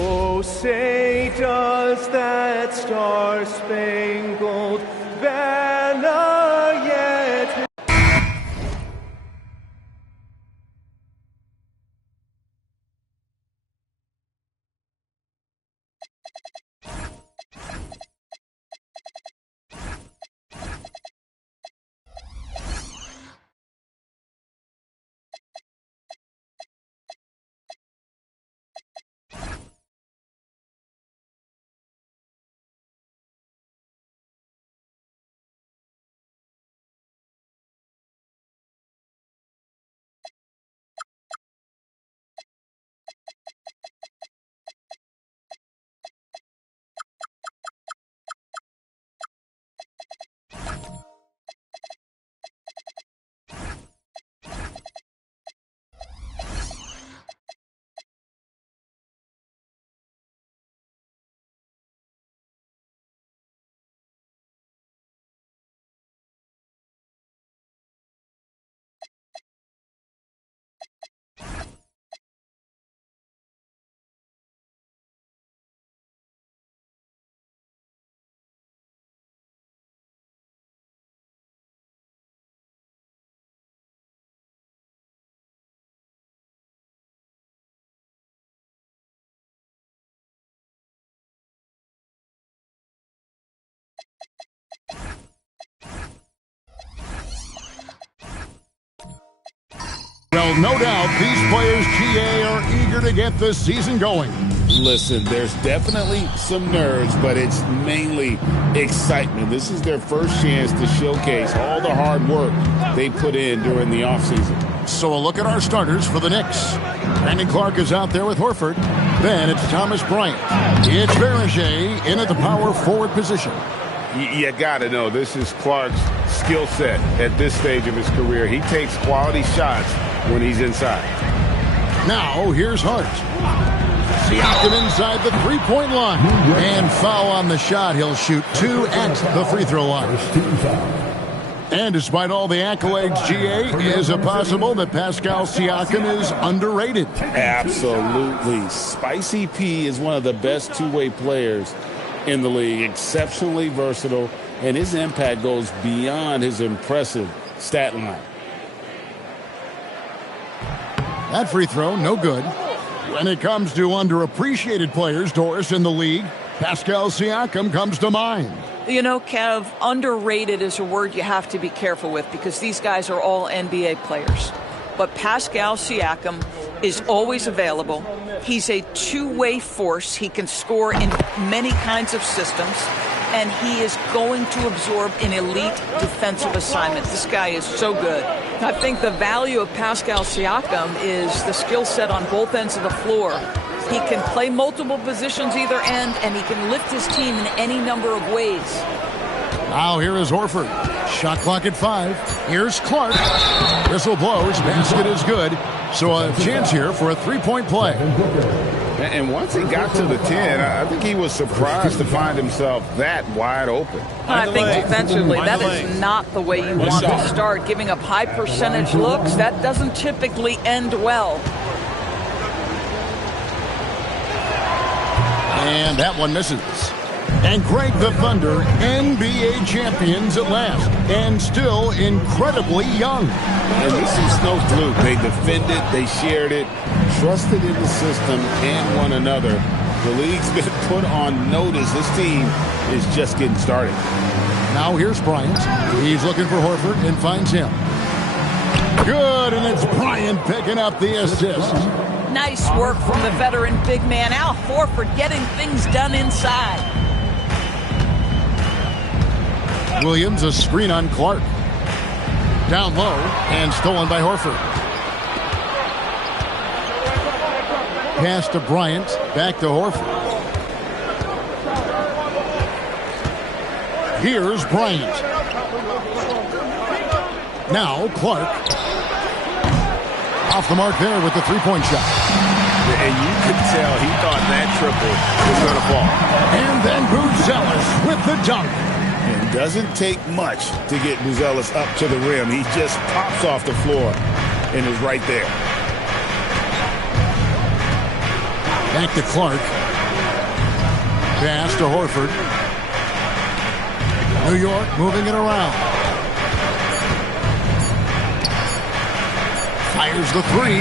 Oh, say does that star-spangled banner yet... Well, no doubt these players, GA, are eager to get the season going. Listen, there's definitely some nerves, but it's mainly excitement. This is their first chance to showcase all the hard work they put in during the offseason. So a look at our starters for the Knicks. Brandon Clark is out there with Horford. Then it's Thomas Bryant. It's Berger in at the power forward position. You got to know, this is Clark's skill set at this stage of his career. He takes quality shots when he's inside. Now, here's Hart. Siakam inside the three-point line. And foul on the shot. He'll shoot 2 at the free throw line. And despite all the accolades, GA, is it possible that Pascal Siakam is underrated? Absolutely. Spicy P is one of the best two-way players in the league. Exceptionally versatile, and his impact goes beyond his impressive stat line. That free throw, no good. When it comes to underappreciated players, Doris, in the league, Pascal Siakam comes to mind. You know, Kev, underrated is a word you have to be careful with because these guys are all NBA players. But Pascal Siakam is always available. He's a two-way force. He can score in many kinds of systems, and he is going to absorb an elite defensive assignment. This guy is so good. I think the value of Pascal Siakam is the skill set on both ends of the floor. He can play multiple positions either end, and he can lift his team in any number of ways. Now here is Horford. Shot clock at 5. Here's Clark. Whistle blows. Basket is good. So a chance here for a three-point play. And once he got to the 10, I think he was surprised to find himself that wide open. I think defensively, that is not the way you want to start. Giving up high percentage looks, that doesn't typically end well. And that one misses. And Greg, the Thunder, NBA champions at last, and still incredibly young. And this is no fluke. They defended, they shared it, trusted in the system and one another. The league's been put on notice. This team is just getting started. Now here's Bryant. He's looking for Horford and finds him. Good, and it's Bryant picking up the assist. Nice work from the veteran big man, Al Horford, getting things done inside. Williams, a screen on Clark. Down low, and stolen by Horford. Pass to Bryant, back to Horford. Here's Bryant. Now Clark. Off the mark there with the three-point shot. And you could tell he thought that triple was going to fall. And then Buzelis with the dunk. It doesn't take much to get Buzelis up to the rim. He just pops off the floor and is right there. Back to Clark. Pass to Horford. New York moving it around. Fires the three.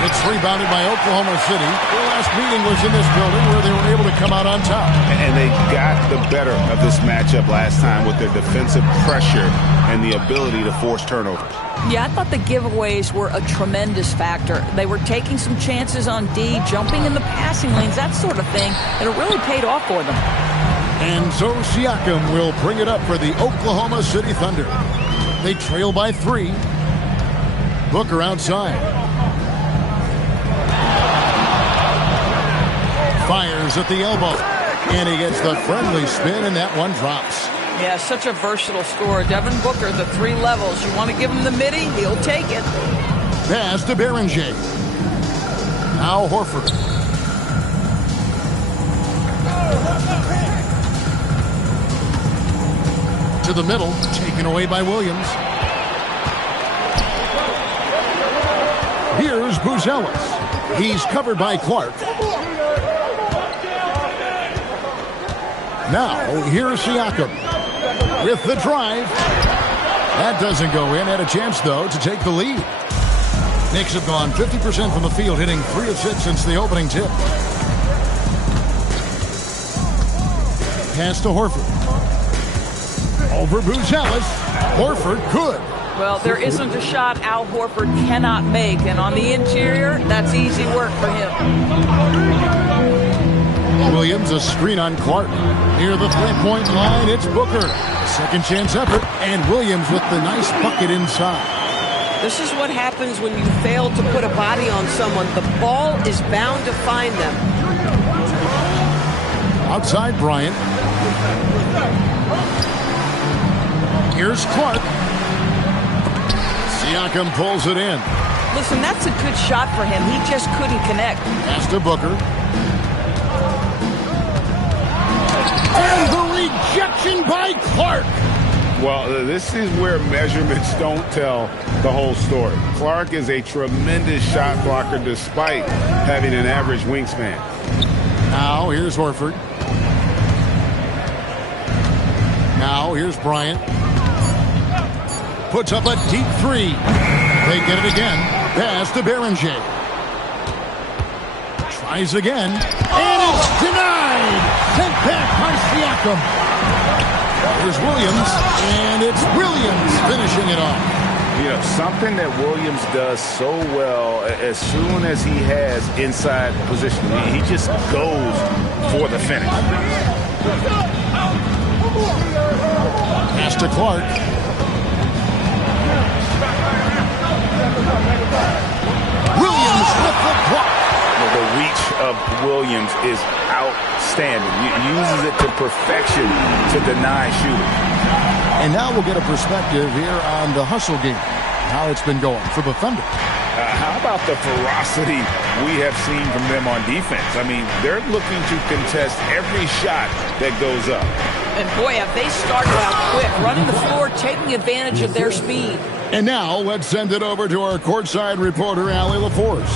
It's rebounded by Oklahoma City. Their last meeting was in this building where they were able to come out on top. And they got the better of this matchup last time with their defensive pressure and the ability to force turnovers. Yeah, I thought the giveaways were a tremendous factor. They were taking some chances on D, jumping in the passing lanes, that sort of thing, and it really paid off for them. And so Siakam will bring it up for the Oklahoma City Thunder. They trail by 3. Booker outside. Fires at the elbow. And he gets the friendly spin, and that one drops. Yeah, such a versatile scorer. Devin Booker, the 3 levels. You want to give him the midi, he'll take it. Pass to Berenger. Now Horford. To the middle, taken away by Williams. Here's Buzelis. He's covered by Clark. Now, here's Siakam with the drive. That doesn't go in. Had a chance, though, to take the lead. Knicks have gone 50% from the field, hitting 3 of 6 since the opening tip. Pass to Horford. Over Buzelis. Horford good. Well, there isn't a shot Al Horford cannot make, and on the interior, that's easy work for him. Williams, a screen on Clark. Near the three-point line, it's Booker. Second chance effort, and Williams with the nice bucket inside. This is what happens when you fail to put a body on someone. The ball is bound to find them. Outside Bryant. Here's Clark. Siakam pulls it in. Listen, that's a good shot for him. He just couldn't connect. Pass to Booker. And the rejection by Clark. Well, this is where measurements don't tell the whole story. Clark is a tremendous shot blocker despite having an average wingspan. Now here's Horford. Now here's Bryant. Puts up a deep 3. They get it again. Pass to Berenger. Tries again. And it's denied. Sent back by Siakam. Here's Williams. And it's Williams finishing it off. You know, something that Williams does so well as soon as he has inside position, he just goes for the finish. Pass to Clark. Williams with the block. The reach of Williams is outstanding. He uses it to perfection to deny shooting. And now we'll get a perspective here on the hustle game, how it's been going for the Thunder. How about the ferocity we have seen from them on defense? I mean, they're looking to contest every shot that goes up. And boy, have they started out quick, running the floor, taking advantage of their speed. And now, let's send it over to our courtside reporter, Allie LaForce.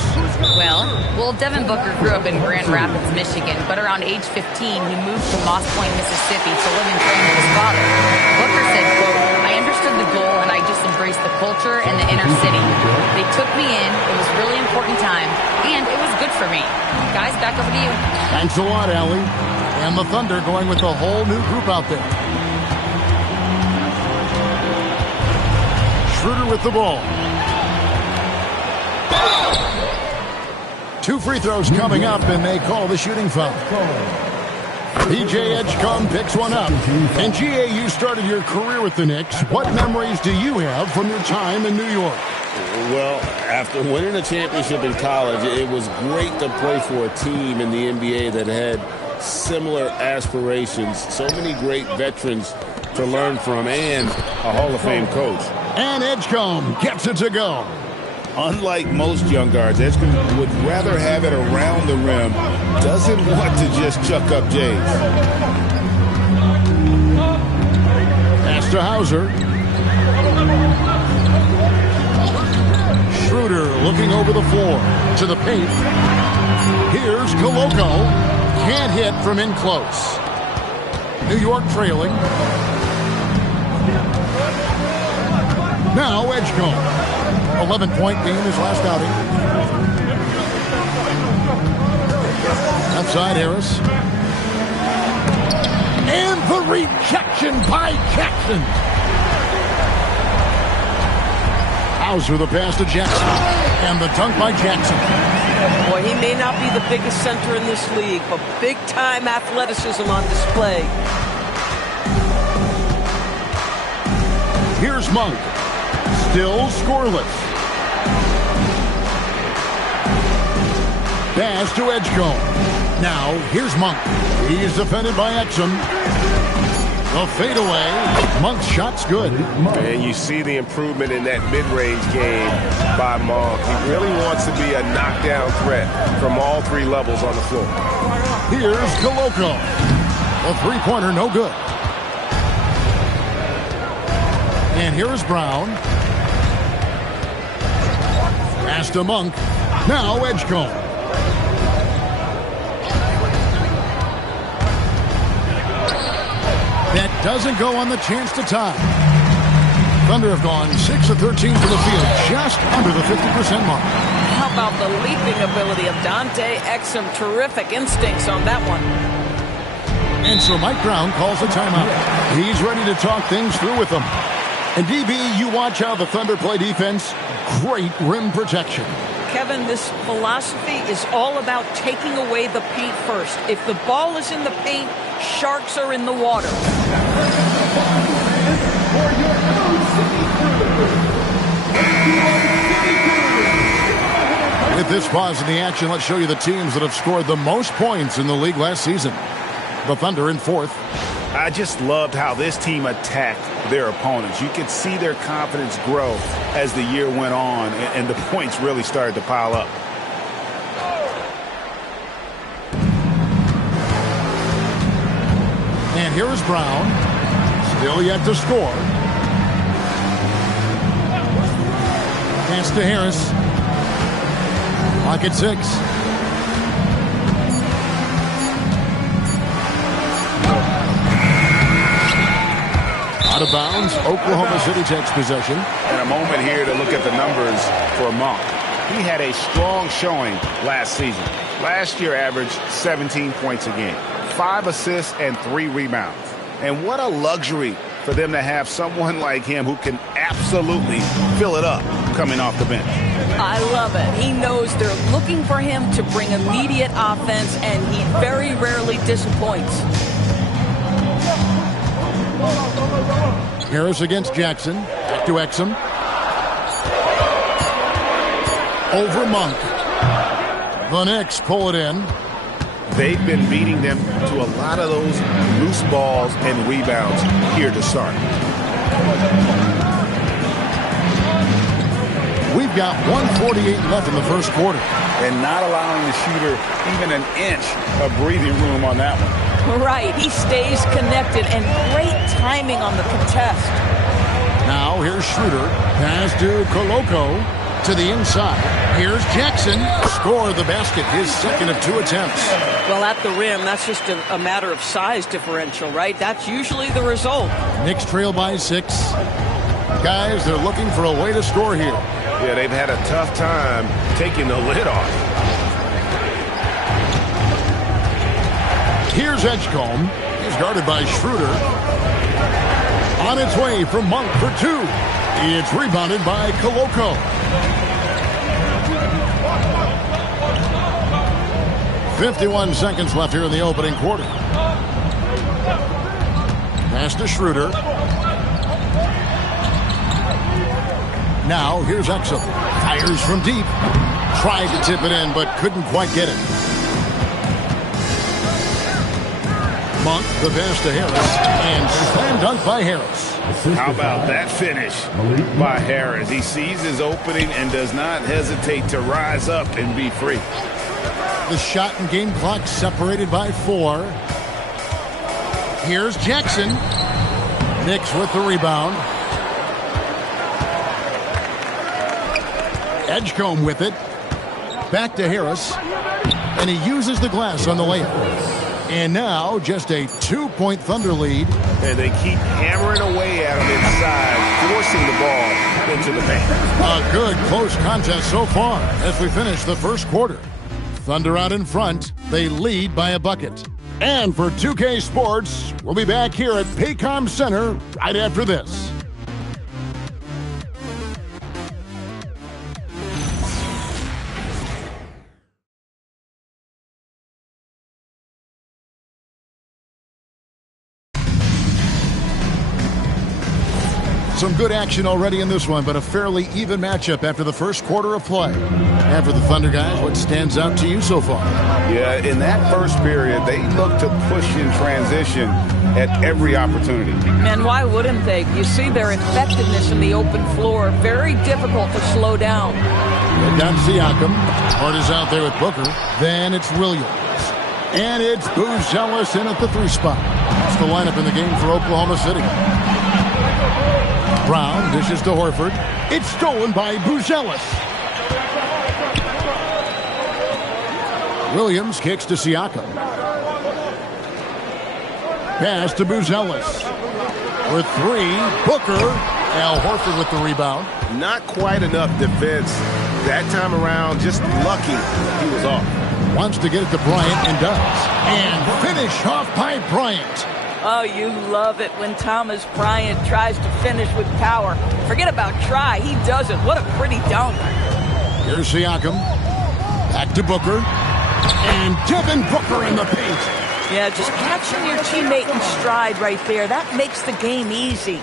Well, Devin Booker grew up in Grand Rapids, Michigan, but around age 15, he moved to Moss Point, Mississippi to live and train with his father. Booker said, quote, "I understood the goal and I just embraced the culture and the inner city. They took me in, it was a really important time, and it was good for me." Guys, back over to you. Thanks a lot, Allie. And the Thunder going with a whole new group out there. Schroeder with the ball. 2 free throws coming up, and they call the shooting foul. PJ Edgecombe picks one up. And GA, you started your career with the Knicks. What memories do you have from your time in New York? Well, after winning a championship in college, it was great to play for a team in the NBA that had similar aspirations. So many great veterans to learn from, and a Hall of Fame coach. And Edgecombe gets it to go. Unlike most young guards, Edgecombe would rather have it around the rim. Doesn't want to just chuck up J's. Pass to Hauser. Schroeder looking over the floor to the paint. Here's Koloko. Can't hit from in close. New York trailing. Now Edgecombe. 11-point game his last outing. Outside Harris. And the rejection by Jackson. Hauser the pass to Jackson. And the dunk by Jackson. Boy, he may not be the biggest center in this league, but big-time athleticism on display. Here's Monk. Still scoreless. Pass to Edgecombe. Now, here's Monk. He's defended by Exum. The fadeaway. Monk's shot's good. And you see the improvement in that mid-range game by Monk. He really wants to be a knockdown threat from all 3 levels on the floor. Here's Koloko. A three-pointer, no good. And here's Brown. Pass to Monk. Now Edgecombe. That doesn't go on the chance to tie. Thunder have gone 6 of 13 from the field, just under the 50% mark. How about the leaping ability of Dante Exum? Terrific instincts on that one. And so Mike Brown calls a timeout. He's ready to talk things through with them. And DB, you watch how the Thunder play defense. Great rim protection. Kevin, this philosophy is all about taking away the paint first. If the ball is in the paint, sharks are in the water. With this pause in the action, let's show you the teams that have scored the most points in the league last season. The Thunder in 4th. I just loved how this team attacked their opponents. You could see their confidence grow as the year went on, and the points really started to pile up. And here is Brown. Still yet to score. Pass to Harris. Clock at 6. Out of bounds, Oklahoma City takes possession. And a moment here to look at the numbers for Monk. He had a strong showing last season. Last year averaged 17 points a game, 5 assists and 3 rebounds. And what a luxury for them to have someone like him who can absolutely fill it up coming off the bench. I love it. He knows they're looking for him to bring immediate offense, and he very rarely disappoints. Harris against Jackson. Back to Exum. Over Monk. The Knicks pull it in. They've been beating them to a lot of those loose balls and rebounds here to start. We've got 1:48 left in the first quarter. And not allowing the shooter even an inch of breathing room on that one. Right. He stays connected, and great timing on the contest. Now here's Schroeder. Pass to Koloko. To the inside. Here's Jackson. Score the basket. His second of 2 attempts. Well, at the rim, that's just a matter of size differential, right? That's usually the result. Knicks trail by 6. Guys, they're looking for a way to score here. Yeah, they've had a tough time taking the lid off. Here's Edgecombe. He's guarded by Schroeder. On its way from Monk for 2. It's rebounded by Koloko. 51 seconds left here in the opening quarter. Pass to Schroeder. Now here's Exum. Fires from deep. Tried to tip it in, but couldn't quite get it. Monk, the pass to Harris, and slam dunk by Harris. How about that finish by Harris? He sees his opening and does not hesitate to rise up and be free. The shot and game clock separated by 4. Here's Jackson. Knicks with the rebound. Edgecombe with it. Back to Harris. And he uses the glass on the layup. And now just a 2-point Thunder lead. And they keep hammering away at him inside, forcing the ball into the paint. A good close contest so far as we finish the first quarter. Thunder out in front. They lead by a bucket. And for 2K Sports, we'll be back here at Paycom Center right after this. Some good action already in this one, but a fairly even matchup after the first quarter of play. And for the Thunder guys, what stands out to you so far? Yeah, in that first period, they look to push in transition at every opportunity. Man, why wouldn't they? You see their effectiveness in the open floor. Very difficult to slow down. They've got Siakam. Hart is out there with Booker. Then it's Williams. And it's Buzelis in at the 3 spot. It's the lineup in the game for Oklahoma City. Brown dishes to Horford. It's stolen by Buzelis. Williams kicks to Siakam. Pass to Buzelis. For 3, Booker. Al Horford with the rebound. Not quite enough defense that time around. Just lucky he was off. Wants to get it to Bryant and does. And finish off by Bryant. Oh, you love it when Thomas Bryant tries to finish with power. Forget about try. He does it. What a pretty dunk. Here's Siakam. Back to Booker. And Devin Booker in the paint. Yeah, just catching your teammate in stride right there. That makes the game easy.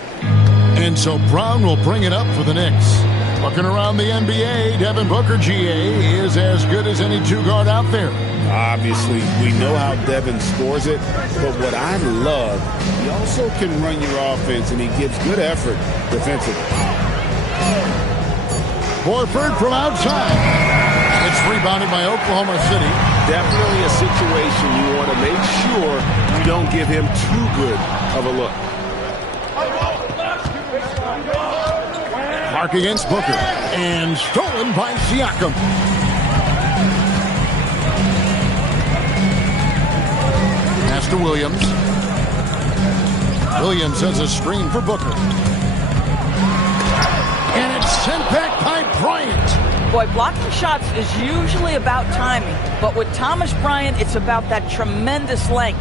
And so Brown will bring it up for the Knicks. Looking around the NBA, Devin Booker, GA, is as good as any 2-guard out there. Obviously, we know how Devin scores it, but what I love, he also can run your offense, and he gives good effort defensively. Horford from outside. It's rebounded by Oklahoma City. Definitely a situation you want to make sure you don't give him too good of a look. Mark against Booker. And stolen by Siakam. Pass to Williams. Williams has a screen for Booker. And it's sent back by Bryant. Boy, blocking shots is usually about timing. But with Thomas Bryant, it's about that tremendous length.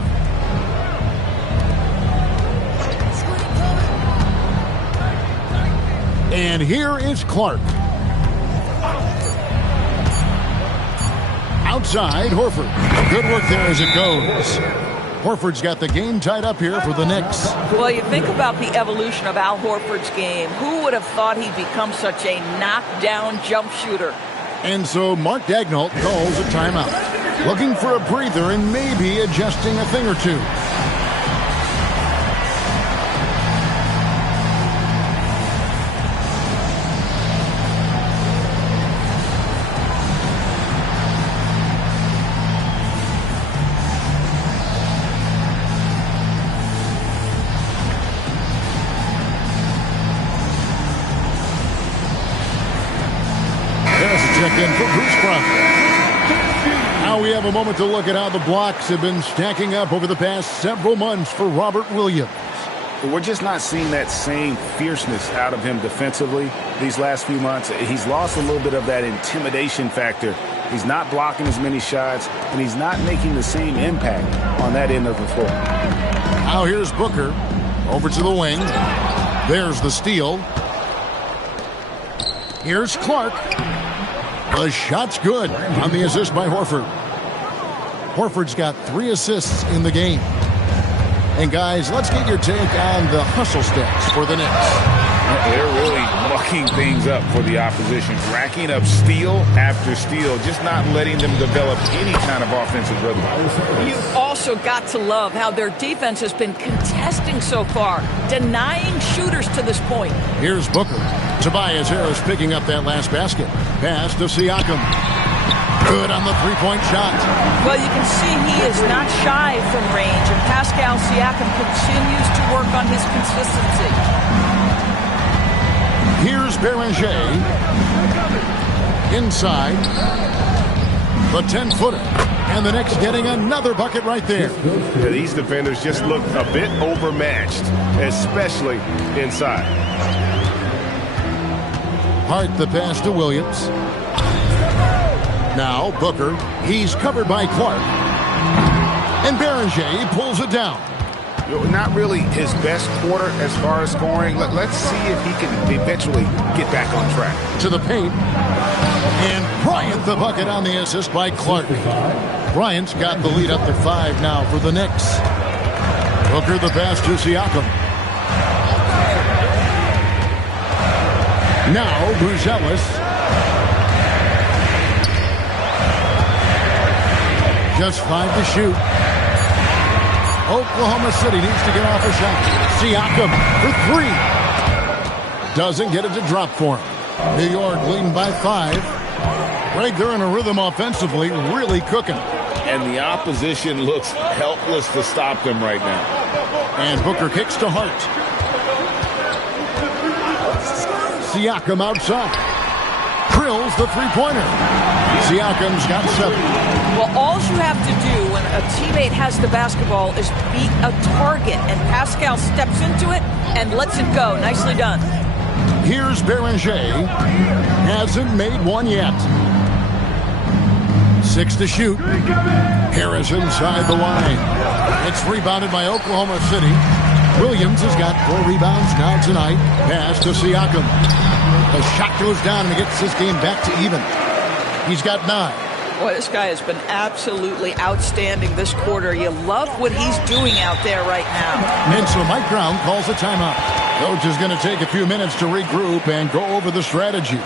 And here is Clark. Outside, Horford. Good work there as it goes. Horford's got the game tied up here for the Knicks. Well, you think about the evolution of Al Horford's game. Who would have thought he'd become such a knockdown jump shooter? And so Mark Daigneault calls a timeout. Looking for a breather and maybe adjusting a thing or two. in for Bruce Brown. Now we have a moment to look at how the blocks have been stacking up over the past several months for Robert Williams. We're just not seeing that same fierceness out of him defensively these last few months. He's lost a little bit of that intimidation factor. He's not blocking as many shots, and he's not making the same impact on that end of the floor. Now here's Booker. Over to the wing. There's the steal. Here's Clark. The shot's good on the assist by Horford. Horford's got 3 assists in the game. And guys, let's get your take on the hustle stats for the Knicks. They're really mucking things up for the opposition, racking up steal after steal, just not letting them develop any kind of offensive rhythm. You've also got to love how their defense has been contesting so far, denying shooters to this point. Here's Booker. Tobias Harris picking up that last basket. Pass to Siakam. Good on the three-point shot. Well, you can see he is not shy from range, and Pascal Siakam continues to work on his consistency. Here's Beranger. Inside. The 10-footer. And the Knicks getting another bucket right there. Yeah, these defenders just look a bit overmatched, especially inside. Hart the pass to Williams. Now Booker. He's covered by Clark. And Beranger pulls it down. Not really his best quarter as far as scoring. Let's see if he can eventually get back on track. To the paint. And Bryant the bucket on the assist by Clark. Bryant's got the lead up to 5 now for the Knicks. Booker the pass to Siakam. Now Bruzelis. Just 5 to shoot. Oklahoma City needs to get off a shot. Siakam for 3. Doesn't get it to drop for him. New York leading by 5. Greg, they're in a rhythm offensively, really cooking. And the opposition looks helpless to stop them right now. And Booker kicks to Hart. Siakam outside. Drills the three-pointer. Siakam's got 7. Well, all you have to do when a teammate has the basketball is beat a target, and Pascal steps into it and lets it go. Nicely done. Here's Beranger. Hasn't made one yet. 6 to shoot. Harris inside the line. It's rebounded by Oklahoma City. Williams has got 4 rebounds now tonight. Pass to Siakam. The shot goes down and he gets this game back to even. He's got 9. Boy, this guy has been absolutely outstanding this quarter. You love what he's doing out there right now. And so Mike Brown calls a timeout. Coach is going to take a few minutes to regroup and go over the strategy.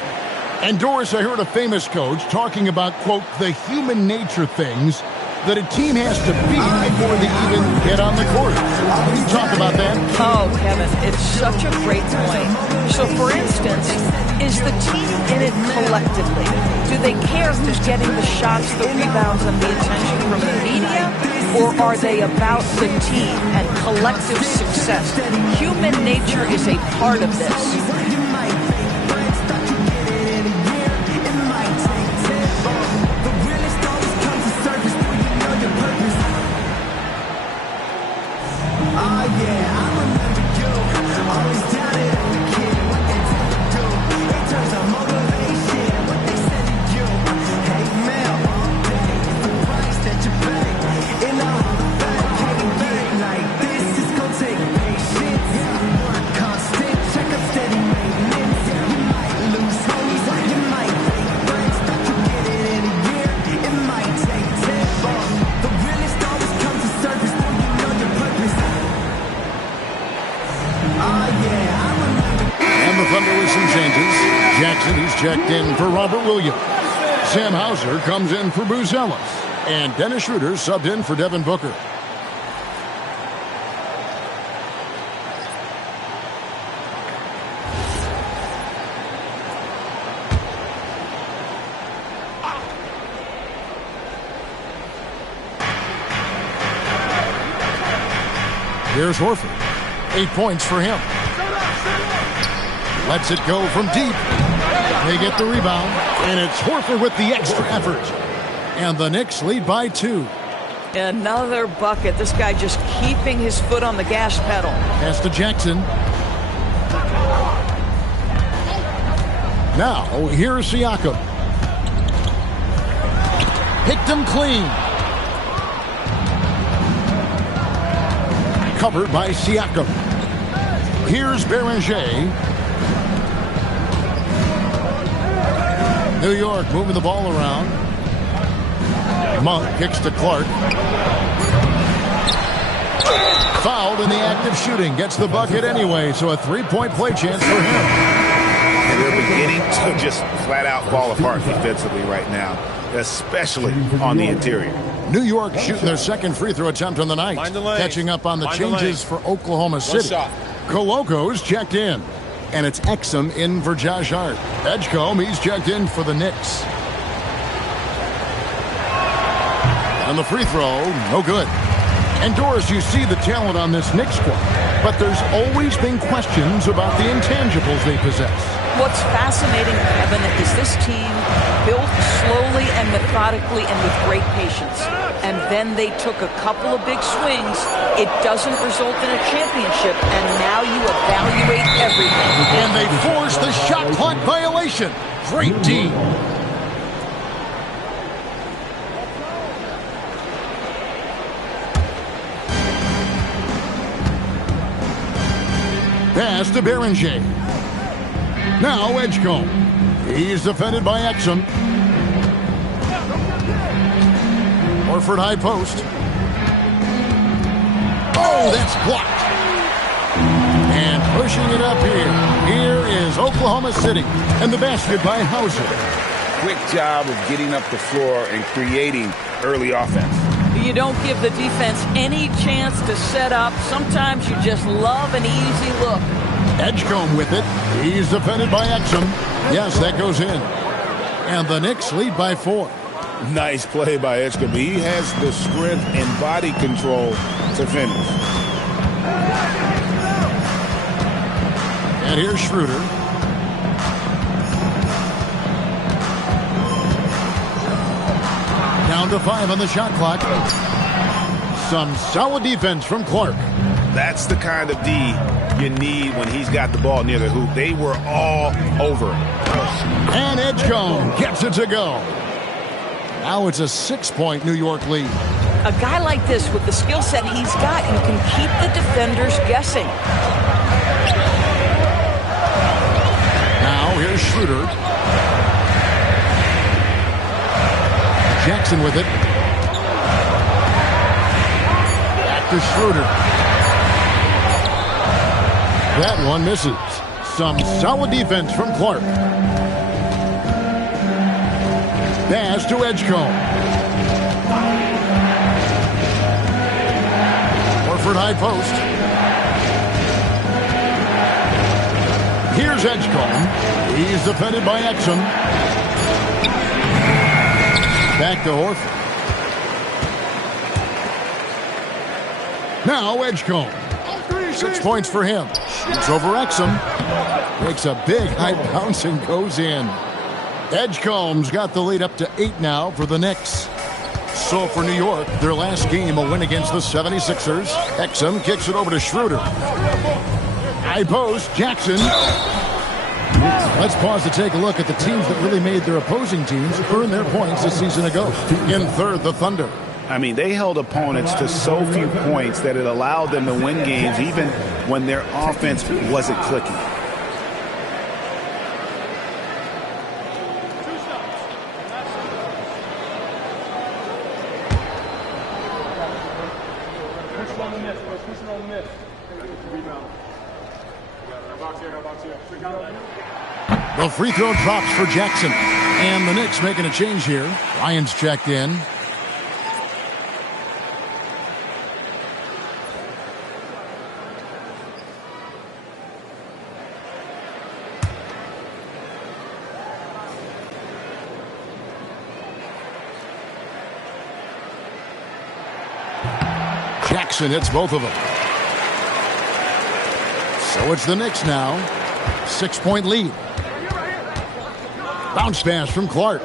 And Doris, I heard a famous coach talking about, quote, the human nature things that a team has to beat before they even get on the court. Can you talk about that? Oh, Kevin, it's such a great point. So, for instance, is the team in it collectively? Do they care who's getting the shots, the rebounds, and the attention from the media? Or are they about the team and collective success? Human nature is a part of this. He's checked in for Robert Williams. Sam Hauser comes in for Bruzelis. And Dennis Schroeder subbed in for Devin Booker. Here's Horford. 8 points for him. Lets it go from deep. They get the rebound, and it's Horford with the extra effort. And the Knicks lead by 2. Another bucket. This guy just keeping his foot on the gas pedal. Pass to Jackson. Now, here's Siakam. Picked him clean. Covered by Siakam. Here's Beringer. New York moving the ball around. Monk kicks to Clark. Fouled in the act of shooting. Gets the bucket anyway, so a 3-point play chance for him. And they're beginning to just flat out fall apart defensively right now, especially on the interior. New York shooting their second free throw attempt on the night. Catching up on the changes for Oklahoma City. Coloco's checked in. And it's Exum in for Josh Hart. Edgecombe, he's checked in for the Knicks. And the free throw, no good. And Doris, you see the talent on this Knicks squad, but there's always been questions about the intangibles they possess. What's fascinating, Kevin, is this team built slowly and methodically and with great patience. And then they took a couple of big swings. It doesn't result in a championship, and now you evaluate everything. And they force the shot clock violation. Great D. Pass to Beringer. Now Edgecombe. He's defended by Exum. Horford high post. Oh, that's blocked. And pushing it up here. Here is Oklahoma City. And the basket by Hauser. Quick job of getting up the floor and creating early offense. You don't give the defense any chance to set up. Sometimes you just love an easy look. Edgecombe with it. He's defended by Exum. Yes, that goes in. And the Knicks lead by 4. Nice play by Edgecombe. He has the strength and body control to finish. And here's Schroeder. Down to 5 on the shot clock. Some solid defense from Clark. That's the kind of D you need when he's got the ball near the hoop. They were all over him. And Edgecombe gets it to go. Now it's a 6-point New York lead. A guy like this, with the skill set he's got, you can keep the defenders guessing. Now here's Schroeder. Jackson with it. Back to Schroeder. That one misses. Some solid defense from Clark. Pass to Edgecombe. Horford high post. Here's Edgecombe. He's defended by Exum. Back to Horford. Now Edgecombe. 6 points for him. Shoots over Exum. Makes a big high bounce and goes in. Edgecombe's got the lead up to 8 now for the Knicks. So for New York, their last game, a win against the 76ers. Exum kicks it over to Schroeder. High post, Jackson. Let's pause to take a look at the teams that really made their opposing teams earn their points a season ago. In third, the Thunder. I mean, they held opponents to so few points that it allowed them to win games even when their offense wasn't clicking. The free throw drops for Jackson. And the Knicks making a change here. Ryan's checked in. Jackson hits both of them. So it's the Knicks now. 6-point lead. Bounce pass from Clark.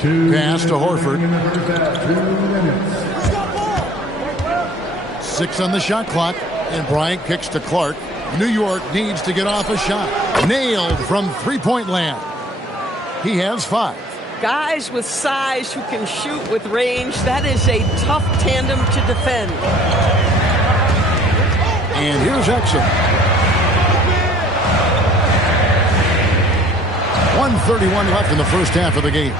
Pass to Horford. 6 on the shot clock, and Bryant kicks to Clark. New York needs to get off a shot. Nailed from three-point land. He has 5. Guys with size who can shoot with range, that is a tough tandem to defend. And here's Exum. 1:31 left in the first half of the game.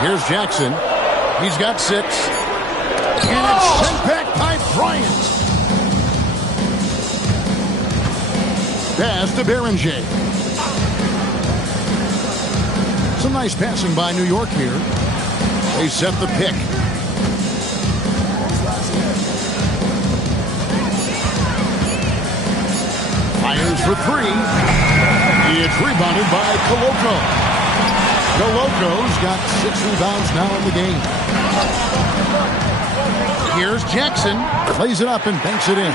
Here's Jackson. He's got 6. And it's sent back by Bryant. Pass to Berenger. Some nice passing by New York here. They set the pick. Fires for 3. It's rebounded by Koloko. Koloko's got 6 rebounds now in the game. Here's Jackson. Plays it up and banks it in.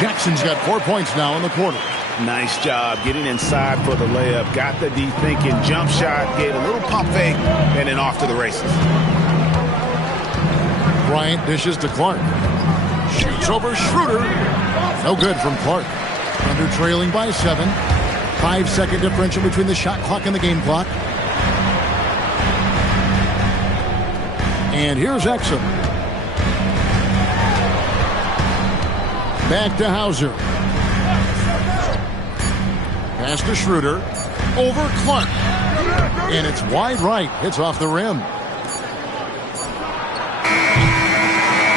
Jackson's got 4 points now in the quarter. Nice job getting inside for the layup. Got the deep thinking jump shot, gave a little pump fake, and then off to the races. Bryant dishes to Clark. Shoots over Schroeder. No good from Clark. Thunder trailing by 7. 5-second differential between the shot clock and the game clock. And here's Exum. Back to Hauser. Pass to Schroeder. Over Clark. And it's wide right. Hits off the rim.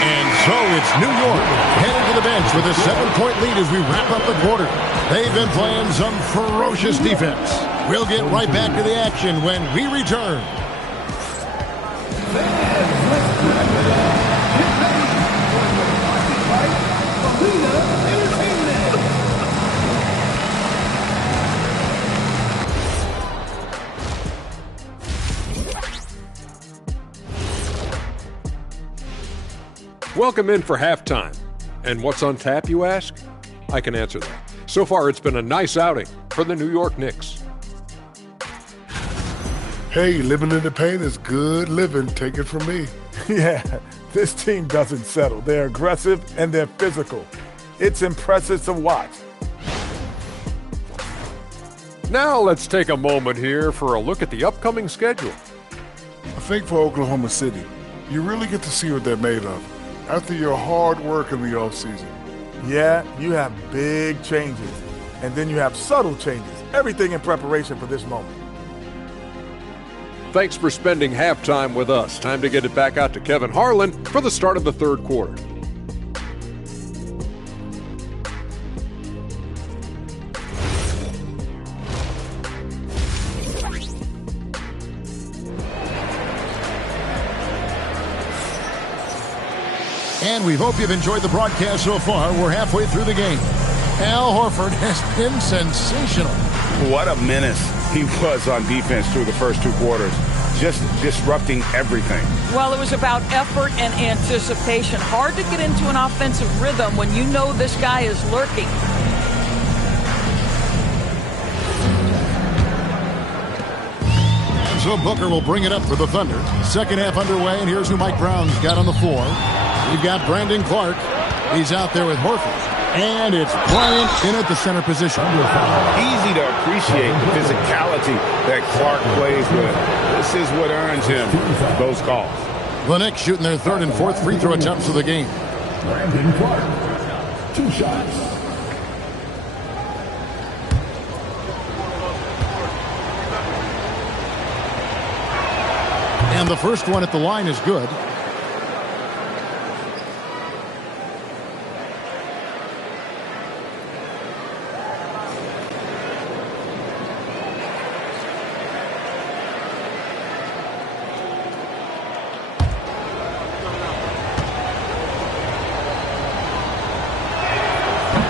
And so it's New York headed to the bench with a 7-point lead as we wrap up the quarter. They've been playing some ferocious defense. We'll get right back to the action when we return. Welcome in for halftime. And what's on tap, you ask? I can answer that. So far, it's been a nice outing for the New York Knicks. Hey, living in the paint is good living. Take it from me. Yeah, this team doesn't settle. They're aggressive and they're physical. It's impressive to watch. Now let's take a moment here for a look at the upcoming schedule. I think for Oklahoma City, you really get to see what they're made of after your hard work in the offseason. Yeah, you have big changes, and then you have subtle changes. Everything in preparation for this moment. Thanks for spending halftime with us. Time to get it back out to Kevin Harlan for the start of the third quarter. And we hope you've enjoyed the broadcast so far. We're halfway through the game. Al Horford has been sensational. What a menace he was on defense through the first 2 quarters. Just disrupting everything. Well, it was about effort and anticipation. Hard to get into an offensive rhythm when you know this guy is lurking. And so Booker will bring it up for the Thunder. Second half underway, and here's who Mike Brown's got on the floor. We've got Brandon Clark. He's out there with Horford. And it's Bryant in at the center position. Easy to appreciate the physicality that Clark plays with. This is what earns him those calls. The Knicks shooting their third and fourth free throw attempts of the game. Brandon Clark, 2 shots. And the first one at the line is good.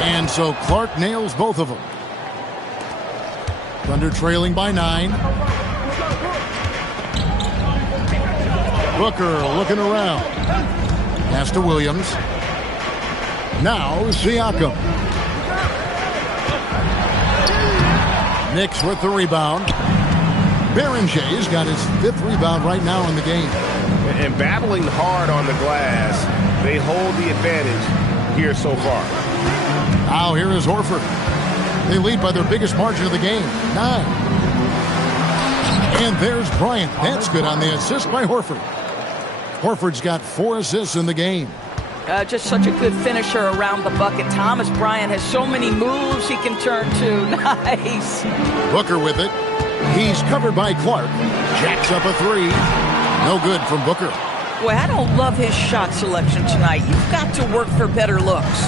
And so Clark nails both of them. Thunder trailing by 9. Booker looking around. Pass to Williams. Now Siakam. Knicks with the rebound. Berenger's got his 5th rebound right now in the game. And battling hard on the glass, they hold the advantage here so far. Now here is Horford. They lead by their biggest margin of the game, 9. And there's Bryant. That's good on the assist by Horford. Horford's got 4 assists in the game. Just such a good finisher around the bucket. Thomas Bryant has so many moves he can turn to. Nice. Booker with it. He's covered by Clark. Jacks up a 3. No good from Booker. Boy, I don't love his shot selection tonight. You've got to work for better looks.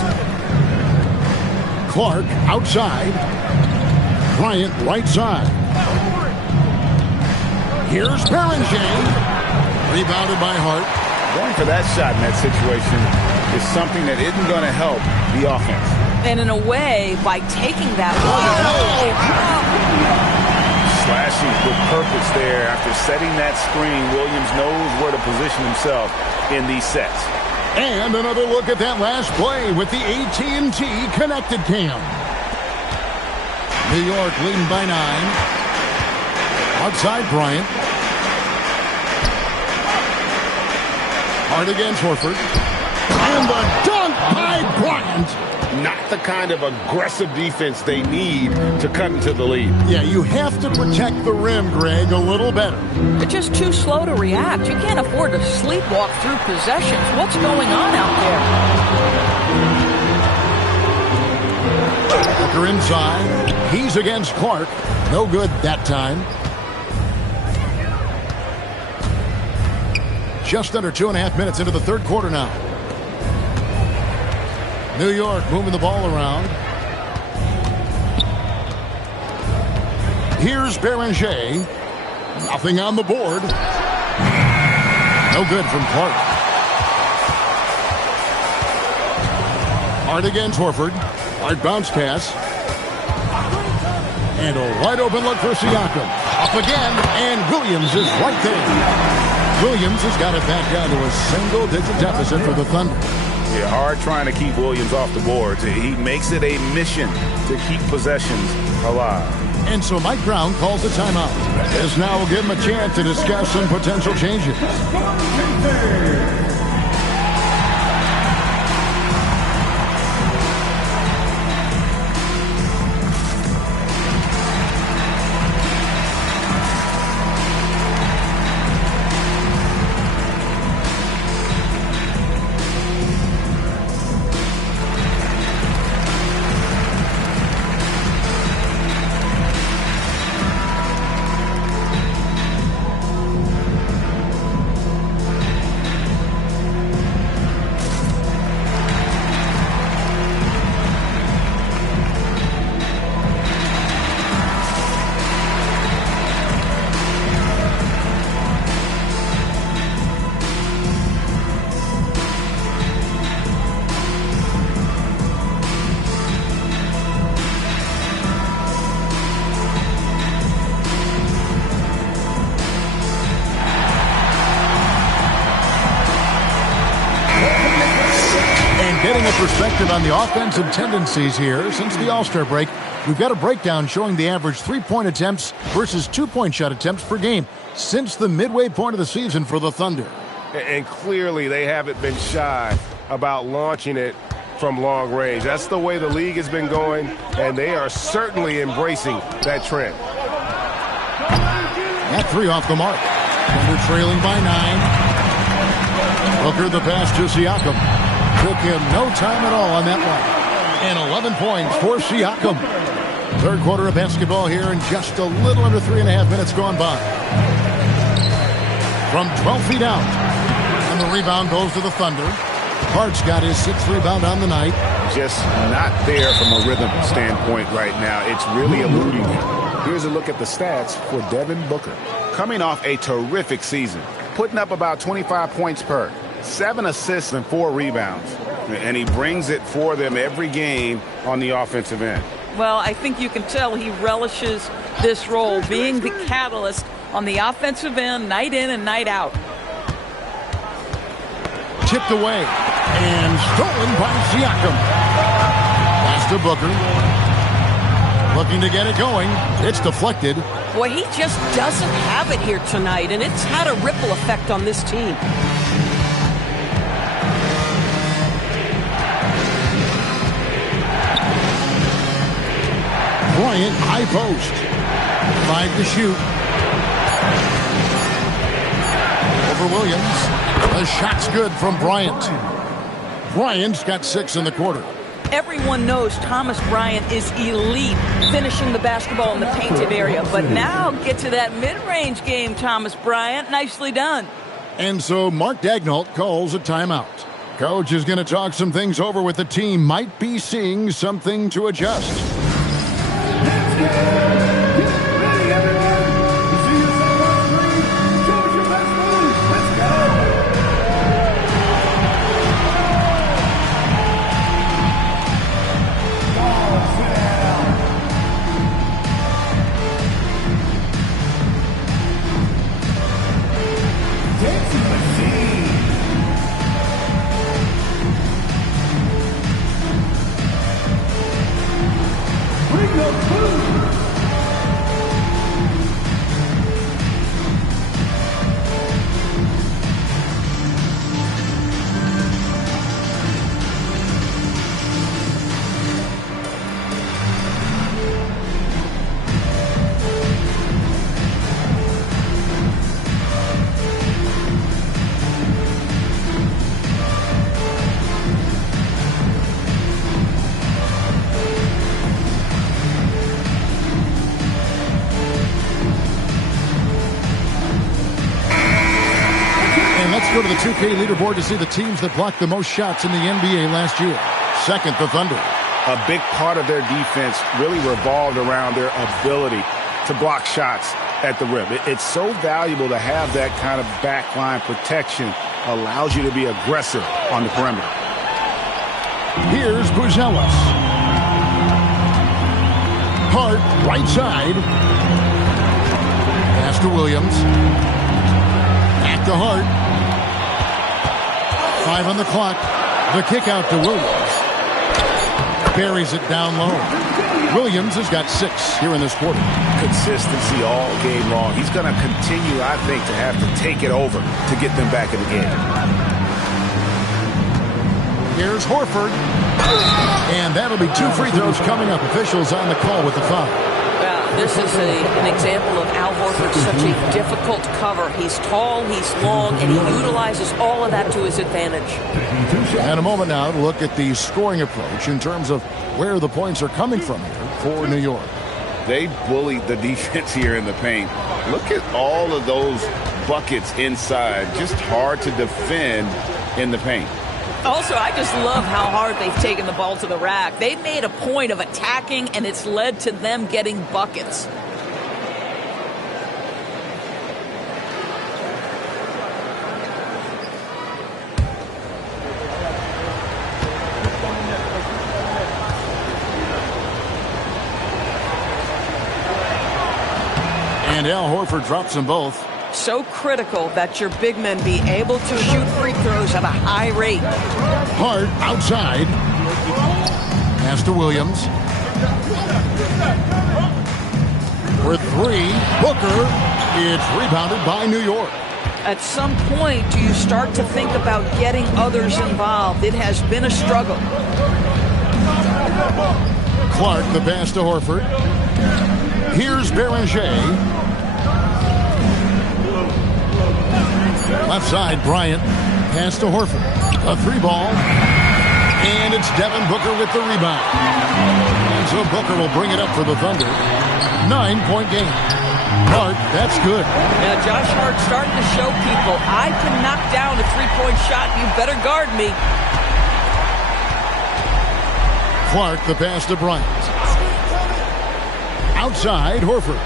Clark outside. Bryant right side. Here's Berenger. Rebounded by Hart. Going for that shot in that situation is something that isn't going to help the offense. And in a way, by taking that Slashing with purpose there. After setting that screen, Williams knows where to position himself in these sets. And another look at that last play with the AT&T connected cam. New York leading by 9. Outside Bryant. Hard against Horford. And the dunk by Bryant. Not the kind of aggressive defense they need to cut into the lead. Yeah, you have to protect the rim, Greg, a little better. They're just too slow to react. You can't afford to sleepwalk through possessions. What's going on out there? Booker inside. He's against Clark. No good that time. Just under 2.5 minutes into the third quarter now. New York moving the ball around. Here's Berenger. Nothing on the board. No good from Clark. Hard against Horford. Hard bounce pass. And a wide open look for Siakam. Up again, and Williams is right there. Williams has got it back down to a single-digit deficit for the Thunder. Yeah, hard trying to keep Williams off the boards. He makes it a mission to keep possessions alive. And so Mike Brown calls the timeout. This now will give him a chance to discuss some potential changes. Perspective on the offensive tendencies here since the All-Star break. We've got a breakdown showing the average 3-point attempts versus 2-point shot attempts per game since the midway point of the season for the Thunder. And clearly they haven't been shy about launching it from long range. That's the way the league has been going, and they are certainly embracing that trend. That 3 off the mark. Thunder trailing by 9. Booker the pass to Siakam. Took him no time at all on that one. And 11 points for Siakam. Third quarter of basketball here, and just a little under 3.5 minutes gone by. From 12 feet out. And the rebound goes to the Thunder. Hart's got his 6th rebound on the night. Just not there from a rhythm standpoint right now. It's really eluding him. Here's a look at the stats for Devin Booker. Coming off a terrific season, putting up about 25 points per. 7 assists and 4 rebounds. And he brings it for them every game on the offensive end. Well, I think you can tell he relishes this role, being the catalyst on the offensive end, night in and night out. Tipped away and stolen by Siakam. Pass to Booker. Looking to get it going. It's deflected. Boy, he just doesn't have it here tonight, and it's had a ripple effect on this team. Bryant, high post. 5 to shoot. Over Williams. The shot's good from Bryant. Bryant's got 6 in the quarter. Everyone knows Thomas Bryant is elite finishing the basketball in the painted area. But now get to that mid-range game, Thomas Bryant. Nicely done. And so Mark Daignault calls a timeout. Coach is going to talk some things over with the team. Might be seeing something to adjust. Go to the 2K leaderboard to see the teams that blocked the most shots in the NBA last year. Second, the Thunder. A big part of their defense really revolved around their ability to block shots at the rim. It's so valuable to have that kind of backline protection. Allows you to be aggressive on the perimeter. Here's Buzelis. Hart, right side. Pass to Williams. Back to Hart. 5 on the clock. The kick out to Williams. Buries it down low. Williams has got 6 here in this quarter. Consistency all game long. He's going to continue, I think, to have to take it over to get them back in the game. Here's Horford. And that'll be 2 free throws coming up. Officials on the call with the foul. This is an example of Al Horford's such a difficult cover. He's tall, he's long, and he utilizes all of that to his advantage. And a moment now to look at the scoring approach in terms of where the points are coming from here for New York. They bullied the defense here in the paint. Look at all of those buckets inside. Just hard to defend in the paint. Also, I just love how hard they've taken the ball to the rack. They've made a point of attacking, and it's led to them getting buckets. And Al Horford drops them both. So critical that your big men be able to shoot free throws at a high rate. Hart outside. Pass to Williams. For 3, Booker. It's rebounded by New York. At some point, do you start to think about getting others involved? It has been a struggle. Clark, the pass to Horford. Here's Beranger. Left side, Bryant. Pass to Horford. A 3-ball. And it's Devin Booker with the rebound. And so Booker will bring it up for the Thunder. 9-point game. Hart, that's good. Now Josh Hart starting to show people, I can knock down a 3-point shot. You better guard me. Clark, the pass to Bryant. Outside, Horford.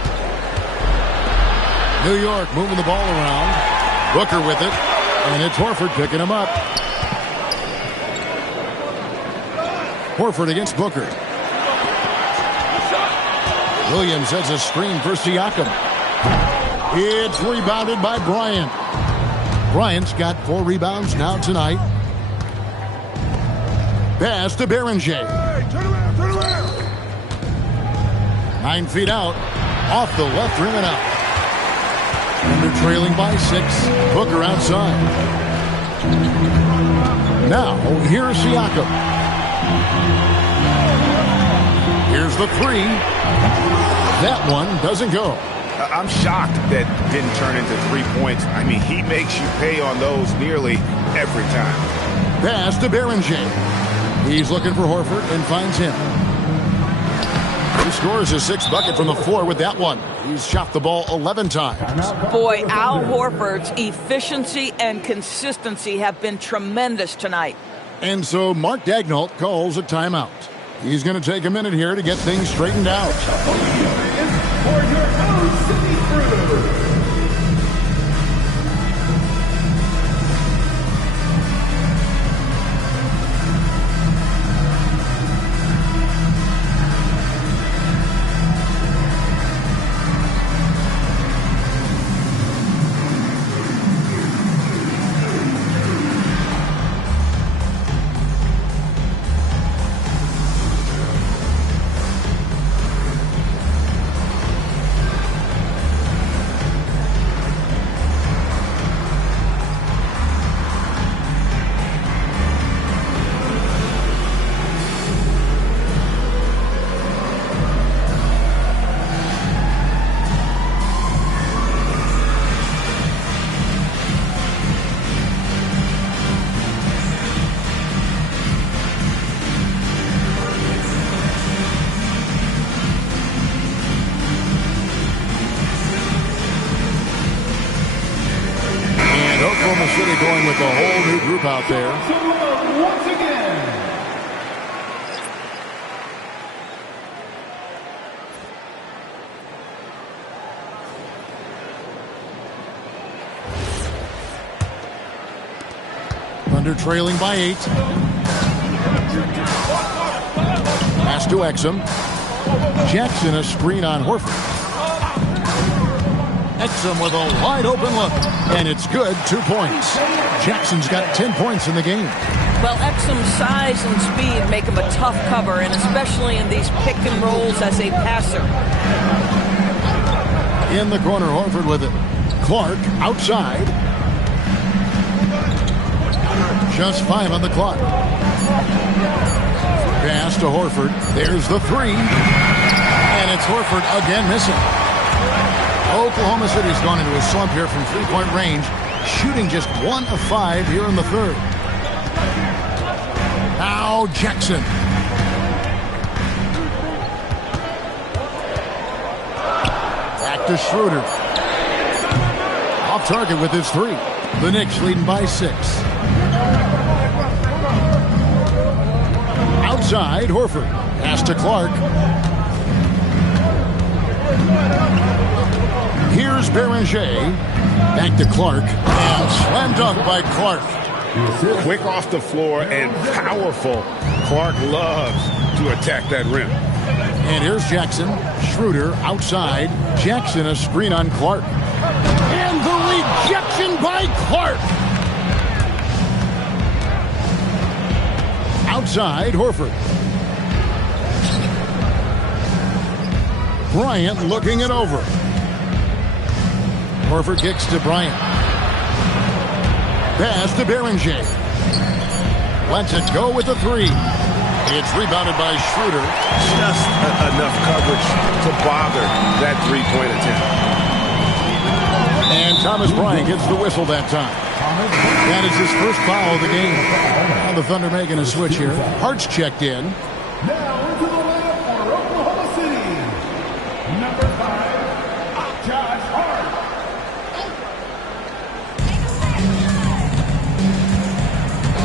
New York moving the ball around. Booker with it, and it's Horford picking him up. Horford against Booker. Williams has a screen for Siakam. It's rebounded by Bryant. Bryant's got 4 rebounds now tonight. Pass to Beranger. 9 feet out. Off the left rim and out. And they're trailing by 6. Booker outside. Now, here's Siakam. Here's the 3. That one doesn't go. I'm shocked that didn't turn into 3 points. I mean, he makes you pay on those nearly every time. Pass to Berenger. He's looking for Horford and finds him. He scores his 6th bucket from the floor with that one. He's shot the ball 11 times. Boy, Al Horford's efficiency and consistency have been tremendous tonight. And so Mark Daigneault calls a timeout. He's going to take a minute here to get things straightened out. Going with a whole new group out there. Once again. Thunder trailing by 8. Pass to Exum. Jackson a screen on Horford. Exum with a wide open look, and it's good. 2 points. Jackson's got 10 points in the game. Well, Exum's size and speed make him a tough cover, and especially in these pick and rolls as a passer. In the corner, Horford with it. Clark outside. Just 5 on the clock. Pass to Horford. There's the 3. And it's Horford again missing. Oklahoma City's gone into a slump here from three-point range, shooting just 1 of 5 here in the third. Now Jackson. Back to Schroeder. Off target with his 3. The Knicks leading by 6. Outside, Horford. Pass to Clark. Here's Berenger. Back to Clark. And slam dunk by Clark. Quick off the floor and powerful. Clark loves to attack that rim. And here's Jackson. Schroeder outside. Jackson a screen on Clark. And the rejection by Clark. Outside, Horford. Bryant looking it over. Horford kicks to Bryant. Pass to Berenger. Lets it go with the 3. It's rebounded by Schroeder. Just enough coverage to bother that three-point attempt. And Thomas Bryant gets the whistle that time. That is his first foul of the game. Now the Thunder making a switch here. Hart's checked in. Now into the lineup for Oklahoma City. Number 5, Josh Hart.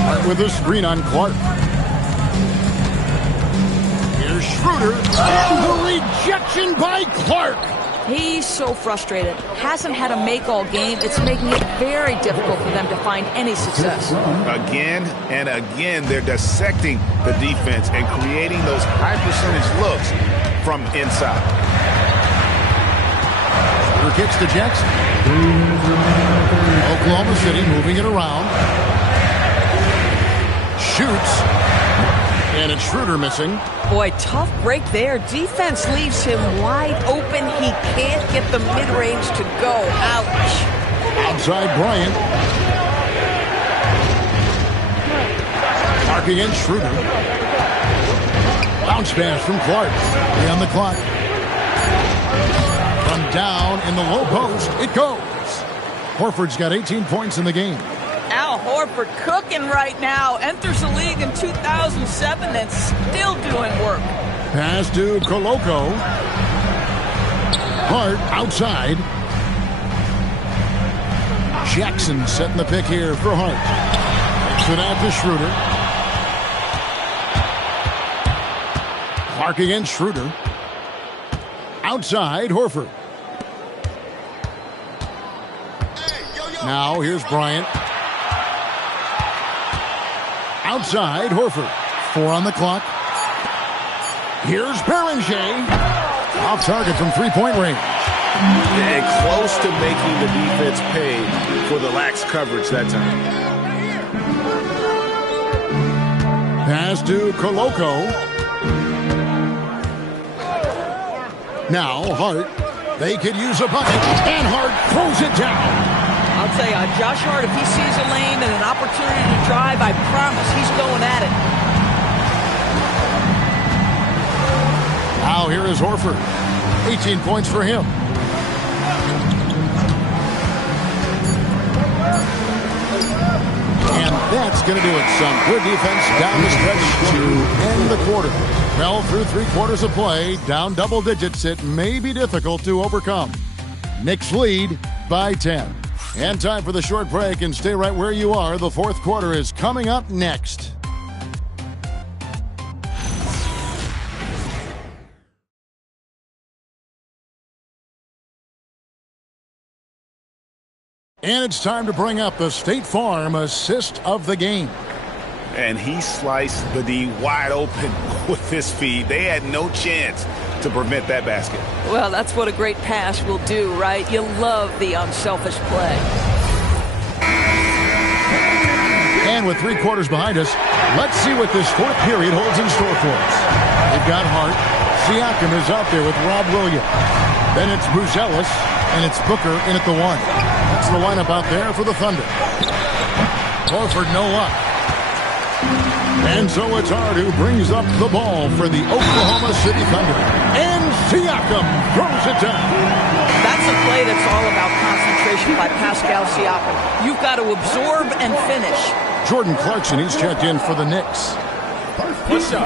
Hart with a screen on Clark. Here's Schroeder. And the rejection by Clark. He's so frustrated. Hasn't had a make all game. It's making it very difficult for them to find any success. Again and again, they're dissecting the defense and creating those high percentage looks from inside. Schroeder kicks to Jackson. Oklahoma City moving it around. Shoots. And it's Schroeder missing. Boy, tough break there. Defense leaves him wide open. He can't get the mid-range to go. Ouch. Outside Bryant. Clark against Schroeder. Bounce pass from Clark. 3 on the clock. From down in the low post, it goes. Horford's got 18 points in the game. Al Horford cooking right now. Enters the league in 2007 and still doing work. Pass to Koloko. Hart outside. Jackson setting the pick here for Hart. Takes it out to Schroeder. Clark against Schroeder. Outside, Horford. Now here's Bryant. Outside, Horford. 4 on the clock. Here's Beringer. Off target from three-point range. And close to making the defense pay for the lax coverage that time. Pass to Koloko. Now Hart. They could use a bucket. And Hart throws it down. I'll tell you, Josh Hart, if he sees a lane and an opportunity to drive, I promise he's going at it. Now here is Horford. 18 points for him. And that's going to do it. Some good defense down the stretch to end the quarter. Well, through 3 quarters of play, down double digits, it may be difficult to overcome. Knicks lead by 10. And time for the short break, and stay right where you are. The fourth quarter is coming up next. And it's time to bring up the State Farm assist of the game. And he sliced the D wide open with his feet. They had no chance to prevent that basket. Well, that's what a great pass will do, right? You love the unselfish play. And with 3 quarters behind us, let's see what this fourth period holds in store for us. They've got Hart. Siakam is out there with Rob Williams. Then it's Buzelis, and it's Booker in at the 1. That's the lineup out there for the Thunder. Horford, no luck. And so it's Hart who brings up the ball for the Oklahoma City Thunder. And Siakam throws it down. That's a play that's all about concentration by Pascal Siakam. You've got to absorb and finish. Jordan Clarkson, he's checked in for the Knicks. What's up?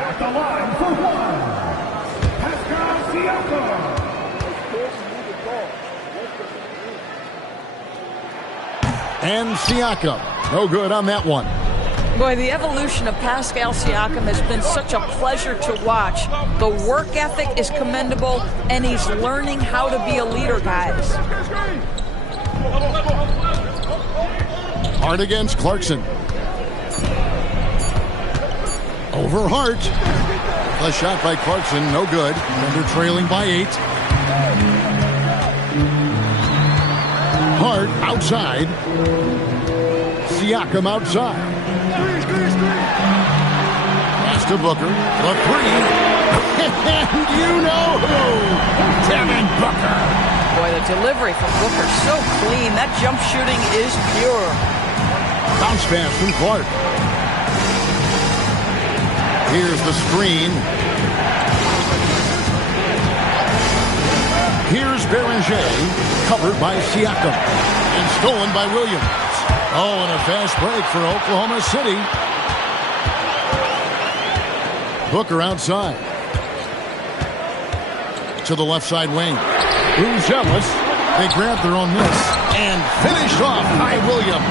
At the line for 1, Pascal Siakam. And Siakam, no good on that one. Boy, the evolution of Pascal Siakam has been such a pleasure to watch. The work ethic is commendable, and he's learning how to be a leader, guys. Hart against Clarkson. Over Hart. A shot by Clarkson, no good. Thunder trailing by 8. Hart outside. Siakam outside. Pass to Booker. The 3. And you know who? Devin Booker. Boy, the delivery from Booker so clean. That jump shooting is pure. Bounce pass from Clark. Here's the screen. Here's Beringer, covered by Siakam, and stolen by Williams. Oh, and a fast break for Oklahoma City. Booker outside. To the left side wing. Buzelis. They grabbed their own miss and finished off by Williams.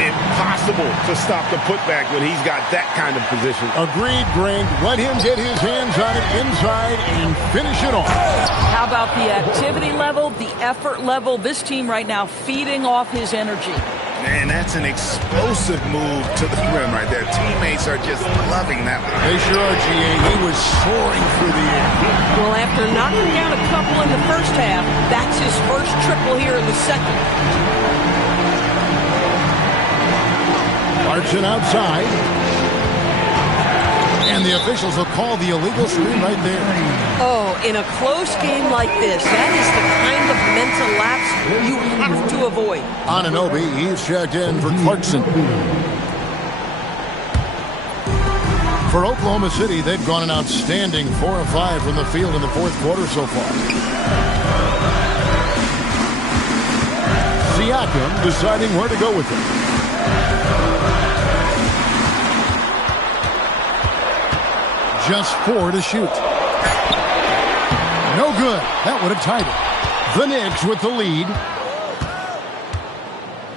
Impossible to stop the putback when he's got that kind of position. Agreed, Greg. Let him get his hands on it inside and finish it off. How about the activity level, the effort level? This team right now feeding off his energy. Man, that's an explosive move to the rim right there. Teammates are just loving that one. They sure are, G.A. He was soaring through the air. Well, after knocking down a couple in the first half, that's his first triple here in the second. Clarkson outside. And the officials will call the illegal screen right there. Oh, in a close game like this, that is the kind of mental lapse you have to avoid. Anunoby, he's checked in for Clarkson. For Oklahoma City, they've gone an outstanding 4 of 5 from the field in the fourth quarter so far. Siakam deciding where to go with it. Just 4 to shoot. No good. That would have tied it. The Knicks with the lead.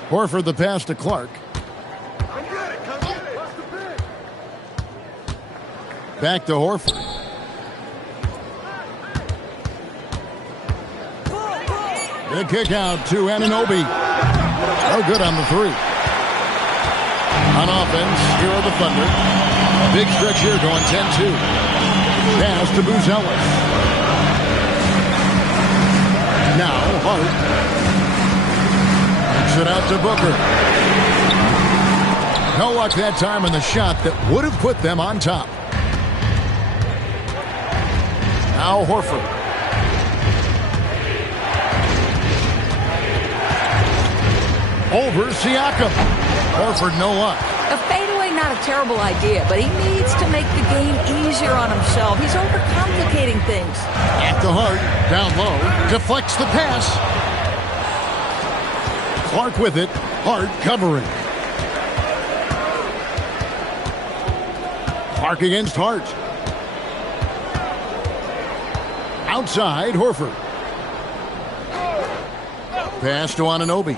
Horford the pass to Clark. Back to Horford. The kick out to Anunoby. No good on the 3. On offense, here are the Thunder. Big stretch here going 10-2. Pass to Buzelis. Now Hart. Kicks it out to Booker. No luck that time on the shot that would have put them on top. Now Horford. Over Siakam. Horford no luck. A fadeaway, not a terrible idea, but he needs to make the game easier on himself. He's overcomplicating things. At the Hart, down low, deflects the pass. Clark with it. Hart covering. Clark against Hart. Outside, Horford. Pass to Anunoby.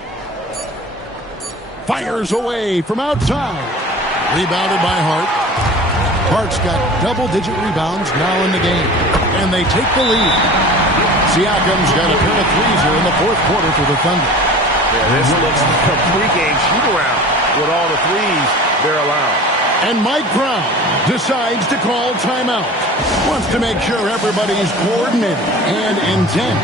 Fires away from outside. Rebounded by Hart. Hart's got double-digit rebounds now in the game. And they take the lead. Siakam's got a pair of threes here in the fourth quarter for the Thunder. Yeah, this looks like a pregame shoot-around with all the threes they're allowed. And Mike Brown decides to call timeout. Wants to make sure everybody's coordinated and intent.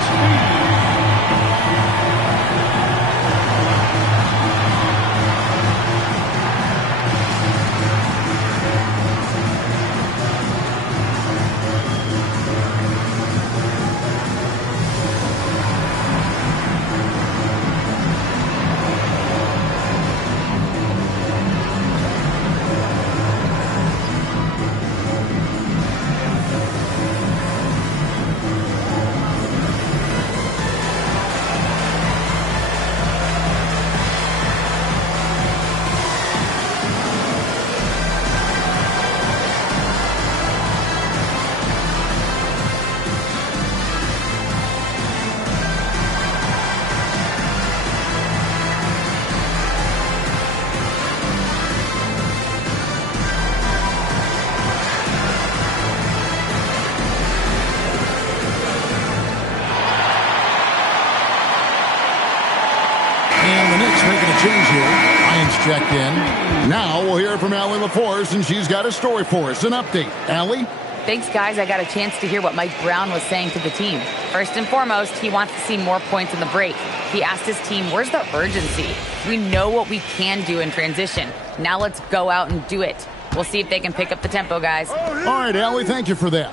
Change here. Ryan's checked in. Now we'll hear from Allie LaForce, and she's got a story for us. An update. Allie? Thanks, guys. I got a chance to hear what Mike Brown was saying to the team. First and foremost, he wants to see more points in the break. He asked his team, where's the urgency? We know what we can do in transition. Now let's go out and do it. We'll see if they can pick up the tempo, guys. All right, Allie, thank you for that.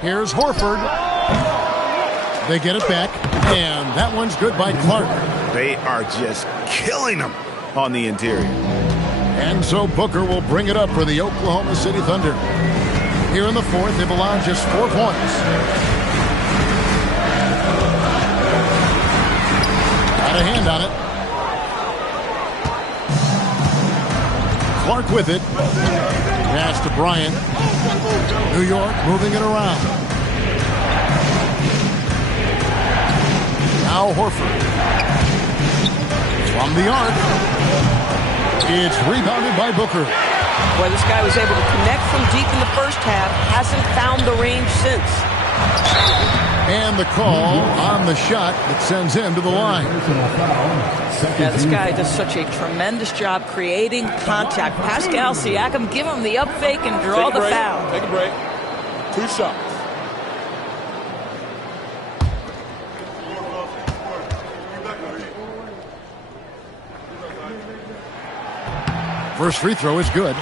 Here's Horford. They get it back, and that one's good by Clark. They are just killing them on the interior. And so Booker will bring it up for the Oklahoma City Thunder. Here in the fourth, they've allowed just 4 points. Got a hand on it. Clark with it. Pass to Bryant. New York moving it around. Now Horford. From the arc. It's rebounded by Booker. Boy, this guy was able to connect from deep in the first half. Hasn't found the range since. And the call on the shot that sends him to the line. Yeah, this guy does such a tremendous job creating contact. Pascal Siakam, give him the up fake and draw the foul. Take a break. 2 shots. First free throw is good.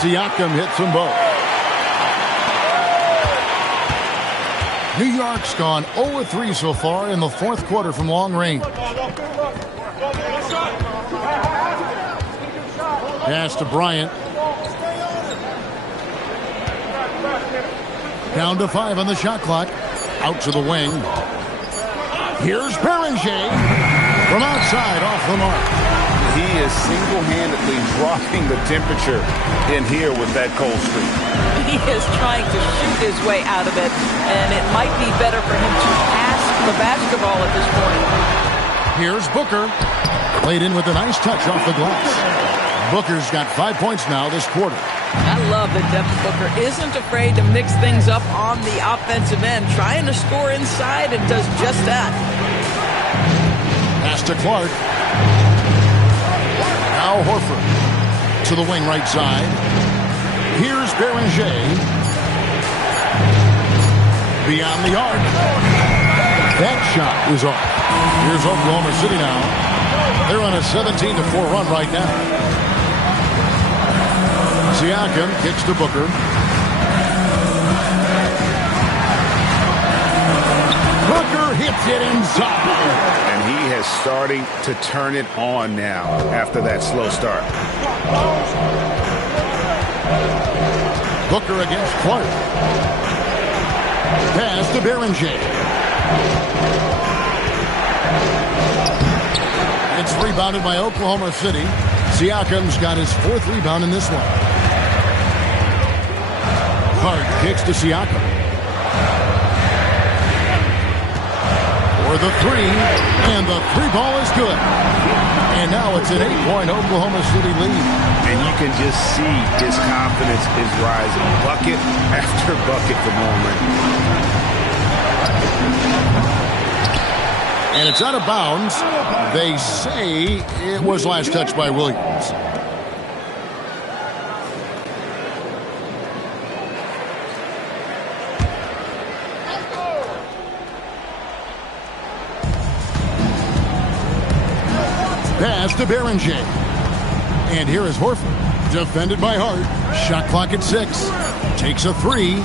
Siakam hits them both. New York's gone 0-3 so far in the fourth quarter from long range. Pass to Bryant. Down to 5 on the shot clock. Out to the wing. Here's Beringer from outside off the mark. He is single-handedly dropping the temperature in here with that cold streak. He is trying to shoot his way out of it, and it might be better for him to pass the basketball at this point. Here's Booker. Played in with a nice touch off the glass. Booker's got 5 points now this quarter. I love that Devin Booker isn't afraid to mix things up on the offensive end, trying to score inside and does just that. Pass to Clark. Now Horford to the wing right side. Here's Beringer. Beyond the arc. That shot is off. Here's Oklahoma City now. They're on a 17-4 run right now. Siakam kicks to Booker. Booker hits it inside. And he has starting to turn it on now after that slow start. Booker against Clark. Pass to Beringer. It's rebounded by Oklahoma City. Siakam's got his 4th rebound in this one. Clark kicks to Siakam. For the 3, and the 3 ball is good. And now it's an 8-point Oklahoma City lead. And you can just see his confidence is rising. Bucket after bucket from long range. And it's out of bounds. They say it was last touched by Williams. Pass to Beringer. And here is Horford. Defended by Hart. Shot clock at 6. Takes a 3.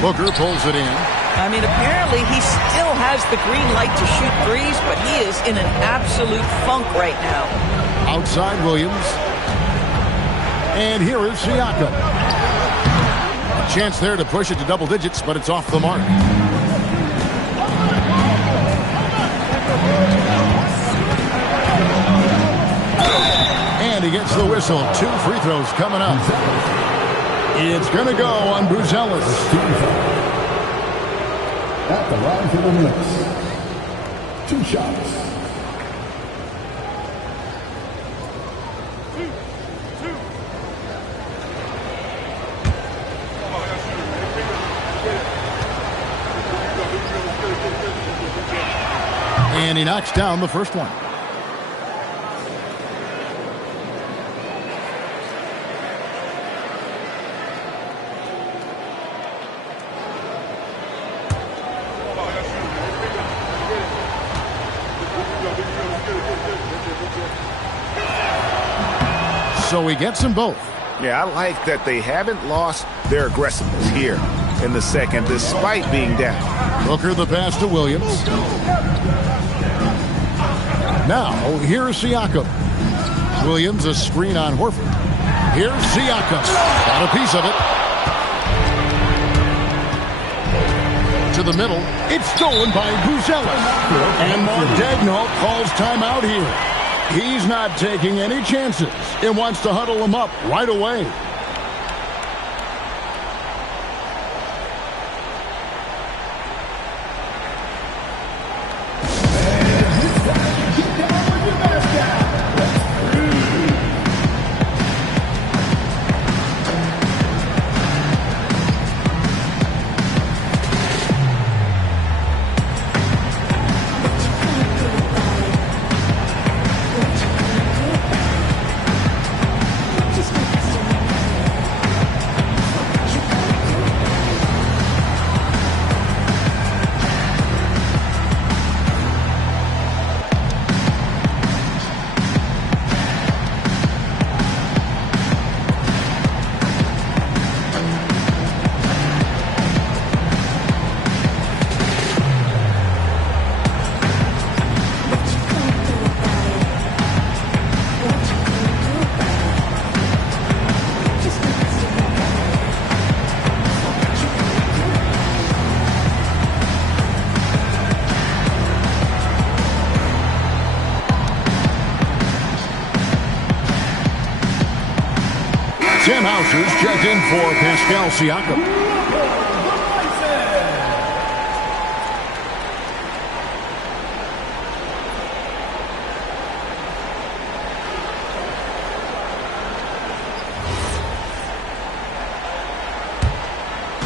Booker pulls it in. I mean, apparently he still has the green light to shoot threes, but he is in an absolute funk right now. Outside Williams. And here is Siakam. A chance there to push it to double digits, but it's off the mark. And he gets the whistle. 2 free throws coming up. It's going to go on Buzelis. At the line for the Knicks. 2 shots. And he knocks down the first one. So he gets them both. Yeah, I like that they haven't lost their aggressiveness here in the second, despite being down. Booker the pass to Williams. Now, here's Siakam. Williams a screen on Horford. Here's Siakam. Got a piece of it. To the middle. It's stolen by Buzelis. And Mark Daigneault calls timeout here. He's not taking any chances. He wants to huddle them up right away. Sam Hauser's checked in for Pascal Siakam.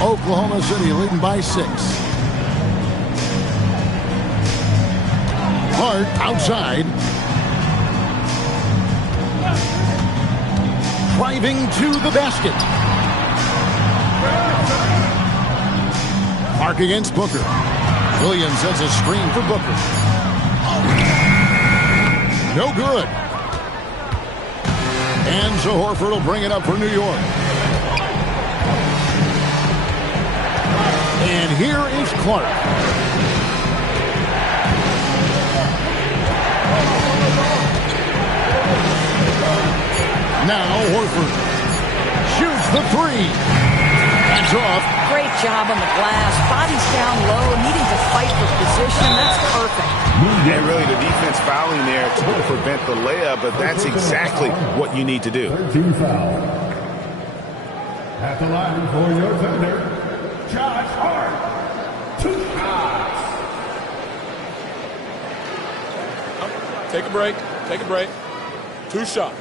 Oklahoma City leading by 6. Hart outside. Driving to the basket. Mark against Booker. Williams sets a screen for Booker. No good. And so Horford will bring it up for New York. And here is Clark. Now Horford shoots the 3. That's off. Great job on the glass. Body's down low, needing to fight for position. That's perfect. And really the defense fouling there to prevent the layup, but that's exactly what you need to do. 13 foul. At the line for your defender, Josh Hart. 2 shots. Take a break. Take a break. 2 shots.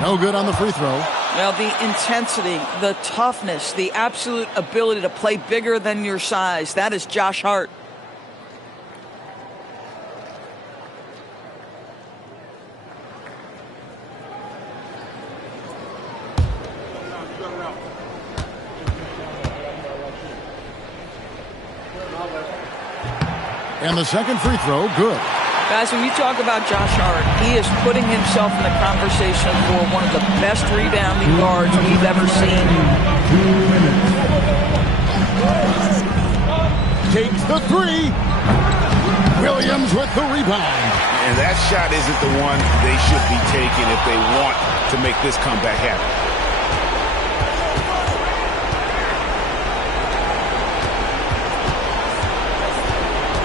No good on the free throw. Well, the intensity, the toughness, the absolute ability to play bigger than your size. That is Josh Hart. And the second free throw, good. Guys, when you talk about Josh Hart, he is putting himself in the conversation for one of the best rebounding guards we've ever seen. 2 minutes. Takes the 3. Williams with the rebound. And that shot isn't the one they should be taking if they want to make this comeback happen.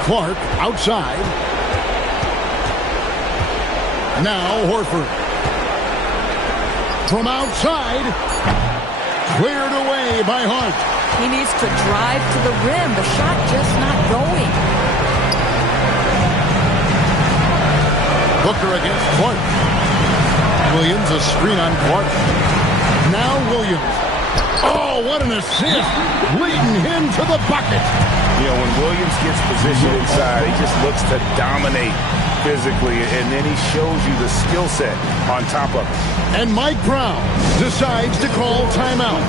Clark outside. Now Horford. From outside. Cleared away by Hart. He needs to drive to the rim. The shot just not going. Booker against Clark. Williams, a screen on Clark. Now Williams. Oh, what an assist. Leading him to the bucket. You know, when Williams gets positioned inside, he just looks to dominate physically, and then he shows you the skill set on top of it. And Mike Brown decides to call timeout.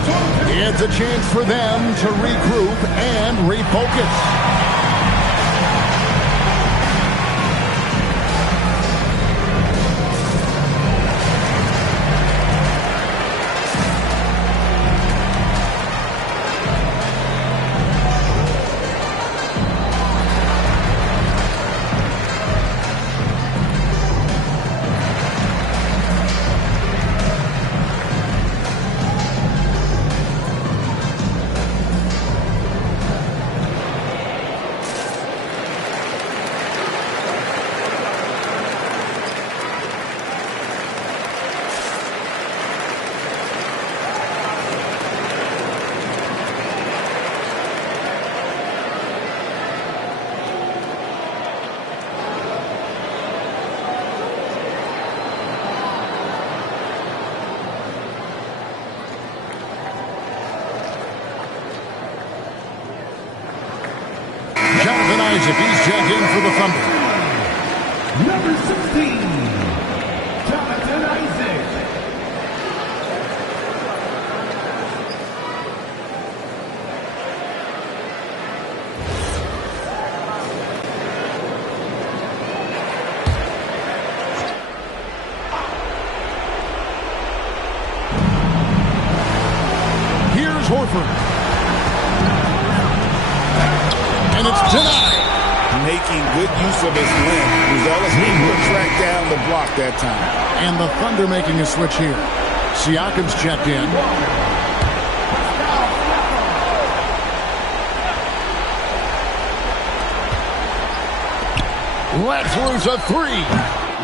It's a chance for them to regroup and refocus. He's checked in for the Thunder. Number 16, Jonathan Isaac. Here's Horford. And it's denied. Making good use of his length. Gonzalez able to track down the block that time. And the Thunder making a switch here. Siakam's checked in. Lets loose a three.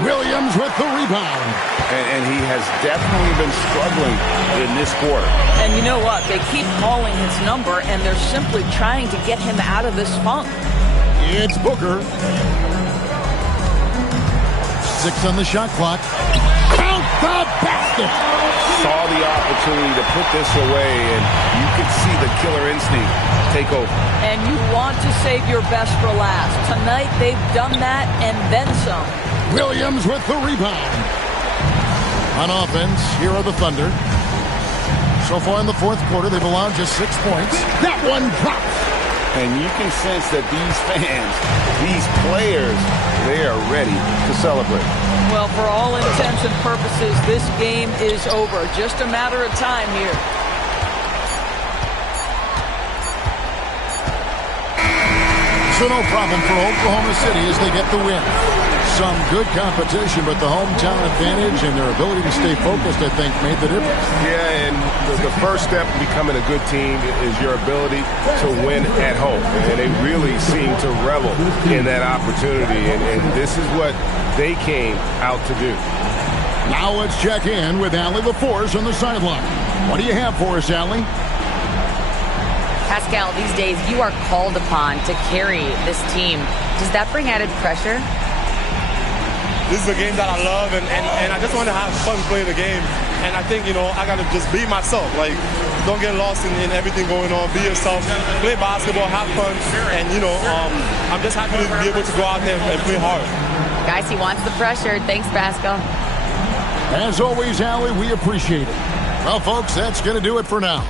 Williams with the rebound. And he has definitely been struggling in this quarter. And you know what? They keep calling his number, and they're simply trying to get him out of this funk. It's Booker. 6 on the shot clock. Count the basket. Saw the opportunity to put this away, and you could see the killer instinct take over. And you want to save your best for last. Tonight, they've done that and then some. Williams with the rebound. On offense, here are the Thunder. So far in the fourth quarter, they've allowed just 6 points. That one drops. And you can sense that these fans, these players, they are ready to celebrate. Well, for all intents and purposes, this game is over. Just a matter of time here. So no problem for Oklahoma City as they get the win. Some good competition, but the hometown advantage and their ability to stay focused, I think, made the difference. Yeah, and the first step in becoming a good team is your ability to win at home. And they really seem to revel in that opportunity, and this is what they came out to do. Now let's check in with Allie LaForce on the sideline. What do you have for us, Allie? Pascal, these days you are called upon to carry this team. Does that bring added pressure? This is a game that I love, and I just want to have fun playing the game. And I think, I got to just be myself. Like, don't get lost in everything going on. Be yourself. Play basketball, have fun. And, I'm just happy to be able to go out there and play hard. Guys, he wants the pressure. Thanks, Pascal. As always, Allie, we appreciate it. Well, folks, that's going to do it for now.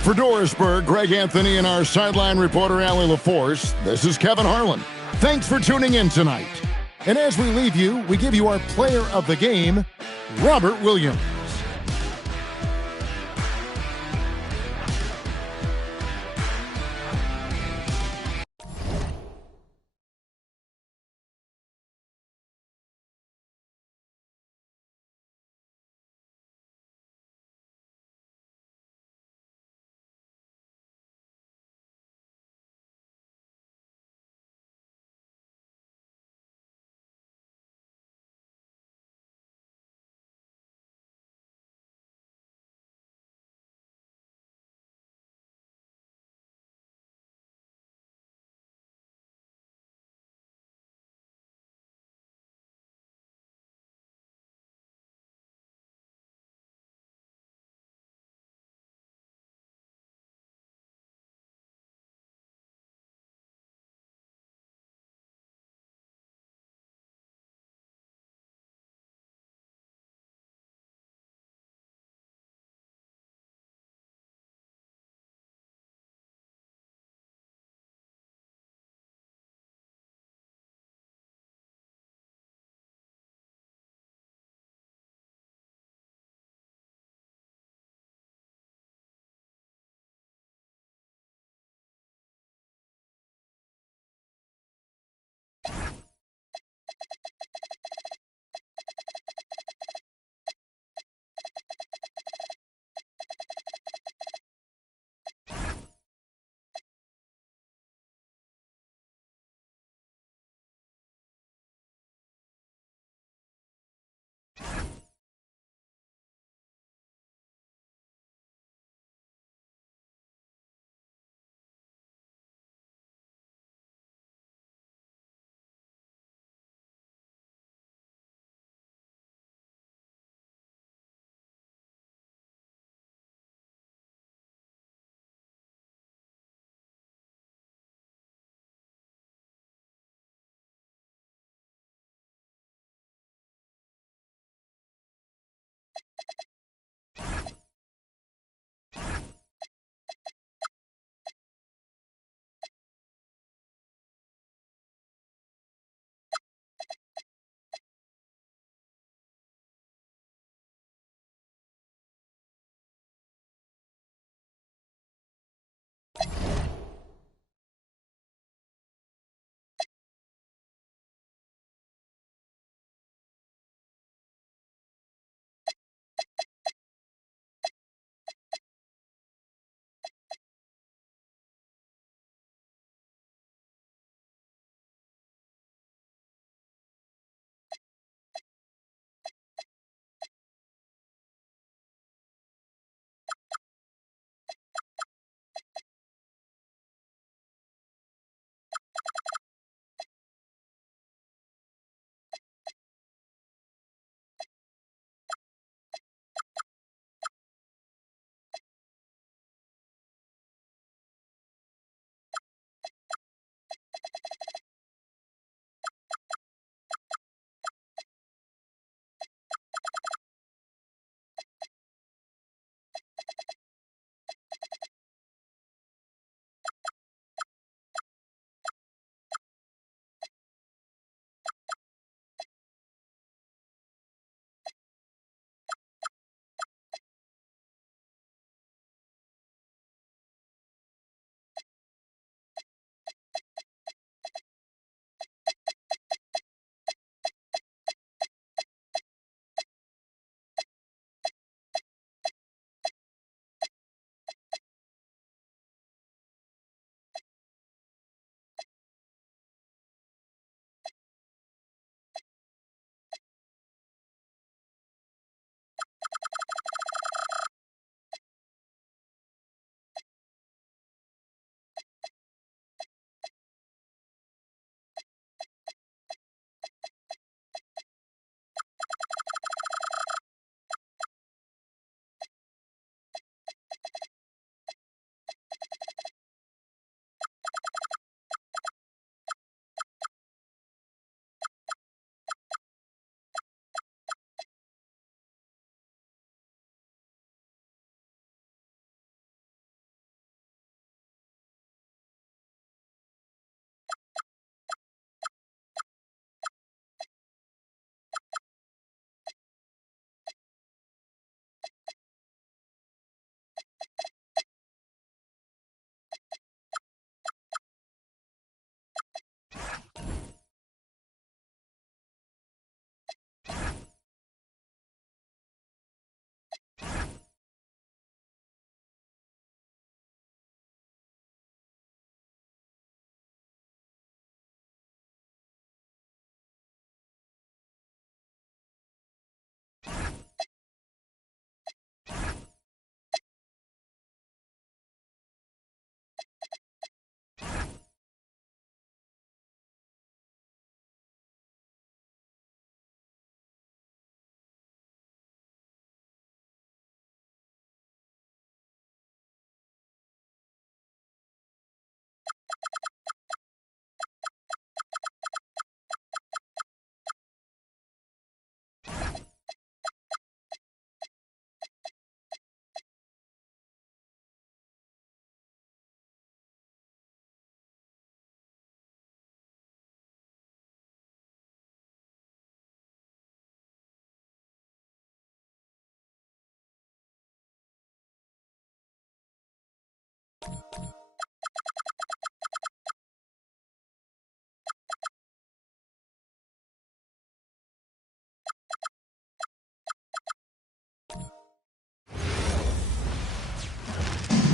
For Dorisburg, Greg Anthony, and our sideline reporter, Allie LaForce, this is Kevin Harlan. Thanks for tuning in tonight. And as we leave you, we give you our player of the game, Robert Williams.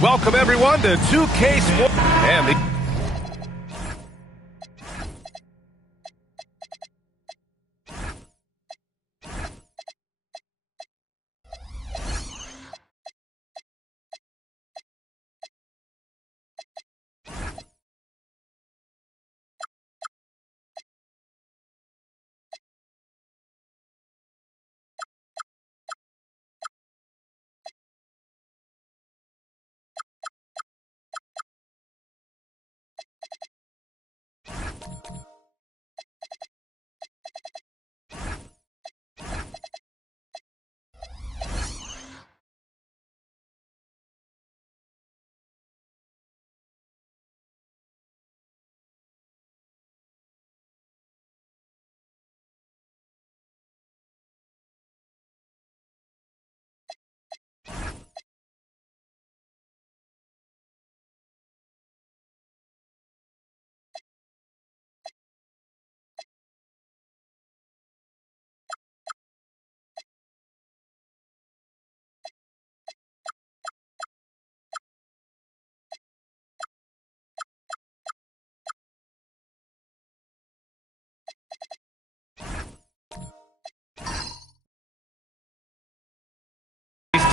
Welcome, everyone, to 2K Sports. And the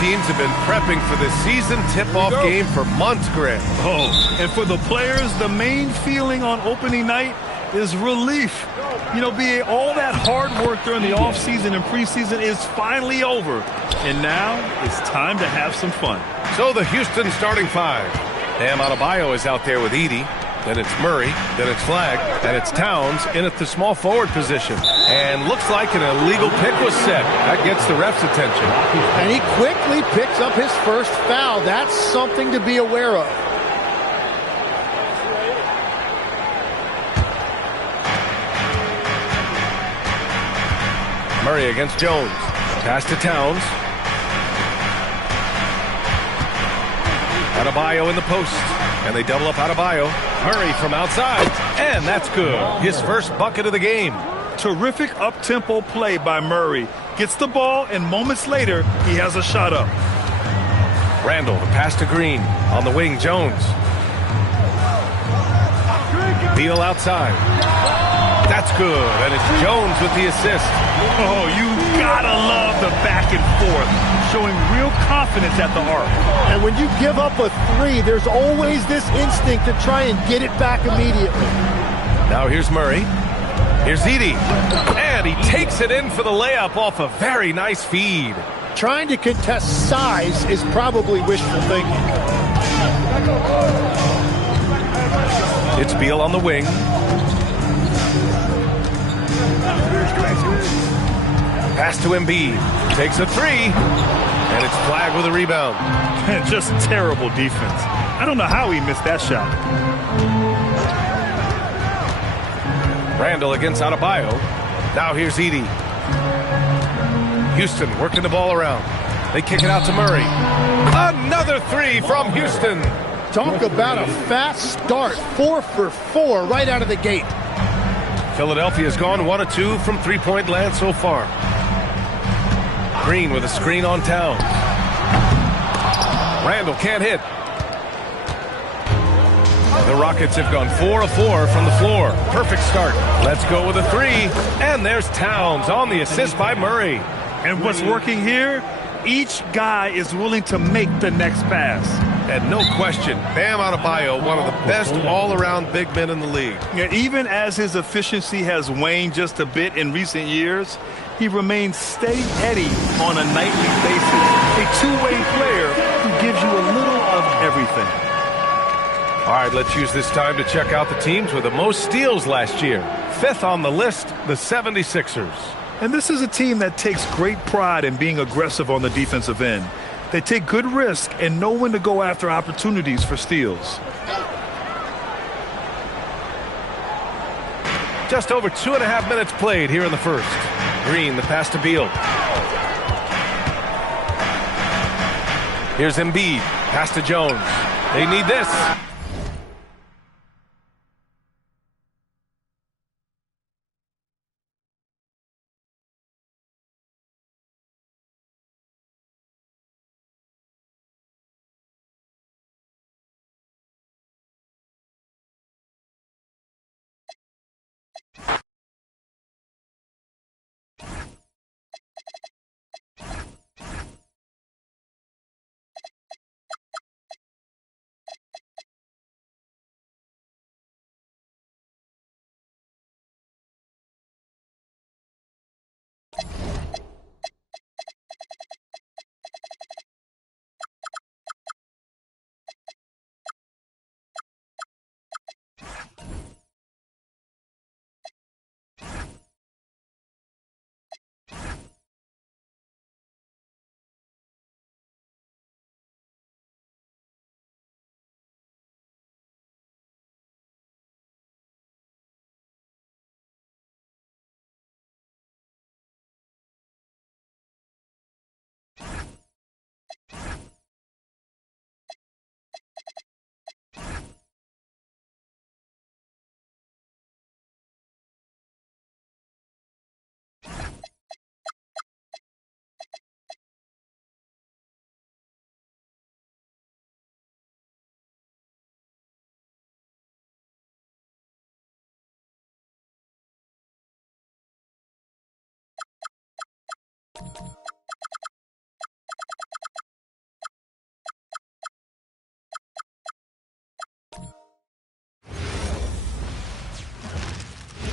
teams have been prepping for the season tip-off game for months, Grant. Oh, and for the players, the main feeling on opening night is relief. You know, all that hard work during the offseason and preseason is finally over. And now it's time to have some fun. So the Houston starting five. Bam Adebayo is out there with Edey. Then it's Murray, then it's Flagg, and it's Towns in at the small forward position. And looks like an illegal pick was set. That gets the ref's attention. And he quickly picks up his first foul. That's something to be aware of. Murray against Jones. Pass to Towns. Adebayo in the post. And they double up Adebayo. Murray from outside. And that's good. His first bucket of the game. Terrific up-tempo play by Murray. Gets the ball, and moments later, he has a shot up. Randall, the pass to Green. On the wing, Jones. Beal outside. That's good. And it's Jones with the assist. Oh, you gotta love the back and forth. Showing real confidence at the arc. And when you give up a three, there's always this instinct to try and get it back immediately. Now here's Murray. Here's Edey. And he takes it in for the layup off a very nice feed. Trying to contest size is probably wishful thinking. It's Beal on the wing. Pass to Embiid. Takes a three. And it's Flagg with a rebound. Just terrible defense. I don't know how he missed that shot. Randall against Adebayo. Now here's Edey. Houston working the ball around. They kick it out to Murray. Another three from Houston. Talk about a fast start. 4 for 4 right out of the gate. Philadelphia's gone 1 of 2 from three-point land so far. Green with a screen on Towns. Randall can't hit. The Rockets have gone 4 of 4 from the floor. Perfect start. Let's go with a three. And there's Towns on the assist by Murray. And what's working here? Each guy is willing to make the next pass. And no question, Bam Adebayo, one of the best all-around big men in the league. Yeah, even as his efficiency has waned just a bit in recent years, he remains steady on a nightly basis. A two-way player who gives you a little of everything. All right, let's use this time to check out the teams with the most steals last year. 5th on the list, the 76ers. And this is a team that takes great pride in being aggressive on the defensive end. They take good risk and know when to go after opportunities for steals. Just over 2.5 minutes played here in the first. Green, the pass to Beal. Here's Embiid, pass to Jones. They need this.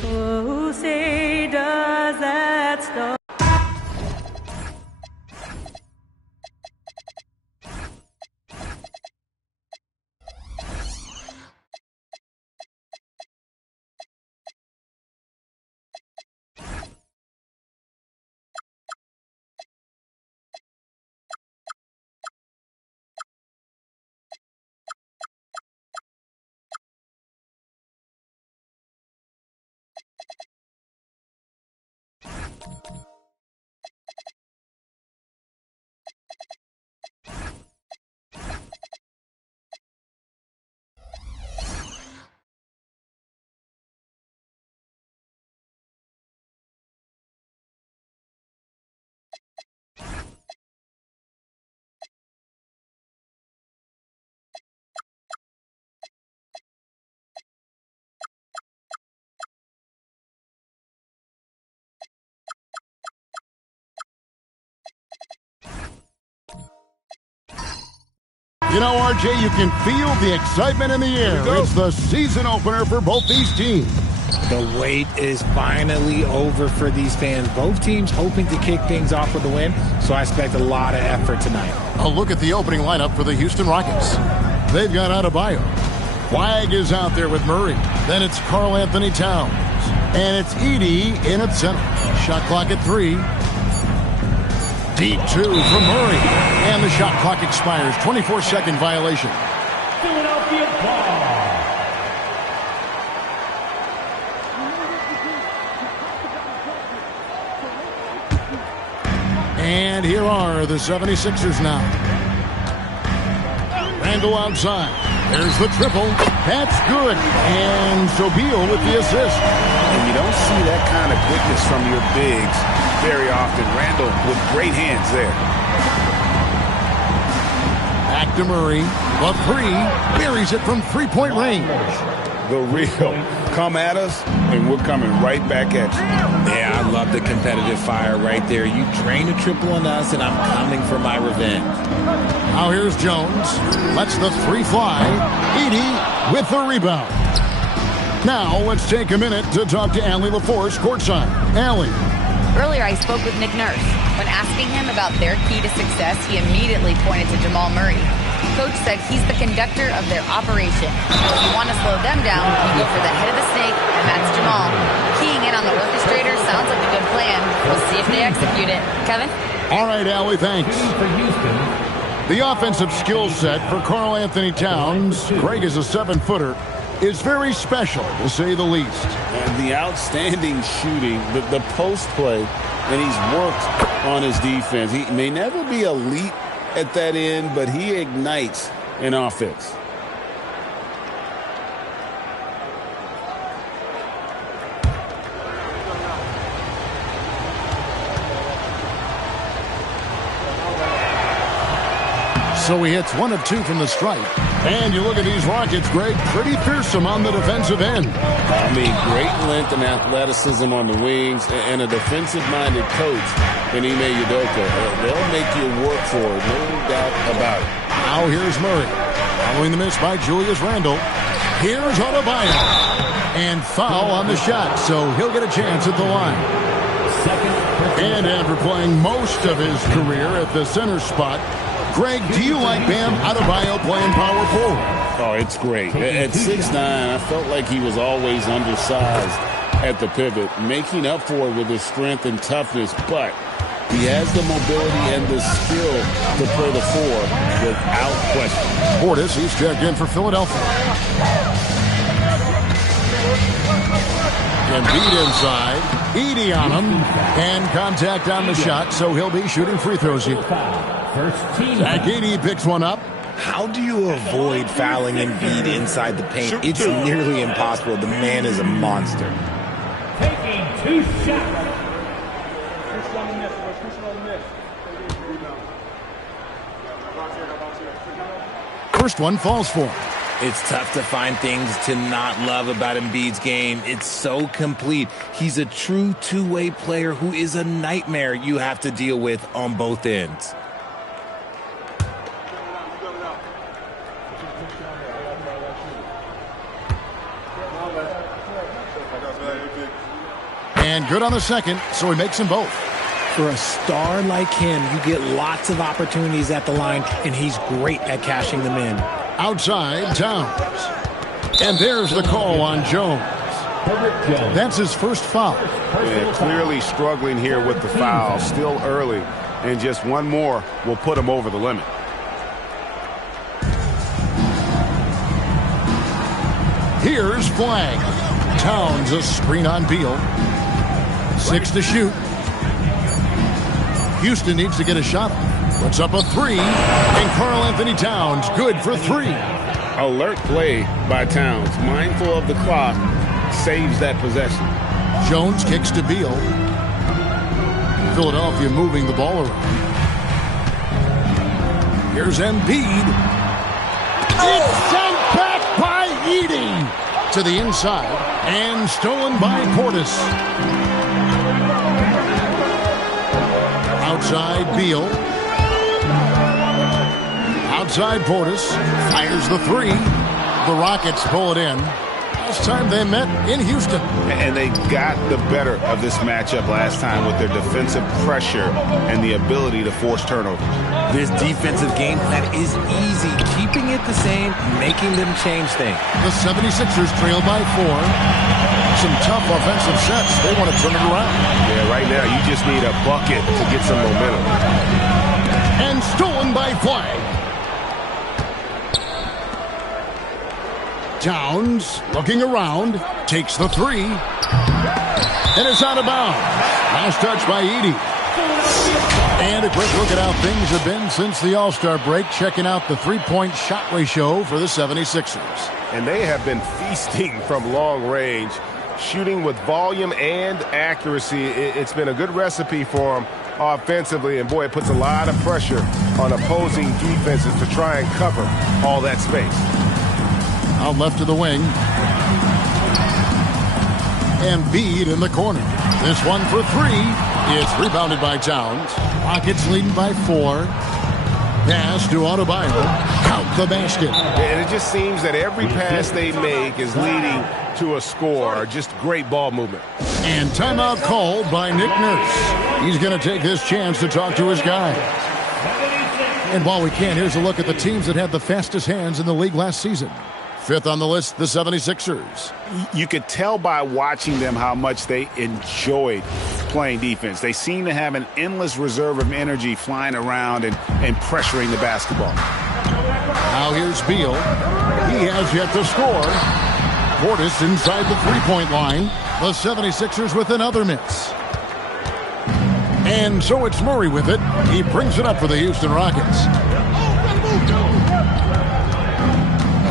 Who say does that stop? You know, RJ, you can feel the excitement in the air. It's the season opener for both these teams. The wait is finally over for these fans. Both teams hoping to kick things off with a win, so I expect a lot of effort tonight. A look at the opening lineup for the Houston Rockets. They've got Adebayo. Flagg is out there with Murray. Then it's Karl Anthony Towns. And it's Edey in at center. Shot clock at 3. Deep 2 from Murray. And the shot clock expires. 24-second violation. Philadelphia ball. And here are the 76ers now. Randall outside. There's the triple. That's good. And Sobeel with the assist. And you don't see that kind of quickness from your bigs very often. Randall with great hands there. Back to Murray. The 3 buries it from three-point range. The real. Come at us, and we're coming right back at you. Yeah, I love the competitive fire right there. You drain a triple on us, and I'm coming for my revenge. Now here's Jones. Lets the 3 fly. Edey with the rebound. Now let's take a minute to talk to Allie LaForce courtside. Allie. Earlier, I spoke with Nick Nurse. When asking him about their key to success, he immediately pointed to Jamal Murray. Coach said he's the conductor of their operation. If you want to slow them down, you go for the head of the snake, and that's Jamal. Keying in on the orchestrator sounds like a good plan. We'll see if they execute it. Kevin? All right, Allie, thanks. The offensive skill set for Karl Anthony Towns, Craig is a 7-footer, is very special, to say the least. And the outstanding shooting, the post play, and he's worked on his defense. He may never be elite at that end, but he ignites an offense. So he hits 1 of 2 from the stripe. And you look at these Rockets, Greg, pretty fearsome on the defensive end. I mean, great length and athleticism on the wings, and a defensive-minded coach in Ime Udoka. They'll make you work for it, no doubt about it. Now here's Murray. Following the miss by Julius Randle. Here's Adebayo. And foul on the shot, so he'll get a chance at the line. And after playing most of his career at the center spot, Greg, do you like Bam Adebayo playing power forward? Oh, it's great. At 6'9", I felt like he was always undersized at the pivot, making up for it with his strength and toughness, but he has the mobility and the skill to play the 4 without question. Portis, he's checked in for Philadelphia. Embiid inside. Edey on him. And contact on the shot, so he'll be shooting free throws here. Zach Edey picks one up. How do you avoid fouling Embiid inside the paint? It's nearly impossible. The man is a monster. Taking 2 shots. First one falls for him. It's tough to find things to not love about Embiid's game. It's so complete. He's a true two-way player who is a nightmare you have to deal with on both ends. And good on the second, so he makes them both. For a star like him, you get lots of opportunities at the line, and he's great at cashing them in. Outside, Towns. And there's the call on Jones. That's his first foul. Yeah, clearly struggling here with the foul. Still early. And just one more will put him over the limit. Here's Flag. Towns a screen on Beal. 6 to shoot. Houston needs to get a shot. Puts up a 3. And Karl Anthony Towns good for 3. Alert play by Towns. Mindful of the clock. Saves that possession. Jones kicks to Beal. Philadelphia moving the ball around. Here's Embiid. It's sent back by Edey to the inside and stolen by Portis. Outside Beal. Outside Portis. Fires the 3. The Rockets pull it in. Last time they met in Houston. And they got the better of this matchup last time with their defensive pressure and the ability to force turnovers. This defensive game plan is easy. Keeping it the same, making them change things. The 76ers trail by 4. Some tough offensive sets. They want to turn it around. Yeah, right now you just need a bucket to get some momentum. And stolen by Flag. Towns looking around, takes the 3, and it's out of bounds. Last touch by Edey. And a quick look at how things have been since the All-Star break, checking out the three-point shot ratio for the 76ers. And they have been feasting from long range, shooting with volume and accuracy. It's been a good recipe for them offensively, and boy, it puts a lot of pressure on opposing defenses to try and cover all that space. Out left to the wing. Embiid in the corner. This one for 3. It's rebounded by Towns. Rockets leading by 4. Pass to Adebayo. Count the basket. And it just seems that every pass they make is leading to a score. Just great ball movement. And timeout called by Nick Nurse. He's going to take this chance to talk to his guys. And while we can, here's a look at the teams that had the fastest hands in the league last season. 5th on the list, the 76ers. You could tell by watching them how much they enjoyed playing defense. They seem to have an endless reserve of energy flying around and pressuring the basketball. Now here's Beal. He has yet to score. Portis inside the three-point line. The 76ers with another miss. And so it's Murray with it. He brings it up for the Houston Rockets.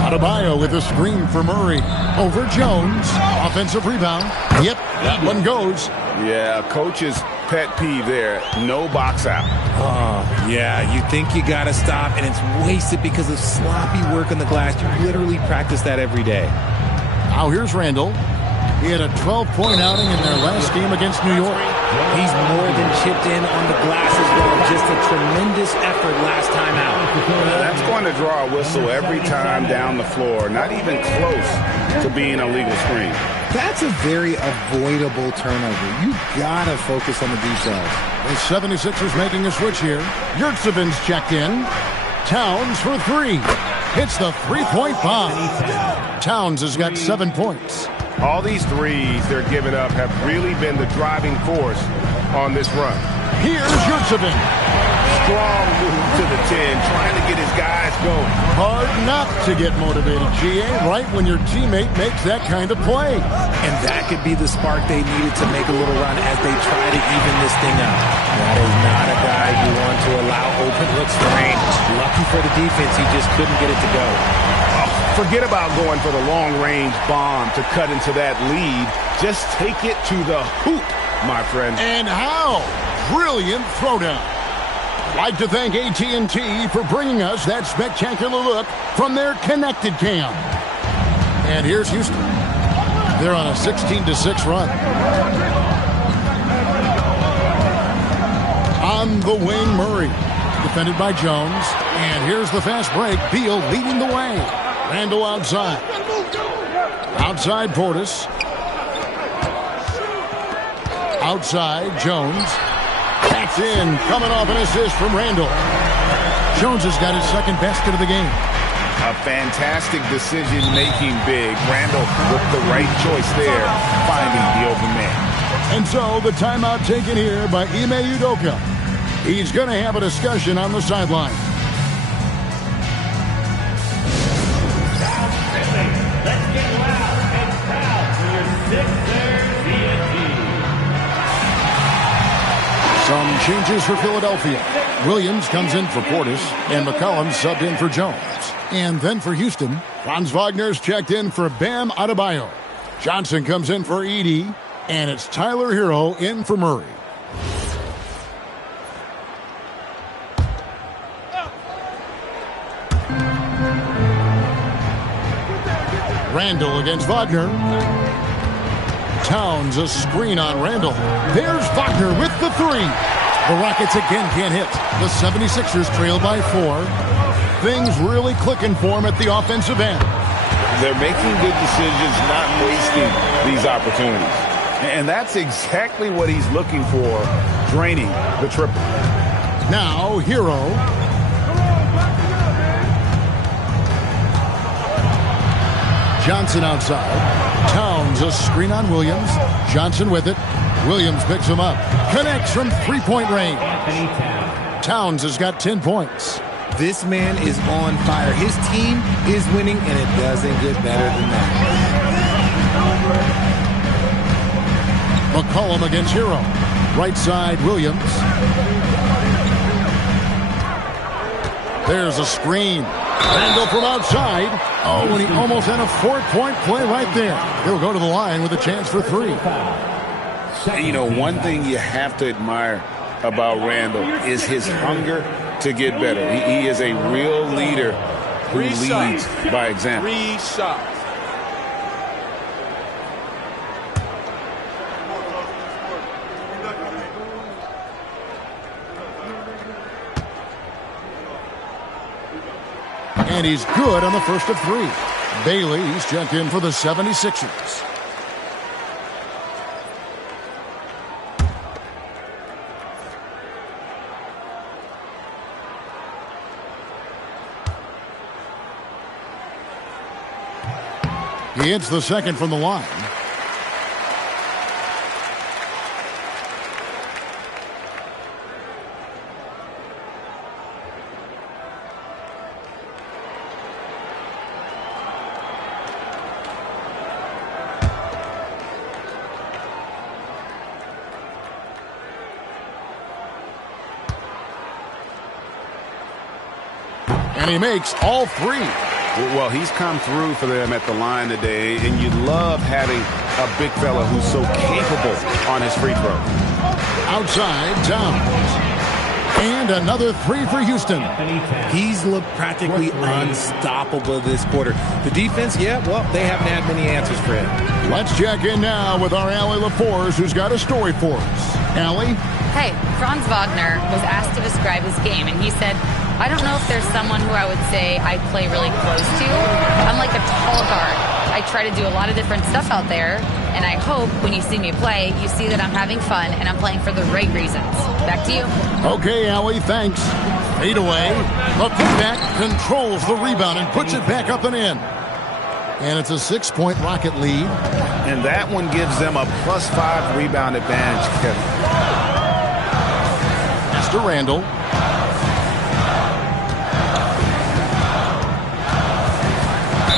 Adebayo with a screen for Murray. Over Jones. Offensive rebound. Yep, that one goes. Yeah, coaches pet peeve there. No box out. Oh, yeah. You think you got to stop, and it's wasted because of sloppy work on the glass. You literally practice that every day. Now here's Randall. He had a 12-point outing in their last game against New York. He's more than chipped in on the glass as well. Just a tremendous effort last time out. That's going to draw a whistle every time down the floor. Not even close to being a legal screen. That's a very avoidable turnover. You got to focus on the details. The 76ers making a switch here. Yurtsevic's checked in. Towns for three. Hits the three-point bomb. Towns has got 7 points. All these threes they're giving up have really been the driving force on this run. Here's Yurtsevic. Strong move to the 10, trying to get his guys going. Hard not to get motivated, GA, right when your teammate makes that kind of play. And that could be the spark they needed to make a little run as they try to even this thing out. That is not a guy you want to allow open looks for him. Lucky for the defense, he just couldn't get it to go. Forget about going for the long-range bomb to cut into that lead. Just take it to the hoop, my friend. And how? Brilliant throwdown. Like to thank AT&T for bringing us that spectacular look from their connected cam. And here's Houston. They're on a 16-6 run. On the wing, Murray. Defended by Jones. And here's the fast break. Beal leading the way. Randall outside. Outside Portis. Outside Jones. That's in. Coming off an assist from Randall. Jones has got his second basket of the game. A fantastic decision-making big. Randall with the right choice there, finding the open man. And so the timeout taken here by Ime Udoka. He's going to have a discussion on the sideline. Some changes for Philadelphia. Williams comes in for Portis, and McCollum subbed in for Jones. And then for Houston, Franz Wagner's checked in for Bam Adebayo. Johnson comes in for Edey, and it's Tyler Hero in for Murray. Randall against Wagner. Towns a screen on Randall. There's Wagner with the three. The Rockets again can't hit. The 76ers trail by 4. Things really clicking for them at the offensive end. They're making good decisions, not wasting these opportunities. And that's exactly what he's looking for, draining the triple. Now, Hero. Johnson outside. Towns a screen on Williams. Johnson with it. Williams picks him up. Connects from three-point range. Towns has got 10 points. This man is on fire. His team is winning, and it doesn't get better than that. McCollum against Hero. Right side, Williams. There's a screen. Randall from outside. Oh, and he almost had a 4-point play right there. He'll go to the line with a chance for 3. You know, one thing you have to admire about Randall is his hunger to get better. He is a real leader who leads by example. 3 shots. And he's good on the first of 3. Bailey's checked in for the 76ers. He hits the second from the line. And he makes all 3. Well, he's come through for them at the line today, and you love having a big fella who's so capable on his free throw. Outside, Towns. And another three for Houston. He's looked practically unstoppable this quarter. The defense, yeah, well, they haven't had many answers for him. Let's check in now with our Allie LaForce, who's got a story for us. Allie? Hey, Franz Wagner was asked to describe his game, and he said, I don't know if there's someone who I would say I play really close to. I'm like a tall guard. I try to do a lot of different stuff out there, and I hope when you see me play, you see that I'm having fun and I'm playing for the right reasons. Back to you. Okay, Allie, thanks. Fade away. The putback controls the rebound and puts it back up and in. And it's a 6-point Rocket lead. And that one gives them a +5 rebound advantage, Kevin. Mr. Randall.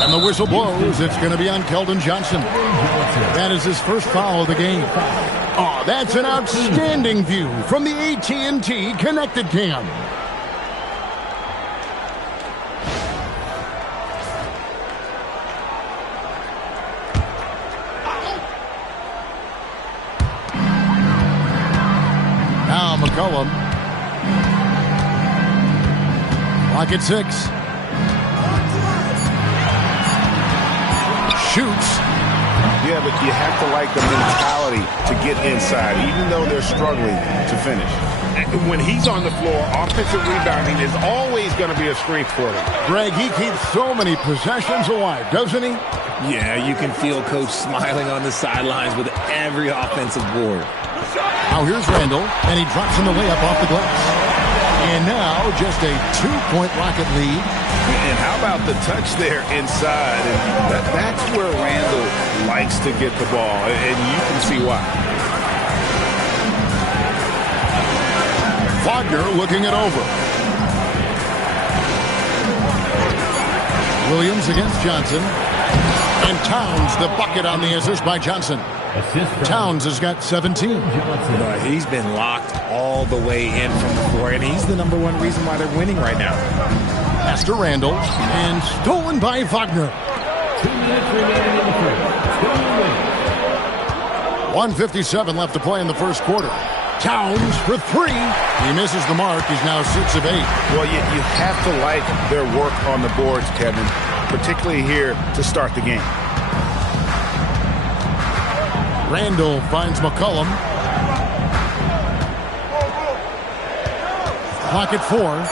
And the whistle blows. It's going to be on Keldon Johnson. That is his first foul of the game. Oh, that's an outstanding view from the AT&T Connected Cam. Now McCollum. Clock at 6. Shoots. Yeah, but you have to like the mentality to get inside, even though they're struggling to finish. When he's on the floor, offensive rebounding is always going to be a strength for them. Greg, he keeps so many possessions alive, doesn't he? Yeah, you can feel Coach smiling on the sidelines with every offensive board. Now here's Randall, and he drops in the layup off the glass. And now just a 2-point Rocket lead. And how about the touch there inside? And that's where Randall likes to get the ball, and you can see why. Wagner looking it over. Williams against Johnson. And Towns the bucket on the assist by Johnson. Towns has got 17. He's been locked all the way in from the floor, and he's the #1 reason why they're winning right now. Pass to Randall, and stolen by Wagner. 2 minutes remaining in the first. 1:57 left to play in the first quarter. Towns for 3. He misses the mark. He's now 6 of 8. Well, you have to like their work on the boards, Kevin, particularly here to start the game. Randall finds McCollum. Clock at 4.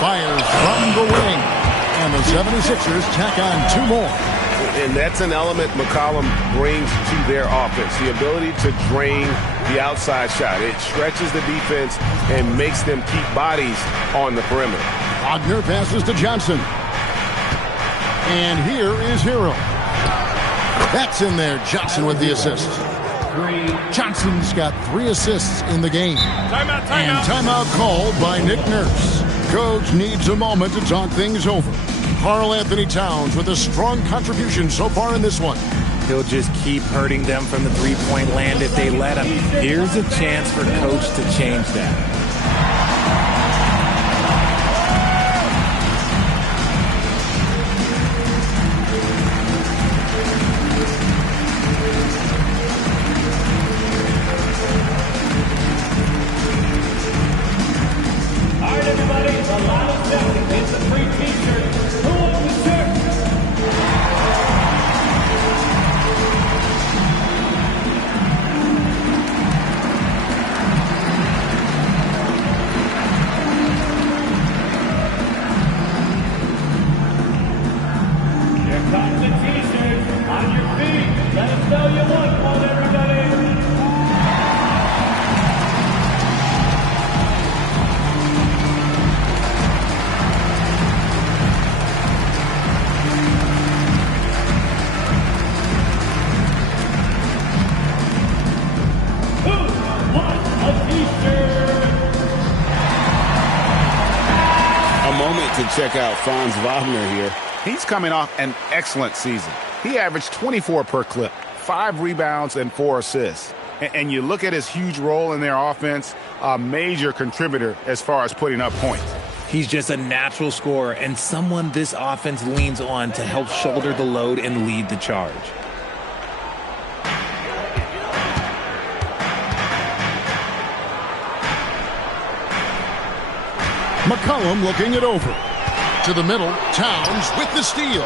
Fires from the wing. And the 76ers tack on 2 more. And that's an element McCollum brings to their offense, the ability to drain the outside shot. It stretches the defense and makes them keep bodies on the perimeter. Wagner passes to Johnson. And here is Hero. That's in there. Johnson with the assist. Johnson's got 3 assists in the game. Timeout. And timeout called by Nick Nurse. Coach needs a moment to talk things over. Karl Anthony Towns with a strong contribution so far in this one. He'll just keep hurting them from the three-point land if they let him. Here's a chance for Coach to change that. Check out Franz Wagner here. He's coming off an excellent season. He averaged 24 per clip, 5 rebounds, and 4 assists. And you look at his huge role in their offense, a major contributor as far as putting up points. He's just a natural scorer and someone this offense leans on to help shoulder the load and lead the charge. McCollum looking it over. To the middle, Towns with the steal.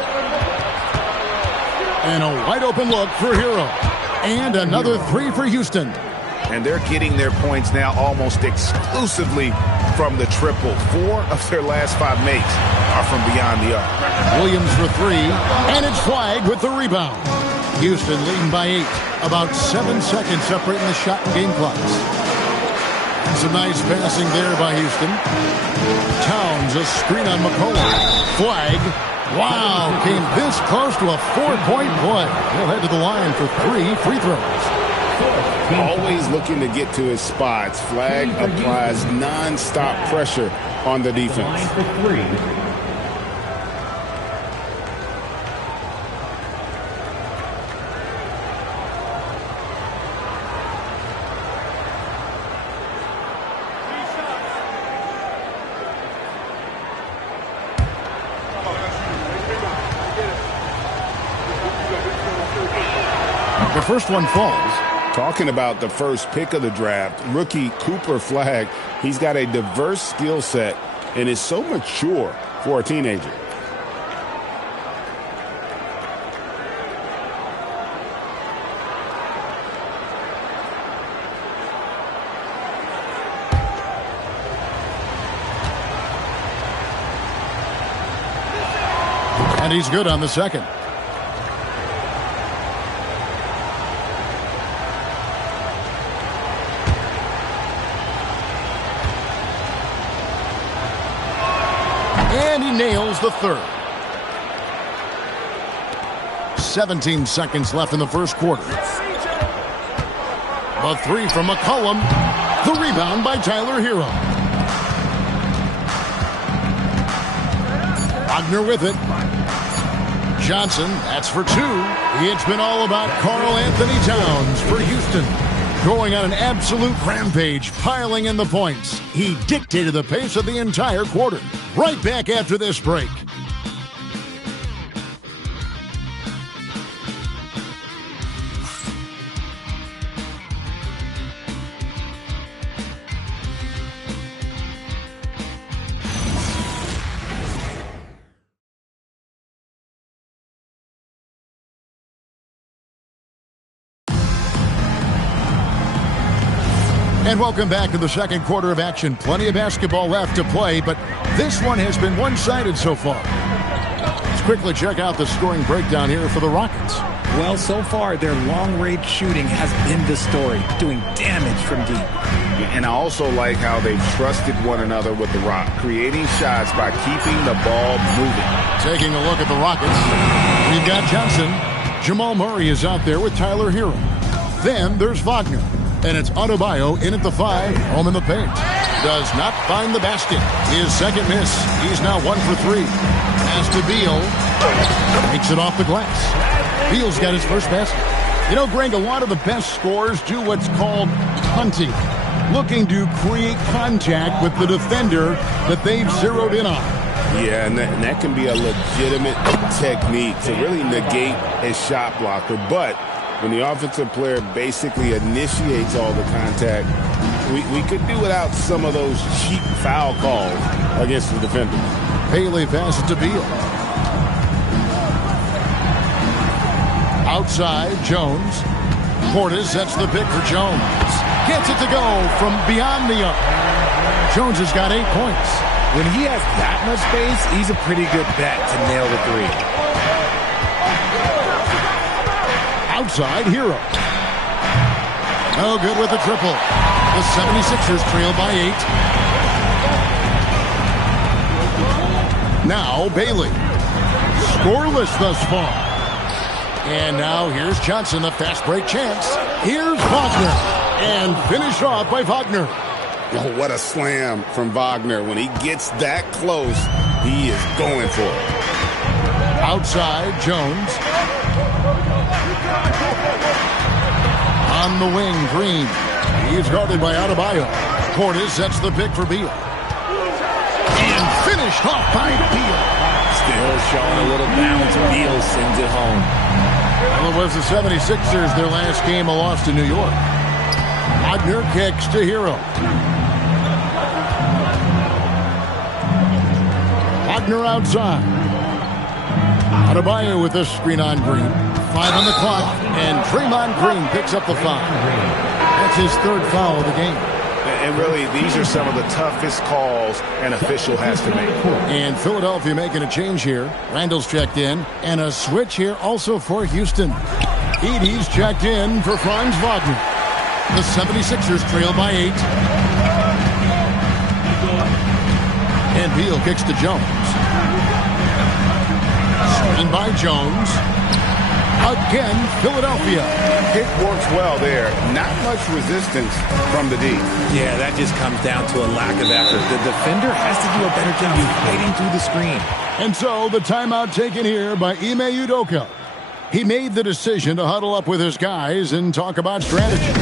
And a wide open look for Hero. And another three for Houston. And they're getting their points now almost exclusively from the triple. 4 of their last 5 makes are from beyond the arc. Williams for 3, and it's flagged with the rebound. Houston leading by 8. About 7 seconds separating the shot and game clocks. And some nice passing there by Houston. Towns, a screen on McCollum. Flag. Wow, came this close to a 4-point play. He'll head to the line for 3 free throws. Always looking to get to his spots. Flag applies non-stop pressure on the defense. The first one falls. Talking about the first pick of the draft, rookie Cooper Flagg. He's got a diverse skill set and is so mature for a teenager. And he's good on the second. And he nails the third. 17 seconds left in the first quarter. A three from McCollum. The rebound by Tyler Hero. Wagner with it. Johnson, that's for 2. It's been all about Karl Anthony Towns for Houston. Going on an absolute rampage, piling in the points. He dictated the pace of the entire quarter. Right back after this break. And welcome back to the second quarter of action. Plenty of basketball left to play, but this one has been one-sided so far. Let's quickly check out the scoring breakdown here for the Rockets. Well, so far, their long-range shooting has been the story, doing damage from deep. And I also like how they've trusted one another with the rock, creating shots by keeping the ball moving. Taking a look at the Rockets, we've got Johnson. Jamal Murray is out there with Tyler Hero. Then there's Wagner. And it's Adebayo in at the 5, home in the paint. Does not find the basket. His second miss. He's now 1 for 3. Pass to Beal. Makes it off the glass. Beal's got his first basket. You know, Greg, a lot of the best scorers do what's called hunting. Looking to create contact with the defender that they've zeroed in on. Yeah, and that can be a legitimate technique to really negate a shot blocker. But when the offensive player basically initiates all the contact, we could do without some of those cheap foul calls against the defender. Bailey passes to Beal. Outside, Jones. Portis sets the pick for Jones. Gets it to go from beyond the arc. Jones has got 8 points. When he has that much space, he's a pretty good bet to nail the 3. Outside, Hero. No good with the triple. The 76ers trail by 8. Now Bailey. Scoreless thus far. And now here's Johnson, a fast break chance. Here's Wagner. And finished off by Wagner. Oh, what a slam from Wagner. When he gets that close, he is going for it. Outside, Jones. On the wing, Green. He's guarded by Adebayo. Portis sets the pick for Beal. And Finished off by Beal. Still showing a little bounce. Beal sends it home. Well, it was the 76ers, their last game, a loss to New York. Wagner kicks to Hero. Wagner outside. Adebayo with a screen on Green. 5 on the clock, and Draymond Green picks up the foul. That's his third foul of the game. And really, these are some of the toughest calls an official has to make. And Philadelphia making a change here. Randall's checked in, and a switch here also for Houston. Edey's checked in for Franz Wagner. The 76ers trail by 8. And Beal kicks to Jones. Screen by Jones. Again, Philadelphia. Kick works well there. Not much resistance from the D. Yeah, that just comes down to a lack of effort. The defender has to do a better job fighting through the screen. And so the timeout taken here by Ime Udoka. He made the decision to huddle up with his guys and talk about strategy.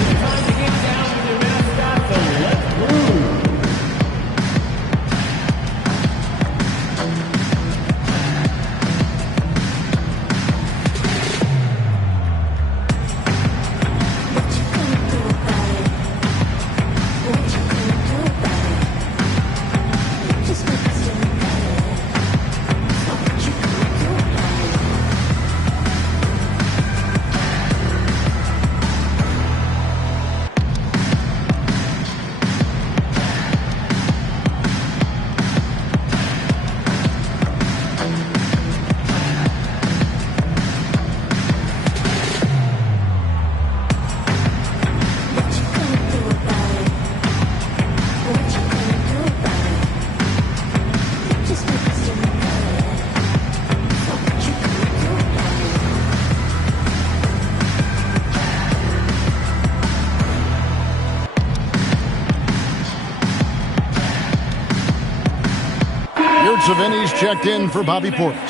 Savini's checked in for Bobby Portis.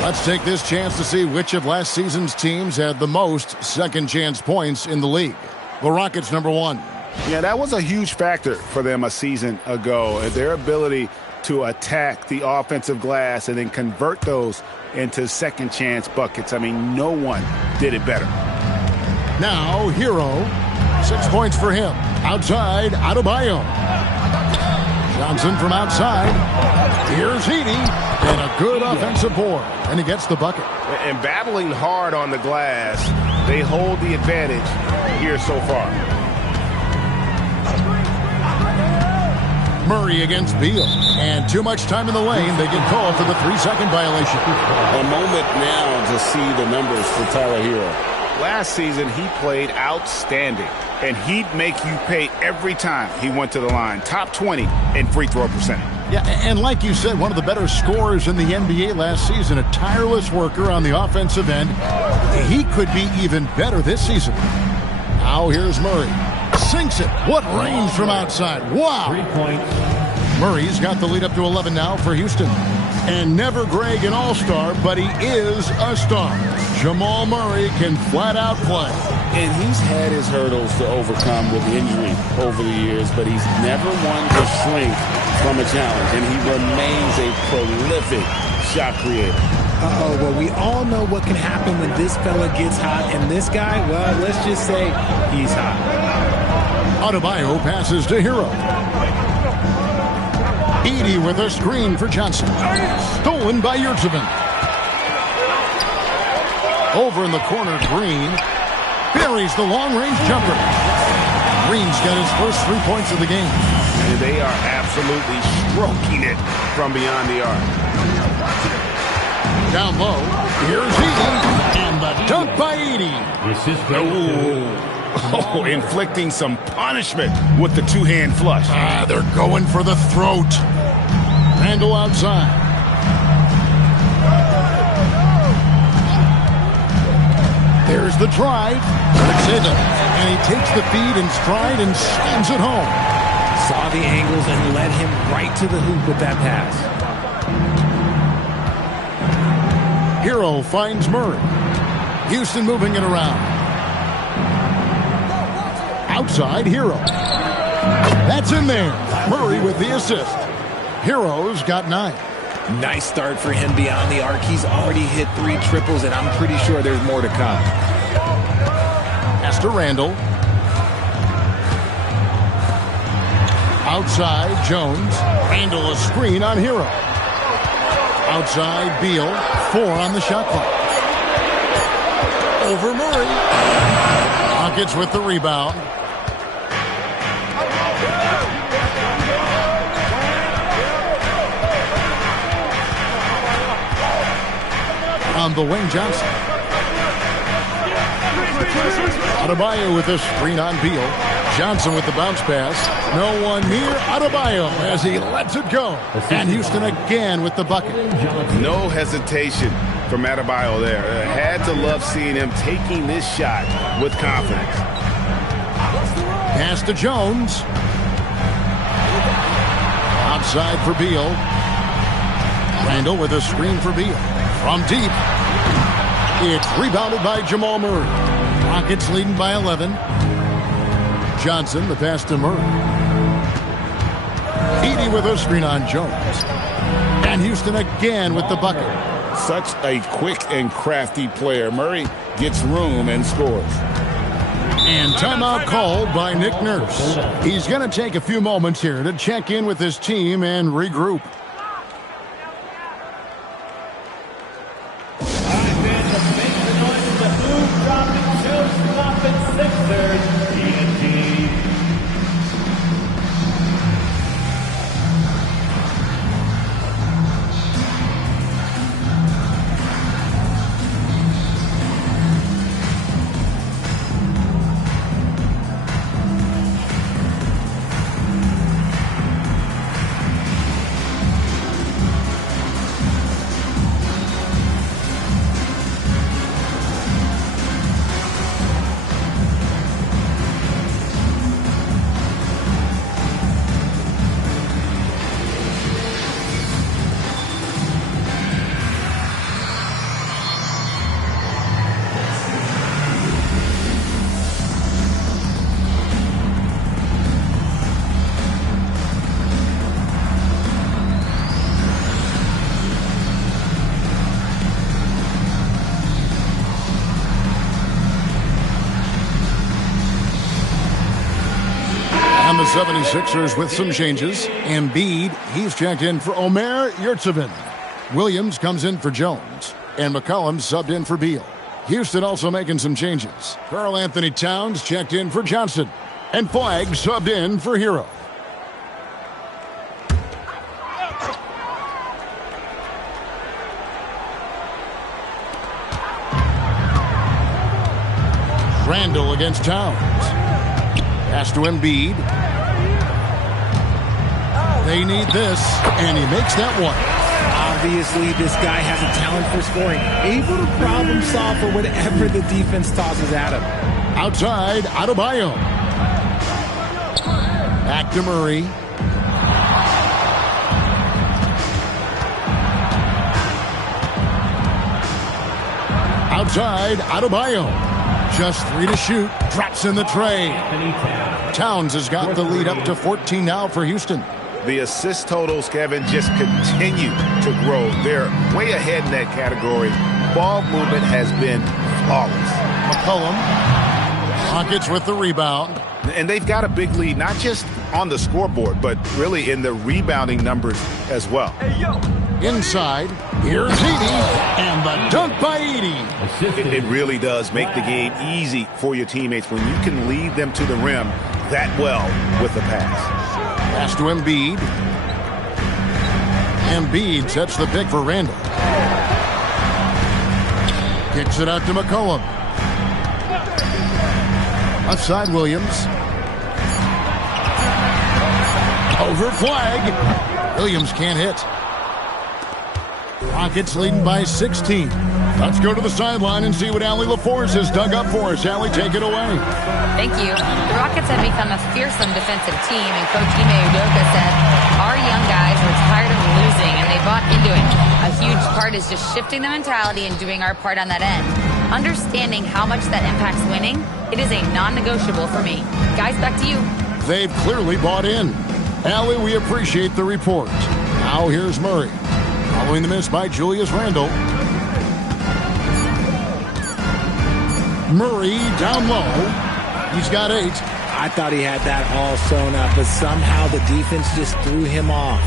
Let's take this chance to see which of last season's teams had the most second chance points in the league. The Rockets, number 1. Yeah, that was a huge factor for them a season ago. Their ability to attack the offensive glass and then convert those into second chance buckets. I mean, no one did it better. Now, Hero. 6 points for him. Outside, Adebayo. Johnson from outside. Here's Edey. And a good offensive board. And he gets the bucket. And battling hard on the glass, they hold the advantage here so far. Murray against Beal. And too much time in the lane. They get called for the 3-second violation. A moment now to see the numbers for Tyler Hero. Last season, he played outstanding. And he'd make you pay every time he went to the line. Top 20 in free throw percentage. Yeah, and like you said, one of the better scorers in the NBA last season, a tireless worker on the offensive end. He could be even better this season. Now here's Murray. Sinks it. What range from outside. Wow. 3 points. Murray's got the lead up to 11 now for Houston. And never Greg an all-star, but he is a star. Jamal Murray can flat out play. And he's had his hurdles to overcome with injury over the years, but he's never one to shrink from a challenge. And he remains a prolific shot creator. Uh-oh, well, we all know what can happen when this fella gets hot. And this guy, well, let's just say he's hot. Adebayo passes to Hero. Edey with a screen for Johnson. Stolen by Yurtseven. Over in the corner, Green buries the long-range jumper. Green's got his first 3 points of the game. And they are absolutely stroking it from beyond the arc. Down low, here's Edey, and the dunk by Edey. Oh, inflicting some punishment with the two-hand flush. They're going for the throat. Randall outside. There's the drive. And he takes the feed in stride and slams it home. Saw the angles and led him right to the hoop with that pass. Hero finds Murray. Houston moving it around. Outside, Hero. That's in there. Murray with the assist. Hero's got 9. Nice start for him beyond the arc. He's already hit 3 triples, and I'm pretty sure there's more to come. Pass to Randall. Outside, Jones. Randall a screen on Hero. Outside, Beal. 4 on the shot clock. Over Murray. Rockets with the rebound. On the wing, Johnson. Adebayo with a screen on Beal. Johnson with the bounce pass. No one near Adebayo as he lets it go. And Houston again with the bucket. No hesitation from Adebayo there. Had to love seeing him taking this shot with confidence. Pass to Jones. Outside for Beal. Randall with a screen for Beal. From deep. It's rebounded by Jamal Murray. Rockets leading by 11. Johnson, the pass to Murray. Edey with a screen on Jones. And Houston again with the bucket. Such a quick and crafty player. Murray gets room and scores. And timeout called by Nick Nurse. He's going to take a few moments here to check in with his team and regroup. And the 76ers with some changes. Embiid, he's checked in for Omer Yurtseven. Williams comes in for Jones. And McCollum subbed in for Beal. Houston also making some changes. Karl Anthony Towns checked in for Johnson. And Flagg subbed in for Hero. Randall against Towns. Pass to Embiid. They need this, and he makes that one. Obviously, this guy has a talent for scoring. Able to problem solve for whatever the defense tosses at him. Outside, Adebayo. Back to Murray. Outside, Adebayo. Just 3 to shoot. Drops in the tray. Towns has got the lead up to 14 now for Houston. The assist totals, Kevin, just continue to grow. They're way ahead in that category. Ball movement has been flawless. McCollum. Rockets with the rebound. And they've got a big lead, not just on the scoreboard, but really in the rebounding numbers as well. Inside, here's Edey, and the dunk by Edey. It really does make the game easy for your teammates when you can lead them to the rim that well with the pass. Pass to Embiid. Embiid sets the pick for Randall. Kicks it out to McCollum. Left side, Williams. Over Flagg. Williams can't hit. Rockets leading by 16. Let's go to the sideline and see what Allie LaForce has dug up for us. Allie, take it away. Thank you. The Rockets have become a fearsome defensive team, and Coach Ime Udoka said, our young guys were tired of losing, and they bought into it. A huge part is just shifting the mentality and doing our part on that end. Understanding how much that impacts winning, it is a non-negotiable for me. Guys, back to you. They've clearly bought in. Allie, we appreciate the report. Now here's Murray. Following the miss by Julius Randle. Murray down low. He's got 8. I thought he had that all sewn up, but somehow the defense just threw him off.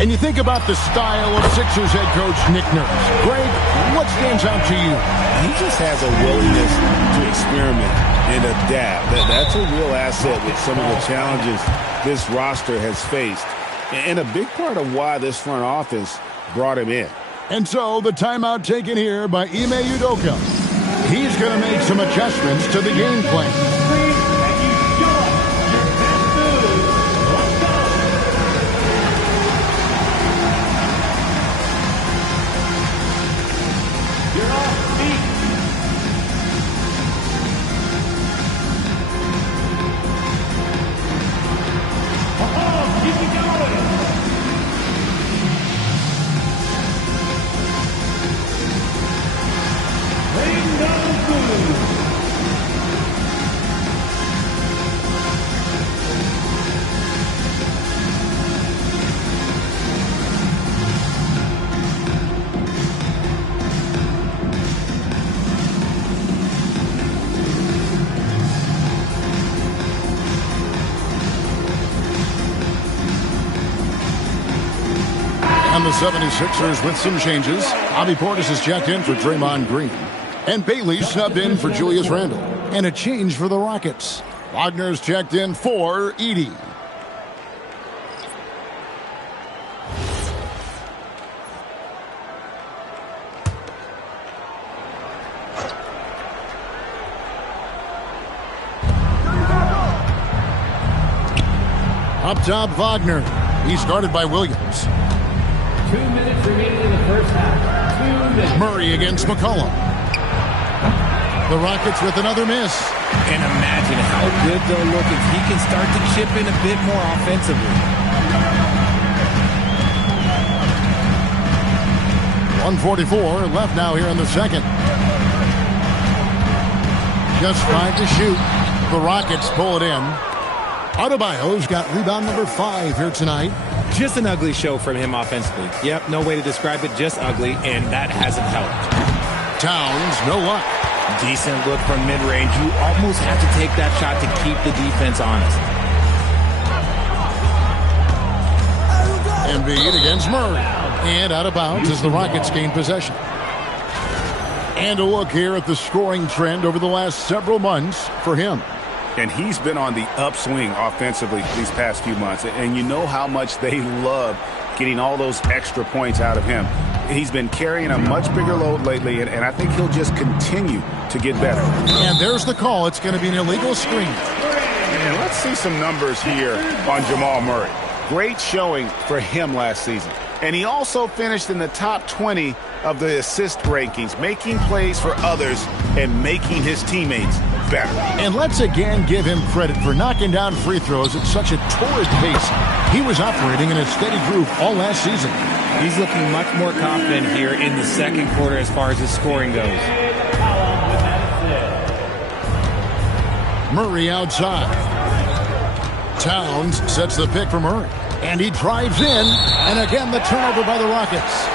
And you think about the style of Sixers head coach Nick Nurse. Greg, what stands out to you? He just has a willingness to experiment and adapt. That's a real asset with some of the challenges this roster has faced. And a big part of why this front office brought him in. And so the timeout taken here by Ime Udoka. He's going to make some adjustments to the game plan. And the 76ers with some changes. Bobby Portis is checked in for Draymond Green. And Bailey subbed in for Julius Randle. And a change for the Rockets. Wagner's checked in for Edey. Up top, Wagner. He's guarded by Williams. 2 minutes remaining in the first half. 2 minutes. Murray against McCollum. The Rockets with another miss. And imagine how good they'll look if he can start to chip in a bit more offensively. 1:44 left now here in the second. Just 5 to shoot. The Rockets pull it in. Adebayo's got rebound number 5 here tonight. Just an ugly show from him offensively. Yep, no way to describe it, just ugly, and that hasn't helped. Towns, no luck. Decent look from mid-range. You almost have to take that shot to keep the defense honest. Embiid against Murray. And out of bounds as the Rockets gain possession. And a look here at the scoring trend over the last several months for him. And he's been on the upswing offensively these past few months. And you know how much they love getting all those extra points out of him. He's been carrying a much bigger load lately, and I think he'll just continue to get better. And there's the call. It's going to be an illegal screen. And let's see some numbers here on Jamal Murray. Great showing for him last season. And he also finished in the top 20 of the assist rankings, making plays for others and making his teammates better. And let's again give him credit for knocking down free throws at such a torrid pace. He was operating in a steady groove all last season. He's looking much more confident here in the second quarter as far as his scoring goes. Murray outside. Towns sets the pick for Murray. And he drives in. And again, the turnover by the Rockets.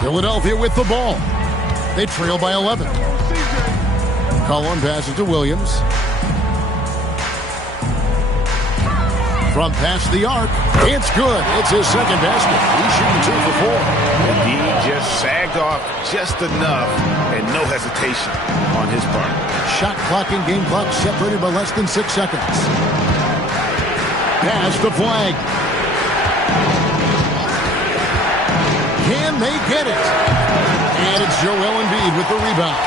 Philadelphia with the ball. They trail by 11. Cullen passes to Williams. From past the arc, it's good. It's his second basket. He's shooting 2 for 4. And he just sagged off just enough and no hesitation on his part. Shot clock and game clock separated by less than 6 seconds. Pass the flag. Can they get it? And it's Joel Embiid with the rebound.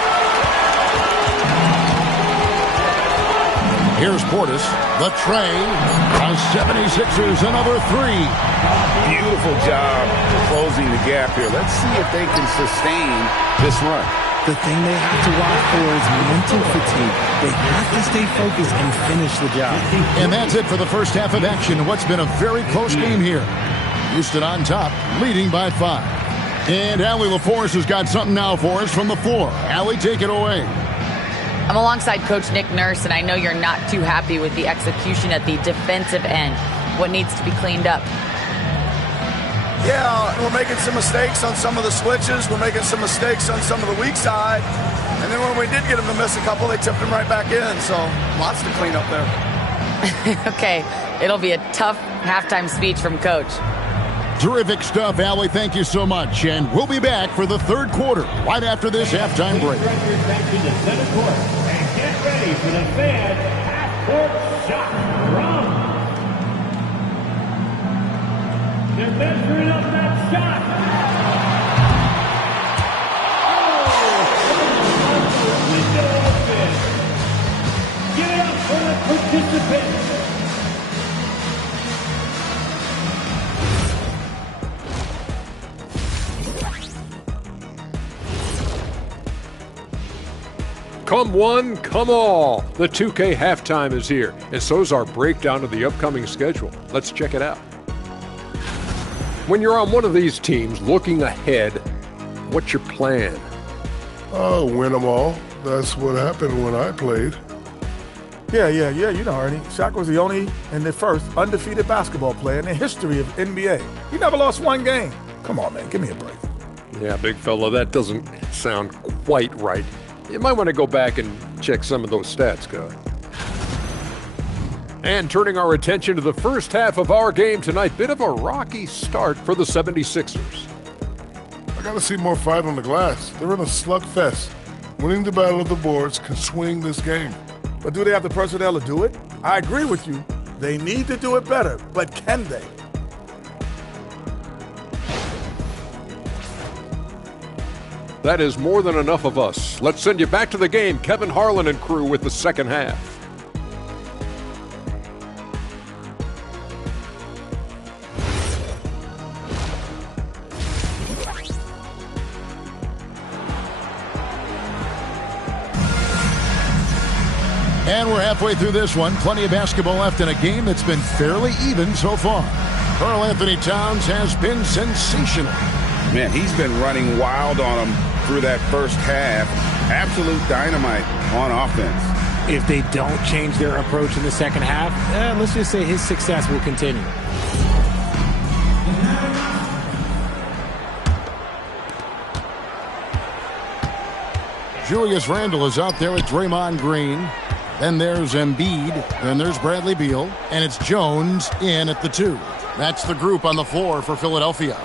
Here's Portis, the tray. The 76ers, another 3. Beautiful job closing the gap here. Let's see if they can sustain this run. The thing they have to watch for is mental fatigue. They have to stay focused and finish the job. And that's it for the first half of action. What's been a very close game here. Houston on top, leading by 5. And Allie LaForce has got something now for us from the floor. Allie, take it away. I'm alongside Coach Nick Nurse, and I know you're not too happy with the execution at the defensive end. What needs to be cleaned up? Yeah, we're making some mistakes on some of the switches. We're making some mistakes on some of the weak side. And then when we did get them to miss a couple, they tipped them right back in. So lots to clean up there. Okay, it'll be a tough halftime speech from Coach. Terrific stuff, Allie. Thank you so much. And we'll be back for the third quarter right after this halftime break. Back to the center court and get ready for the Fed half-court shot from. They're measuring up that shot. Oh, window open. Give it up for the participants. Come one, come all. The 2K halftime is here, and so's our breakdown of the upcoming schedule. Let's check it out. When you're on one of these teams looking ahead, what's your plan? Oh, win them all. That's what happened when I played. Yeah, you know, Ernie. Shaq was the only and the first undefeated basketball player in the history of NBA. He never lost one game. Come on, man, give me a break. Yeah, big fella, that doesn't sound quite right. You might want to go back and check some of those stats, Coach. And turning our attention to the first half of our game tonight, bit of a rocky start for the 76ers. I got to see more fight on the glass. They're in a slugfest. Winning the battle of the boards can swing this game. But do they have the personnel to do it? I agree with you. They need to do it better, but can they? That is more than enough of us. Let's send you back to the game. Kevin Harlan and crew with the second half. And we're halfway through this one. Plenty of basketball left in a game that's been fairly even so far. Karl Anthony Towns has been sensational. Man, he's been running wild on them through that first half. Absolute dynamite on offense. If they don't change their approach in the second half, let's just say his success will continue. Julius Randle is out there with Draymond Green. Then there's Embiid. Then there's Bradley Beal. And it's Jones in at the 2. That's the group on the floor for Philadelphia.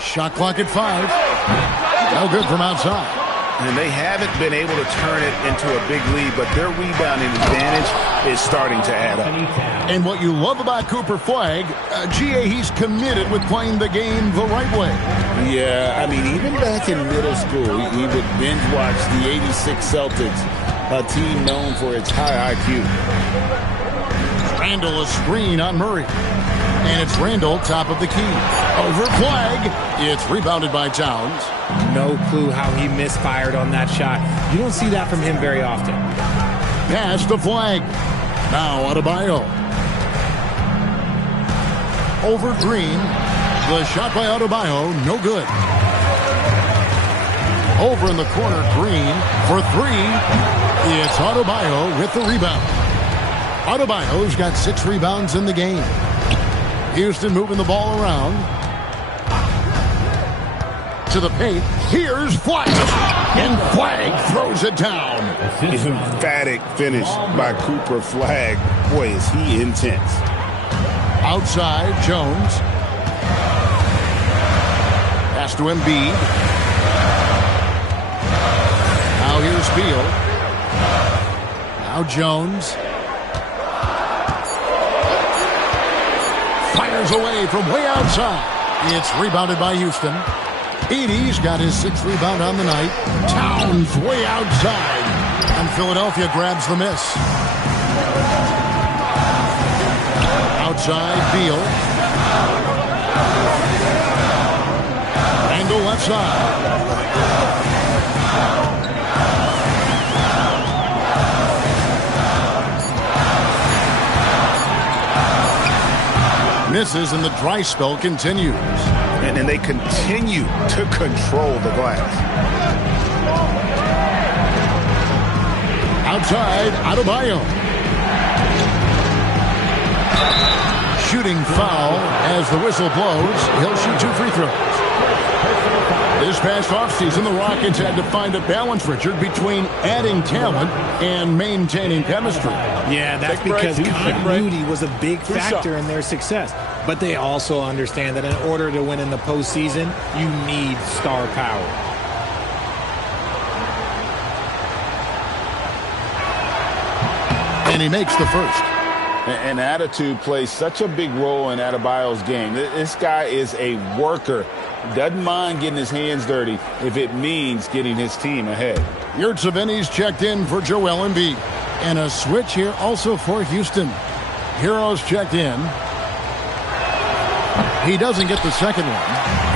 Shot clock at 5. No good from outside. And they haven't been able to turn it into a big lead, but their rebounding advantage is starting to add up. And what you love about Cooper Flagg, GA, he's committed with playing the game the right way. Yeah, I mean, even back in middle school, he would binge watch the 86 Celtics, a team known for its high IQ. Randle a screen on Murray. And it's Randle, top of the key. Over Flagg. It's rebounded by Towns. No clue how he misfired on that shot. You don't see that from him very often. Pass to Flagg. Now Adebayo. Over Green. The shot by Adebayo, no good. Over in the corner, Green for 3. It's Adebayo with the rebound. Adebayo's got 6 rebounds in the game. Houston moving the ball around. To the paint. Here's Flagg. And Flagg throws it down. Emphatic finish by Cooper Flagg. Boy, is he intense. Outside, Jones. Pass to Embiid. Now here's Beal. Now Jones. Fires away from way outside. It's rebounded by Houston. Edey's got his 6th rebound on the night. Towns way outside. And Philadelphia grabs the miss. Outside, Beal. Randle left side. Misses and the dry spell continues. And they continue to control the glass. Outside, Adebayo. Shooting foul as the whistle blows. He'll shoot 2 free throws. This past offseason, the Rockets had to find a balance, Richard, between adding talent and maintaining chemistry. Yeah, that's because continuity was a big factor in their success. But they also understand that in order to win in the postseason, you need star power. And he makes the first. And attitude plays such a big role in Adebayo's game. This guy is a worker. Doesn't mind getting his hands dirty if it means getting his team ahead. Yurtseven's checked in for Joel Embiid. And a switch here also for Houston. Heroes checked in. He doesn't get the second one.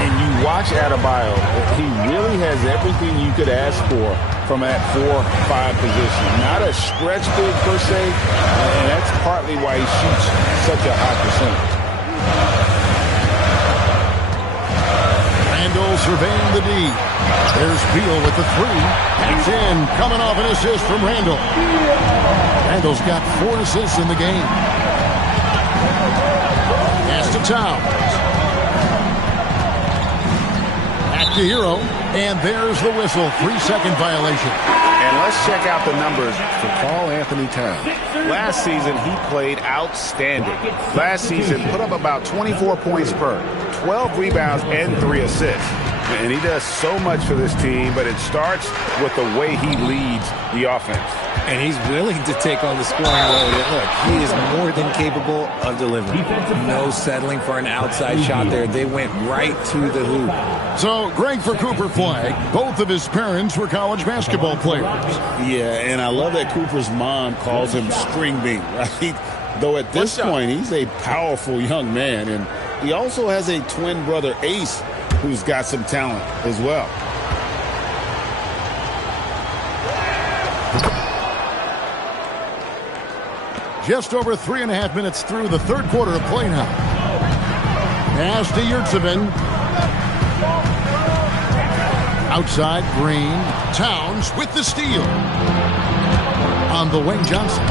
And you watch Adebayo. He really has everything you could ask for from that 4-5 position. Not a stretch big per se, and that's partly why he shoots such a high percentage. Randall surveying the D. There's Beal with the 3. That's in, coming off an assist from Randall. Randall's got 4 assists in the game. Pass to Towns. To Hero, and there's the whistle. 3-second violation. And let's check out the numbers for Karl-Anthony Towns. Last season, he played outstanding. Last season, put up about 24 points per, 12 rebounds, and 3 assists. And he does so much for this team, but it starts with the way he leads the offense. And he's willing to take on the scoring load. And look, he is more than capable of delivering. No settling for an outside shot there. They went right to the hoop. So, Greg for Cooper Flag. Both of his parents were college basketball players. Yeah, and I love that Cooper's mom calls him String Bean, right? Though at this point, he's a powerful young man. And he also has a twin brother, Ace, who's got some talent as well. Just over 3.5 minutes through the third quarter of play now. Pass to Yurtseven. Outside, Green. Towns with the steal. On the wing, Johnson.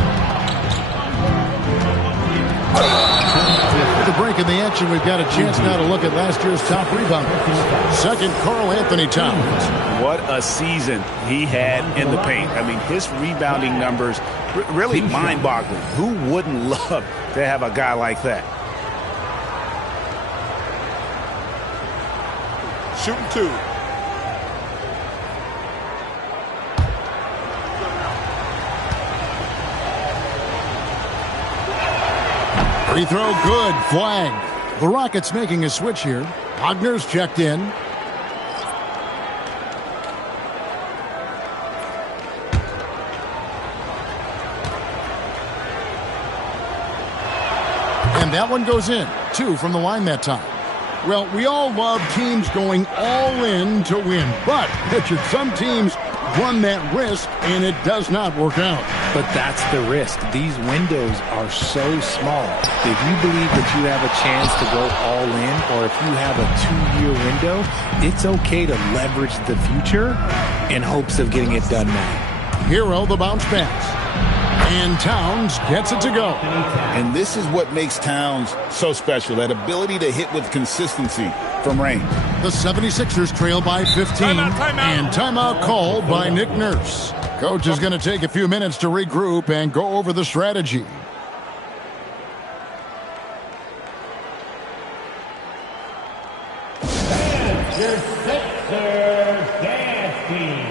With the break in the action, we've got a chance now to look at last year's top rebounder. Second, Karl-Anthony Towns. What a season he had in the paint. I mean, his rebounding numbers really mind-boggling. Who wouldn't love to have a guy like that? Shooting 2. Free throw good. Flag. The Rockets making a switch here. Wagner's checked in. And that one goes in. 2 from the line that time. Well, we all love teams going all in to win. But, Richard, some teams run that risk, and it does not work out. But that's the risk. These windows are so small. If you believe that you have a chance to go all in, or if you have a 2-year window, it's okay to leverage the future in hopes of getting it done now. Hero, the bounce pass. And Towns gets it to go. And this is what makes Towns so special, that ability to hit with consistency from range. The 76ers trail by 15. Timeout. And timeout called by Nick Nurse. Coach is going to take a few minutes to regroup and go over the strategy. Your Sixers dance team.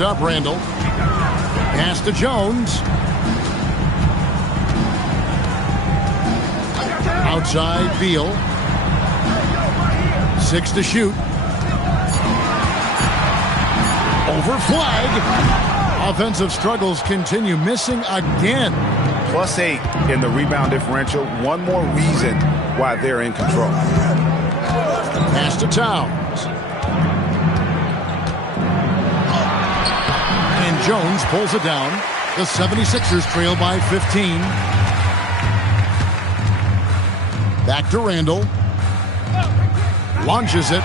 Sets up Randall. Pass to Jones. Outside Beal. 6 to shoot. Over flag. Offensive struggles continue. Missing again. +8 in the rebound differential. One more reason why they're in control. Pass to Towns. And Jones pulls it down. The 76ers trail by 15. Back to Randall. Launches it.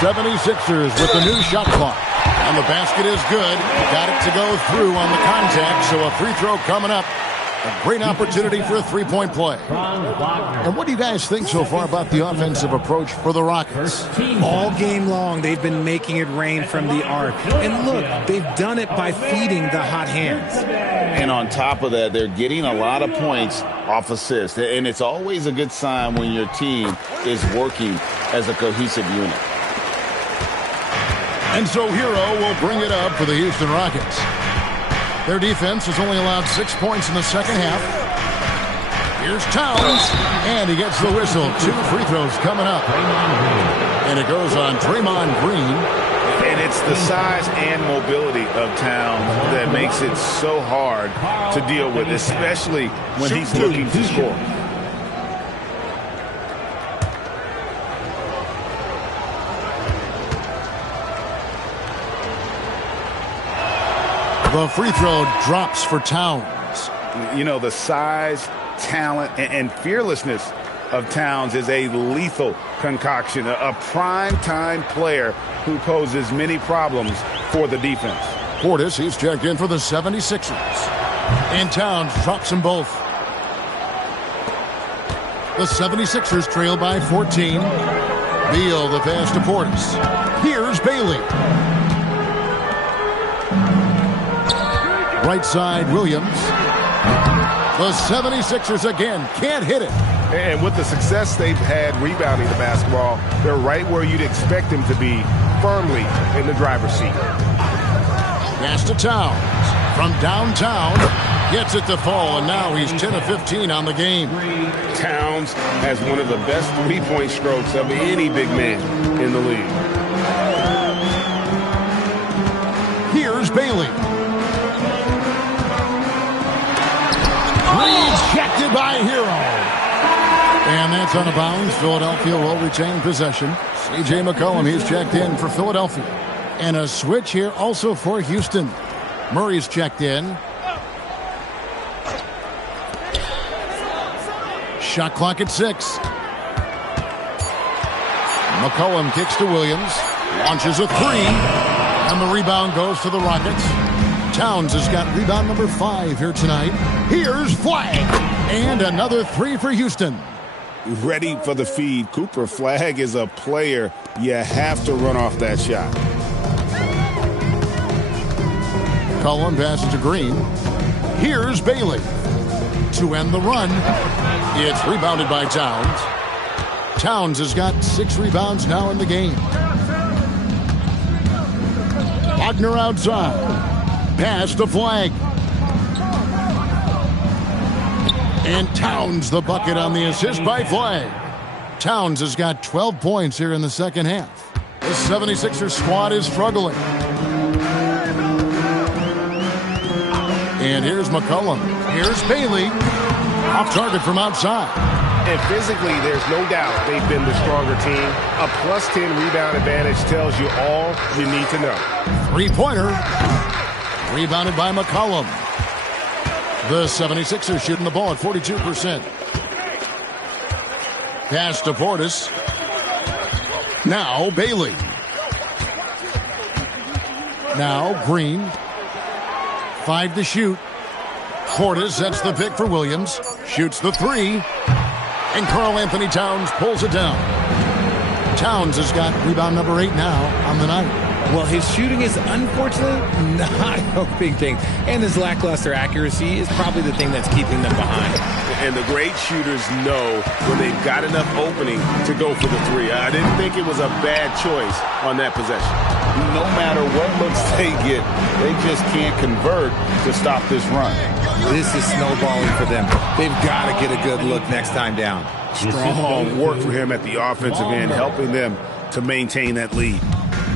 76ers with the new shot clock. And the basket is good. Got it to go through on the contact, so a free throw coming up. A great opportunity for a three-point play. And what do you guys think so far about the offensive approach for the Rockets? All game long, they've been making it rain from the arc. And look, they've done it by feeding the hot hands. And on top of that, they're getting a lot of points off assists. And it's always a good sign when your team is working as a cohesive unit. And so Hero will bring it up for the Houston Rockets. Their defense has only allowed 6 points in the second half. Here's Towns, and he gets the whistle. 2 free throws coming up. And it goes on Draymond Green. And it's the size and mobility of Towns that makes it so hard to deal with, especially when he's looking to score. The free throw drops for Towns. You know, the size, talent, and fearlessness of Towns is a lethal concoction, a prime-time player who poses many problems for the defense. Portis, he's checked in for the 76ers. And Towns drops them both. The 76ers trail by 14. Beal, the pass to Portis. Here's Bailey. Right side, Williams. The 76ers again can't hit it. And with the success they've had rebounding the basketball, they're right where you'd expect them to be, firmly in the driver's seat. Pass to Towns. From downtown, gets it to fall, and now he's 10 of 15 on the game. Towns has one of the best three-point strokes of any big man in the league. Here's Bailey. Rejected by Hero. And that's out of bounds. Philadelphia will retain possession. C.J. McCollum, he's checked in for Philadelphia. And a switch here also for Houston. Murray's checked in. Shot clock at 6. McCollum kicks to Williams. Launches a 3. And the rebound goes to the Rockets. Towns has got rebound number 5 here tonight. Here's Flag. And another 3 for Houston. Ready for the feed. Cooper Flag is a player. You have to run off that shot. Cullen passes to Green. Here's Bailey. To end the run. It's rebounded by Towns. Towns has got 6 rebounds now in the game. Wagner outside. Pass to Flag. And Towns the bucket on the assist by Flag. Towns has got 12 points here in the second half. The 76ers squad is struggling. And here's McCollum. Here's Bailey. Off target from outside. And physically, there's no doubt they've been the stronger team. A +10 rebound advantage tells you all you need to know. Three-pointer. Rebounded by McCollum. The 76ers shooting the ball at 42%. Pass to Portis. Now Bailey. Now Green. 5 to shoot. Portis sets the pick for Williams. Shoots the 3. And Karl Anthony Towns pulls it down. Towns has got rebound number 8 now on the night. Well, his shooting is unfortunately not helping things. And his lackluster accuracy is probably the thing that's keeping them behind. And the great shooters know when they've got enough opening to go for the 3. I didn't think it was a bad choice on that possession. No matter what looks they get, they just can't convert to stop this run. This is snowballing for them. They've got to get a good look next time down. Strong work for him at the offensive end, helping them to maintain that lead.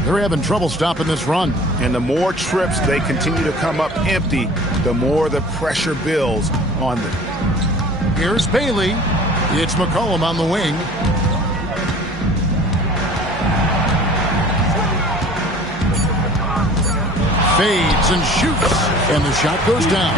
They're having trouble stopping this run. And the more trips they continue to come up empty, the more the pressure builds on them. Here's Bailey. It's McCollum on the wing. Fades and shoots, and the shot goes down.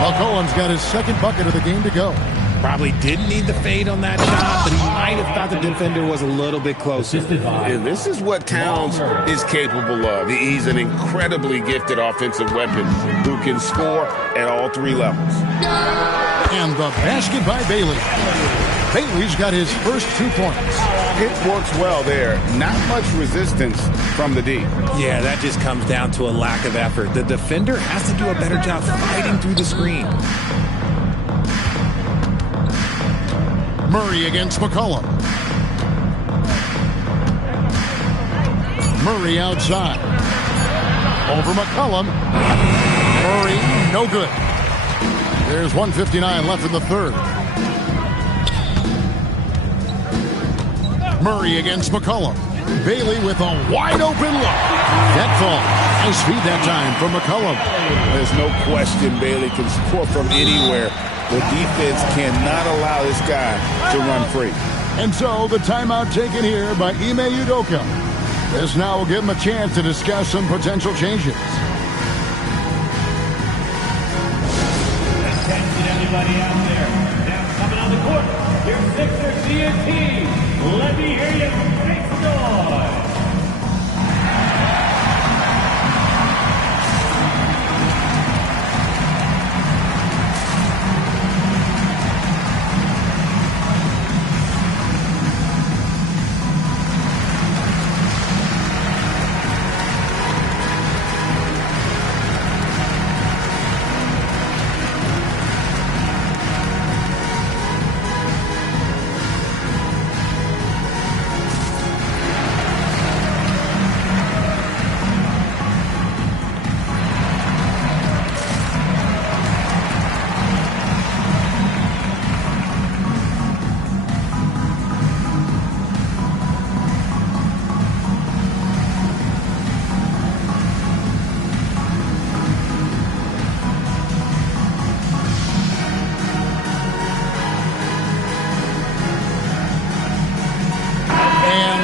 McCollum's got his second bucket of the game to go. Probably didn't need the fade on that shot, but he might have thought the defender was a little bit closer. And this is what Towns is capable of. He's an incredibly gifted offensive weapon who can score at all three levels. And the basket by Bailey. Bailey's got his first 2 points. It works well there. Not much resistance from the D. Yeah, that just comes down to a lack of effort. The defender has to do a better job fighting through the screen. Murray against McCollum. Murray outside. Over McCollum. Murray, no good. There's 1:59 left in the third. Murray against McCollum. Bailey with a wide open look. That falls. Nice feed that time from McCollum. There's no question Bailey can score from anywhere. The defense cannot allow this guy to run free. And so the timeout taken here by Ime Udoka. This now will give him a chance to discuss some potential changes. Attention everybody out there. Now coming on the court, your Sixers TNT. Let me hear you make noise.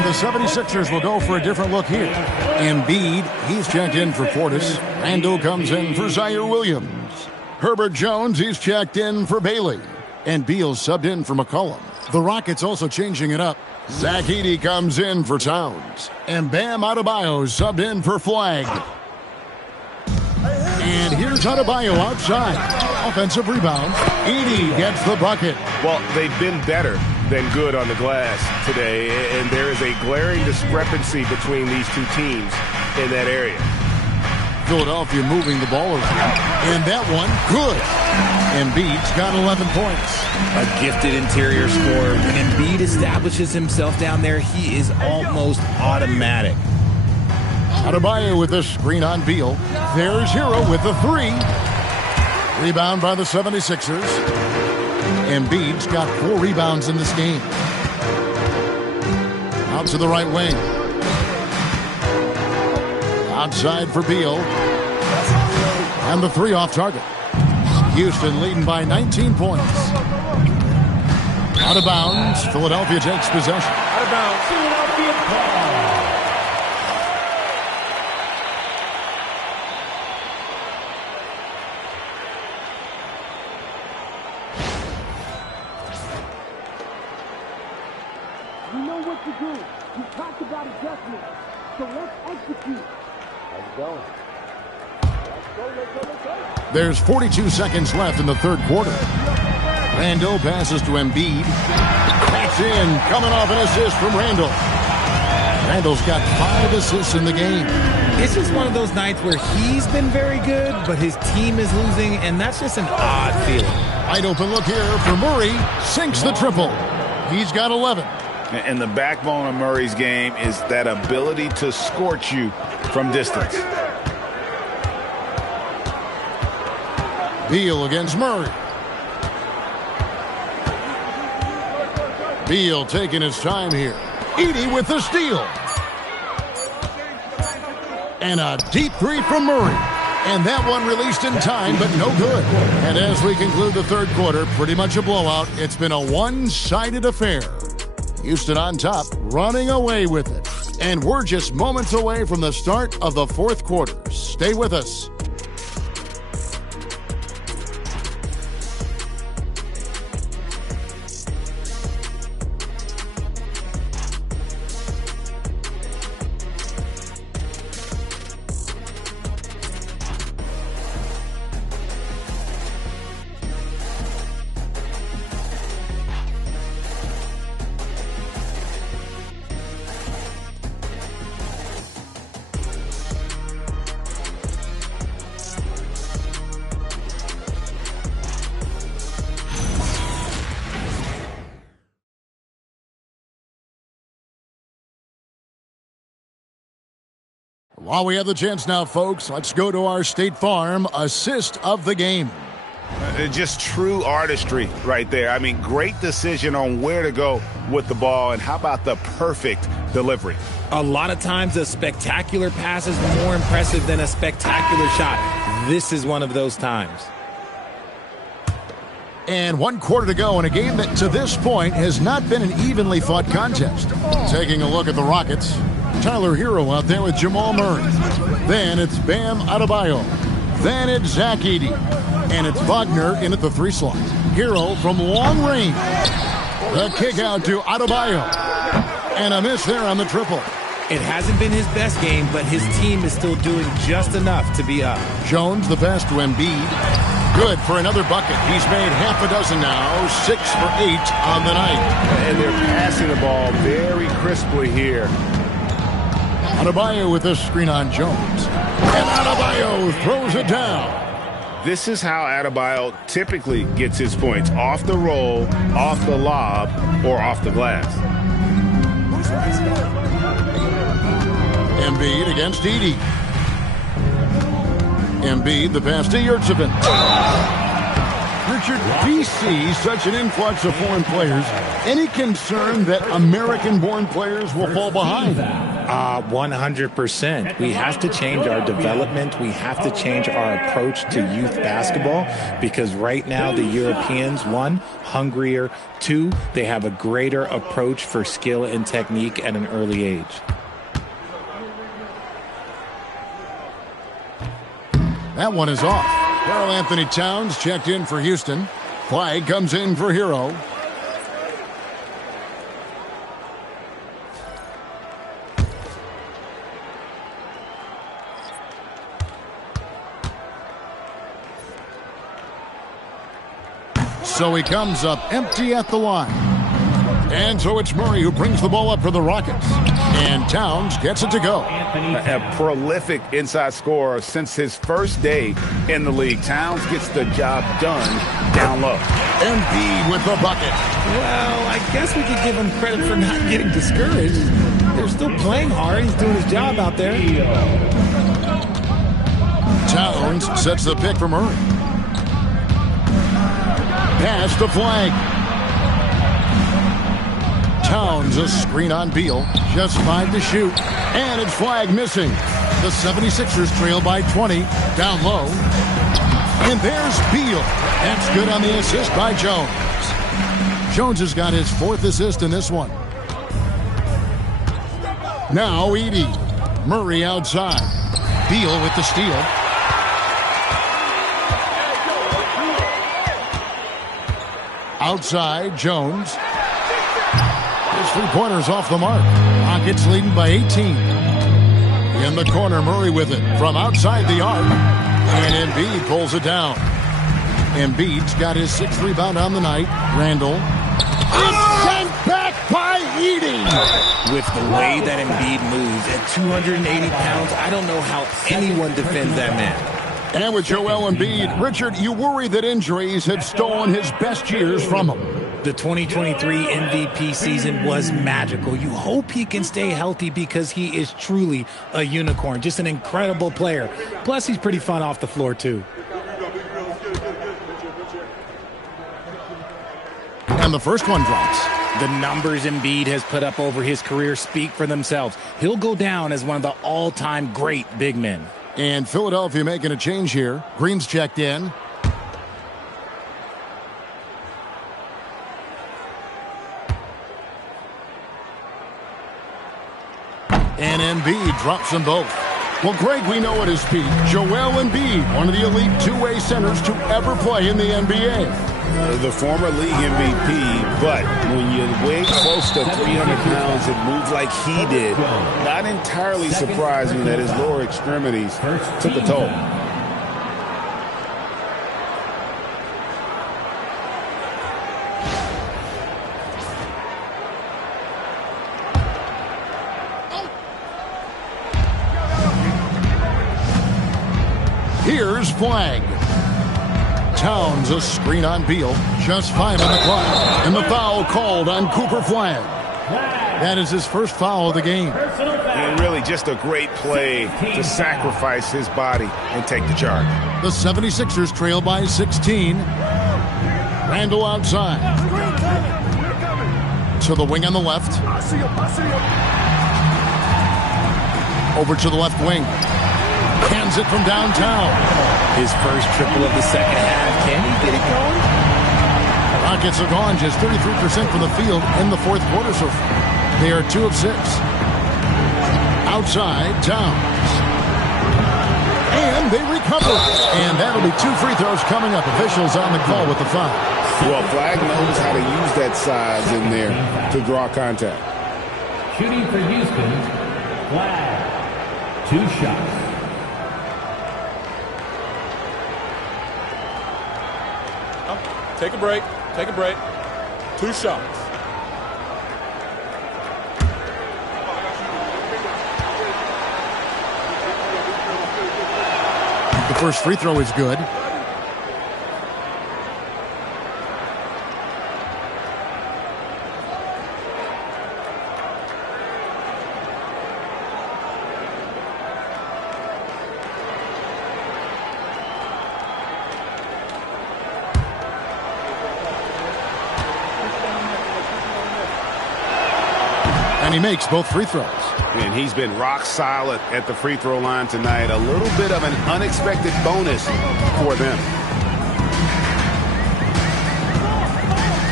The 76ers will go for a different look here. Embiid, he's checked in for Portis. Randall comes in for Zaire Williams. Herbert Jones, he's checked in for Bailey. And Beal subbed in for McCollum. The Rockets also changing it up. Zach Edey comes in for Towns. And Bam Adebayo subbed in for Flagg. And here's Adebayo outside. Offensive rebound. Edey gets the bucket. Well, they've been better than good on the glass today, and there is a glaring discrepancy between these two teams in that area. Philadelphia moving the ball around. And that one, good. Embiid's got 11 points. A gifted interior scorer. When Embiid establishes himself down there, he is almost automatic. Adebayo with this screen on Beal. There's Hero with the three. Rebound by the 76ers. Embiid's got 4 rebounds in this game. Out to the right wing. Outside for Beal. And the 3 off target. Houston leading by 19 points. Out of bounds. Philadelphia takes possession. Out of bounds. Philadelphia ball. We know what to do. We talked about adjustment. So let's execute. How's it going? Let's go. There's 42 seconds left in the third quarter. Randall passes to Embiid. That's in. Coming off an assist from Randall. Randall's got 5 assists in the game. It's just one of those nights where he's been very good, but his team is losing, and that's just an odd feeling. Wide open look here for Murray. Sinks the triple. He's got 11. And the backbone of Murray's game is that ability to scorch you from distance. Beal against Murray. Beal taking his time here. Edey with the steal. And a deep three from Murray. And that one released in time, but no good. And as we conclude the third quarter, pretty much a blowout. It's been a one-sided affair. Houston on top, running away with it. And we're just moments away from the start of the fourth quarter. Stay with us. While we have the chance now, folks, let's go to our State Farm assist of the game. Just true artistry right there. I mean, great decision on where to go with the ball, and how about the perfect delivery? A lot of times a spectacular pass is more impressive than a spectacular shot. This is one of those times. And 1 quarter to go in a game that to this point has not been an evenly fought contest. Taking a look at the Rockets. Tyler Hero out there with Jamal Murray. Then it's Bam Adebayo. Then it's Zach Edey. And it's Wagner in at the 3 slot. Hero from long range. The kick out to Adebayo. And a miss there on the triple. It hasn't been his best game, but his team is still doing just enough to be up. Jones the pass to Embiid. Good for another bucket. He's made half a dozen now. 6 for 8 on the night. And they're passing the ball very crisply here. Adebayo with a screen on Jones. And Adebayo throws it down. This is how Adebayo typically gets his points. Off the roll, off the lob, or off the glass. Embiid against Edey. Embiid, the pass to Yurtsevin. Richard, we see such an influx of foreign players. Any concern that American-born players will fall behind? 100%. We have to change our development. We have to change our approach to youth basketball because right now the Europeans, 1, hungrier, 2, they have a greater approach for skill and technique at an early age. That one is off. Karl Anthony Towns checked in for Houston. Flag comes in for Hero. So he comes up empty at the line. And so it's Murray who brings the ball up for the Rockets. And Towns gets it to go. A prolific inside scorer since his first day in the league. Towns gets the job done down low. Embiid with the bucket. Well, I guess we could give him credit for not getting discouraged. They're still playing hard. He's doing his job out there. Towns sets the pick for Murray. Pass to Flag. Towns a screen on Beal. Just 5 to shoot. And it's Flag missing. The 76ers trail by 20. Down low. And there's Beal. That's good on the assist by Jones. Jones has got his 4th assist in this one. Now Edey. Murray outside. Beal with the steal. Outside, Jones. His 3-pointer's off the mark. Rockets leading by 18. In the corner, Murray with it from outside the arc. And Embiid pulls it down. Embiid's got his 6th rebound on the night. Randall. It's sent back by Edey. With the way that Embiid moves at 280 pounds, I don't know how anyone defends that man. And with Joel Embiid, Richard, you worry that injuries have stolen his best years from him. The 2023 MVP season was magical. You hope he can stay healthy because he is truly a unicorn. Just an incredible player. Plus, he's pretty fun off the floor, too. And the first one drops. The numbers Embiid has put up over his career speak for themselves. He'll go down as one of the all-time great big men. And Philadelphia making a change here. Green's checked in. And Embiid drops them both. Well, Greg, we know at his peak, Joel Embiid, one of the elite two-way centers to ever play in the NBA. The former league MVP, but when you weigh close to 300 pounds and move like he did, not entirely surprising that his lower extremities took a toll. Here's Flag. Towns a screen on Beal. Just 5 on the clock. And the foul called on Cooper Flag. That is his first foul of the game. And really just a great play to sacrifice his body and take the charge. The 76ers trail by 16. Randall outside. To the wing on the left. Over to the left wing. Hands it from downtown. His first triple of the second half. Can he get it going? Rockets are gone just 33% from the field in the fourth quarter so far. They are 2 of 6. Outside, Towns. And they recover. And that'll be 2 free throws coming up. Officials on the call with the foul. Well, Flag knows how to use that size in there to draw contact. Shooting for Houston, Flag. 2 shots. Take a break. Take a break. 2 shots. The first free throw is good. He makes both free throws. And he's been rock solid at the free throw line tonight. A little bit of an unexpected bonus for them.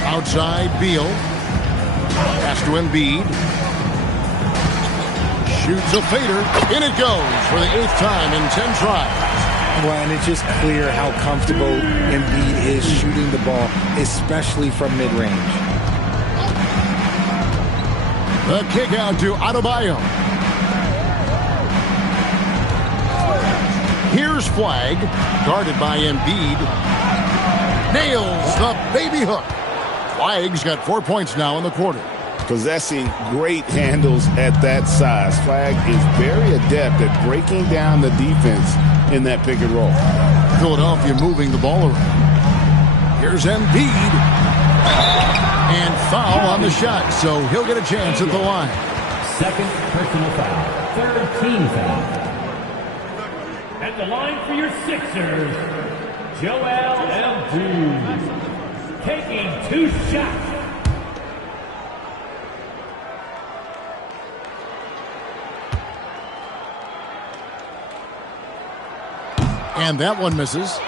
Outside, Beal. Pass to Embiid. Shoots a fader. In it goes for the 8th time in 10 tries. Well, and it's just clear how comfortable Embiid is shooting the ball, especially from mid-range. The kick out to Adebayo. Here's Flag, guarded by Embiid. Nails the baby hook. Flag's got 4 points now in the quarter. Possessing great handles at that size. Flag is very adept at breaking down the defense in that pick and roll. Philadelphia moving the ball around. Here's Embiid. And foul on the shot, so he'll get a chance at the line. Second personal foul. Third team foul. At the line for your Sixers, Joel Embiid. Taking 2 shots. And that one misses.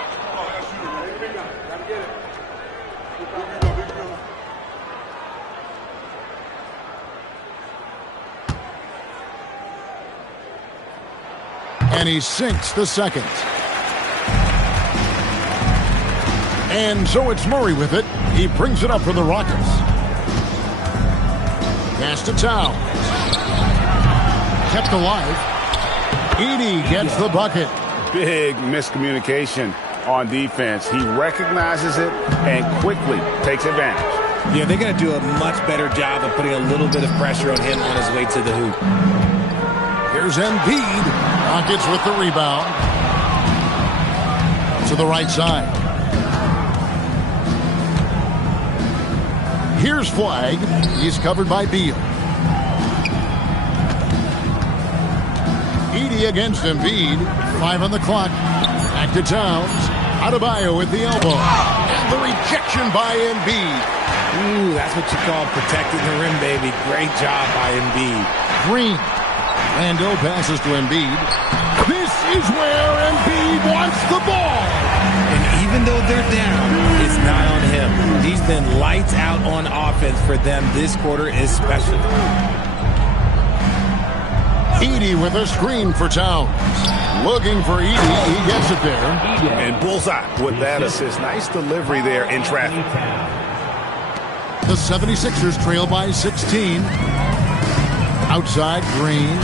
And he sinks the second. And so it's Murray with it. He brings it up for the Rockets. Pass to Towns. Kept alive. Edey gets the bucket. Big miscommunication on defense. He recognizes it and quickly takes advantage. Yeah, they're going to do a much better job of putting a little bit of pressure on him on his way to the hoop. Here's Embiid. Rockets with the rebound. To the right side. Here's Flag. He's covered by Beal. Edey against Embiid. 5 on the clock. Back to Towns. Adebayo with the elbow. And the rejection by Embiid. Ooh, that's what you call protecting the rim, baby. Great job by Embiid. Green. Randle passes to Embiid. This is where Embiid wants the ball. And even though they're down, it's not on him. He's been lights out on offense for them this quarter especially. Edey with a screen for Towns. Looking for Edey. He gets it there. And bullseye with that assist. Nice delivery there in traffic. The 76ers trail by 16. Outside, Green.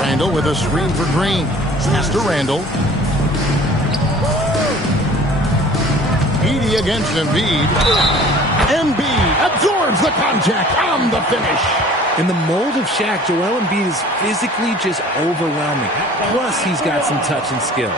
Randle with a screen for Green. Pass to Randle. Edey against Embiid. Embiid absorbs the contact on the finish. In the mold of Shaq, Joel Embiid is physically just overwhelming. Plus, he's got some touch and skill.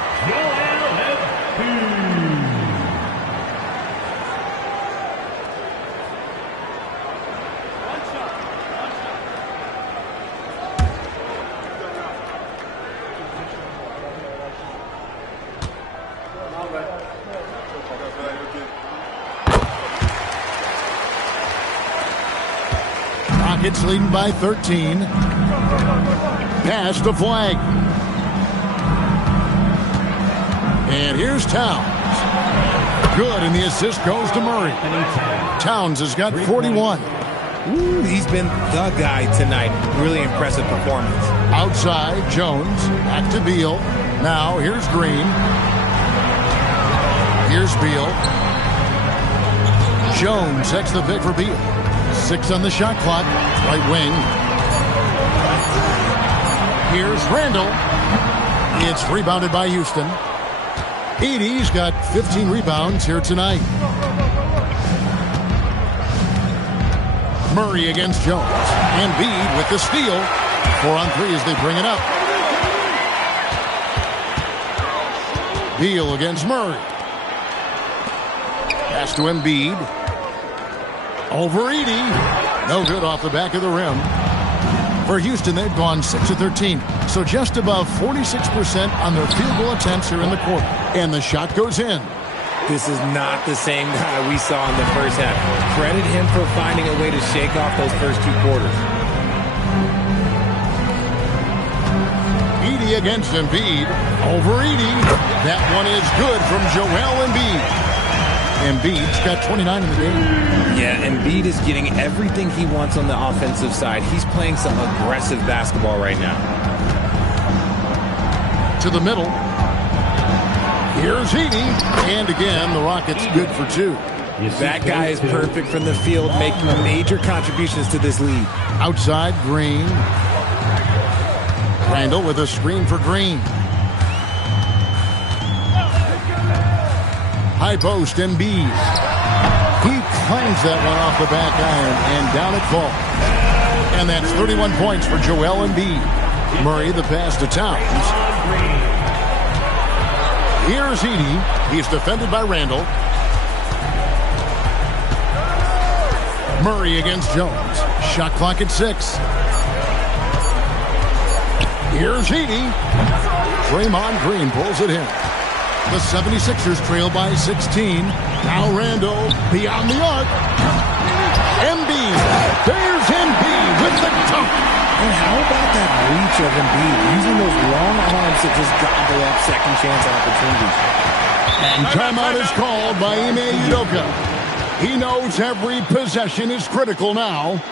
Rockets leading by 13. Pass to Flag. And here's Towns. Good, and the assist goes to Murray. Towns has got 41. Ooh, he's been the guy tonight. Really impressive performance. Outside, Jones. Back to Beal. Now, here's Green. Here's Beal. Jones sets the pick for Beal. 6 on the shot clock. Right wing. Here's Randle. It's rebounded by Houston. Edey's got 15 rebounds here tonight. Murray against Jones. Embiid with the steal. 4 on 3 as they bring it up. Beal against Murray. Pass to Embiid. Over Edey. No good off the back of the rim. For Houston, they've gone 6 of 13. So just above 46% on their field goal attempts here in the quarter. And the shot goes in. This is not the same guy we saw in the first half. Credit him for finding a way to shake off those first 2 quarters. Edey against Embiid. Over Edey. That one is good from Joel Embiid. Embiid's got 29 in the game. Yeah, Embiid is getting everything he wants on the offensive side. He's playing some aggressive basketball right now. To the middle. Here's Edey. And again, the Rockets good for 2. That guy is perfect from the field, making major contributions to this lead. Outside, Green. Randle with a screen for Green. High post, Embiid. He clangs that one off the back iron, and down it falls. And that's 31 points for Joel Embiid. Murray, the pass to Towns. Here's Edey. He's defended by Randle. Murray against Jones. Shot clock at 6. Here's Edey. Draymond Green pulls it in. The 76ers trail by 16. Now Randle beyond the arc. Embiid. There's Embiid with the dunk. And how about that reach of Embiid, using those long arms to just gobble up second chance opportunities. And timeout is called by Ime Udoka. He knows every possession is critical now.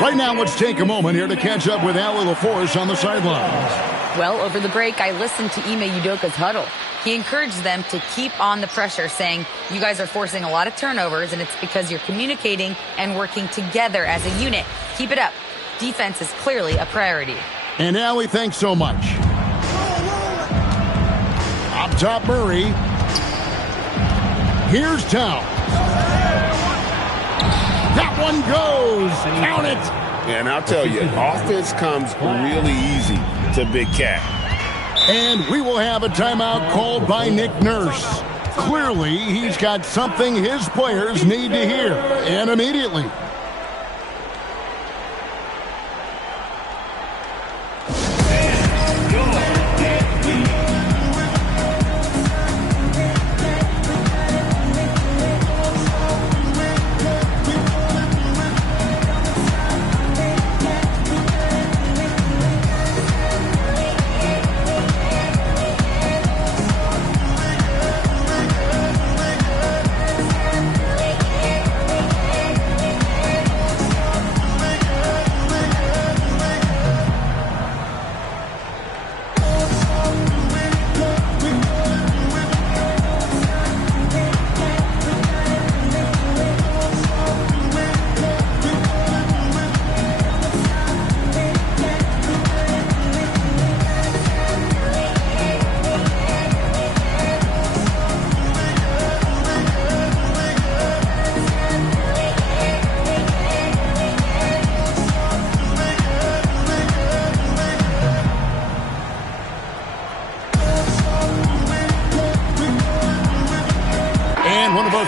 Right now, let's take a moment here to catch up with Allie LaForce on the sidelines. Well, over the break, I listened to Ime Udoka's huddle. He encouraged them to keep on the pressure, saying, you guys are forcing a lot of turnovers, and it's because you're communicating and working together as a unit. Keep it up. Defense is clearly a priority. And Allie, thanks so much. Up top, Murray. Here's Town. That one goes. Count it. And I'll tell you, offense comes really easy to Big Cat. And we will have a timeout called by Nick Nurse. Clearly, he's got something his players need to hear, and immediately.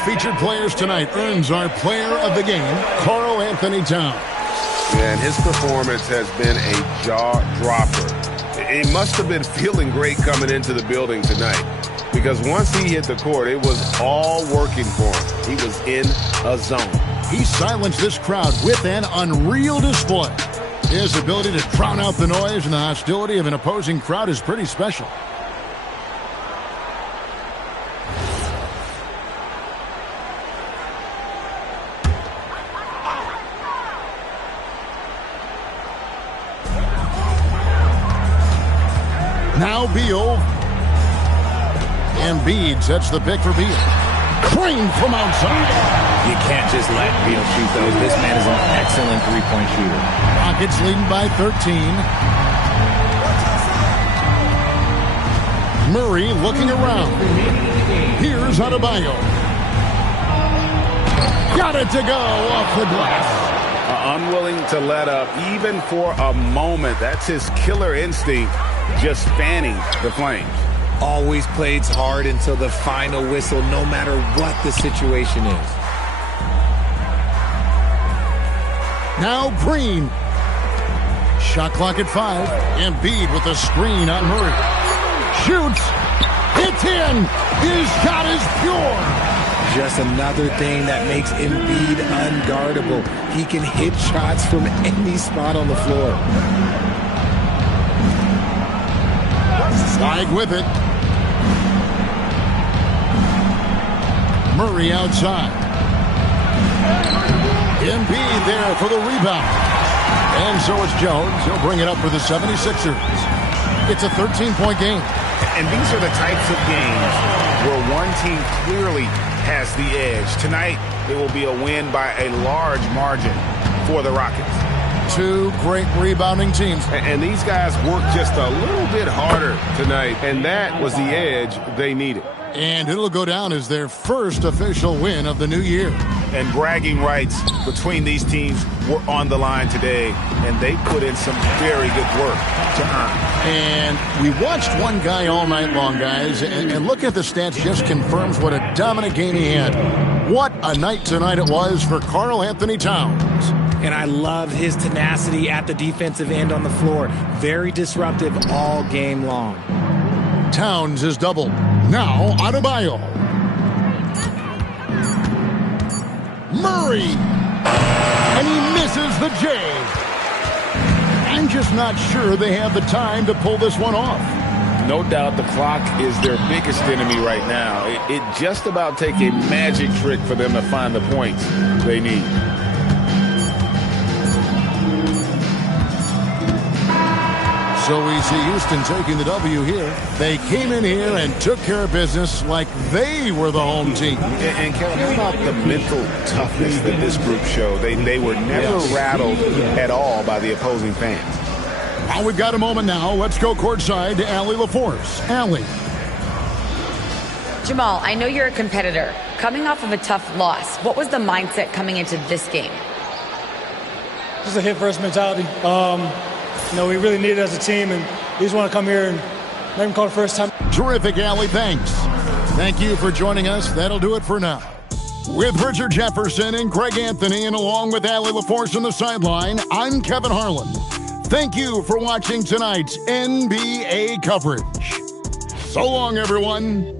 Featured players tonight earns our player of the game, Karl Anthony Towns. And his performance has been a jaw-dropper. He must have been feeling great coming into the building tonight, because once he hit the court, it was all working for him. He was in a zone. He silenced this crowd with an unreal display. His ability to drown out the noise and the hostility of an opposing crowd is pretty special. Now Beal. Embiid sets the pick for Beal. Crane from outside. You can't just let Beal shoot those. This man is an excellent three-point shooter. Rockets leading by 13. Murray looking around. Here's Adebayo. Got it to go off the glass. Unwilling to let up even for a moment. That's his killer instinct, just fanning the flames. Always plays hard until the final whistle, no matter what the situation is. Now Green. Shot clock at 5. Embiid with a screen on Murray. Shoots. It's in. His shot is pure. Just another thing that makes Embiid unguardable. He can hit shots from any spot on the floor. Swag with it. Murray outside. Embiid there for the rebound. And so it's Jones. He'll bring it up for the 76ers. It's a 13-point game. And these are the types of games where one team clearly has the edge. Tonight, it will be a win by a large margin for the Rockets. Two great rebounding teams. And these guys worked just a little bit harder tonight, and that was the edge they needed. And it'll go down as their first official win of the new year. And bragging rights between these teams were on the line today, and they put in some very good work to earn. And we watched one guy all night long, guys, and look at the stats just confirms what a dominant game he had. What a night tonight it was for Karl Anthony Towns. And I love his tenacity at the defensive end on the floor. Very disruptive all game long. Towns is doubled. Now Adebayo. Murray. And he misses the J. I'm just not sure they have the time to pull this one off. No doubt the clock is their biggest enemy right now. It just about take a magic trick for them to find the points they need. So we see Houston taking the W here. They came in here and took care of business like they were the home team. And Kevin, how about the mental toughness that this group showed? They were never rattled at all by the opposing fans. Well, we've got a moment now. Let's go courtside to Allie LaForce. Allie. Jamal, I know you're a competitor. Coming off of a tough loss, what was the mindset coming into this game? Just a hit-first mentality. We really need it as a team, and we just want to come here and make them call the first time. Terrific, Allie. Thanks. Thank you for joining us. That'll do it for now. With Richard Jefferson and Greg Anthony, and along with Allie LaForce on the sideline, I'm Kevin Harlan. Thank you for watching tonight's NBA coverage. So long, everyone.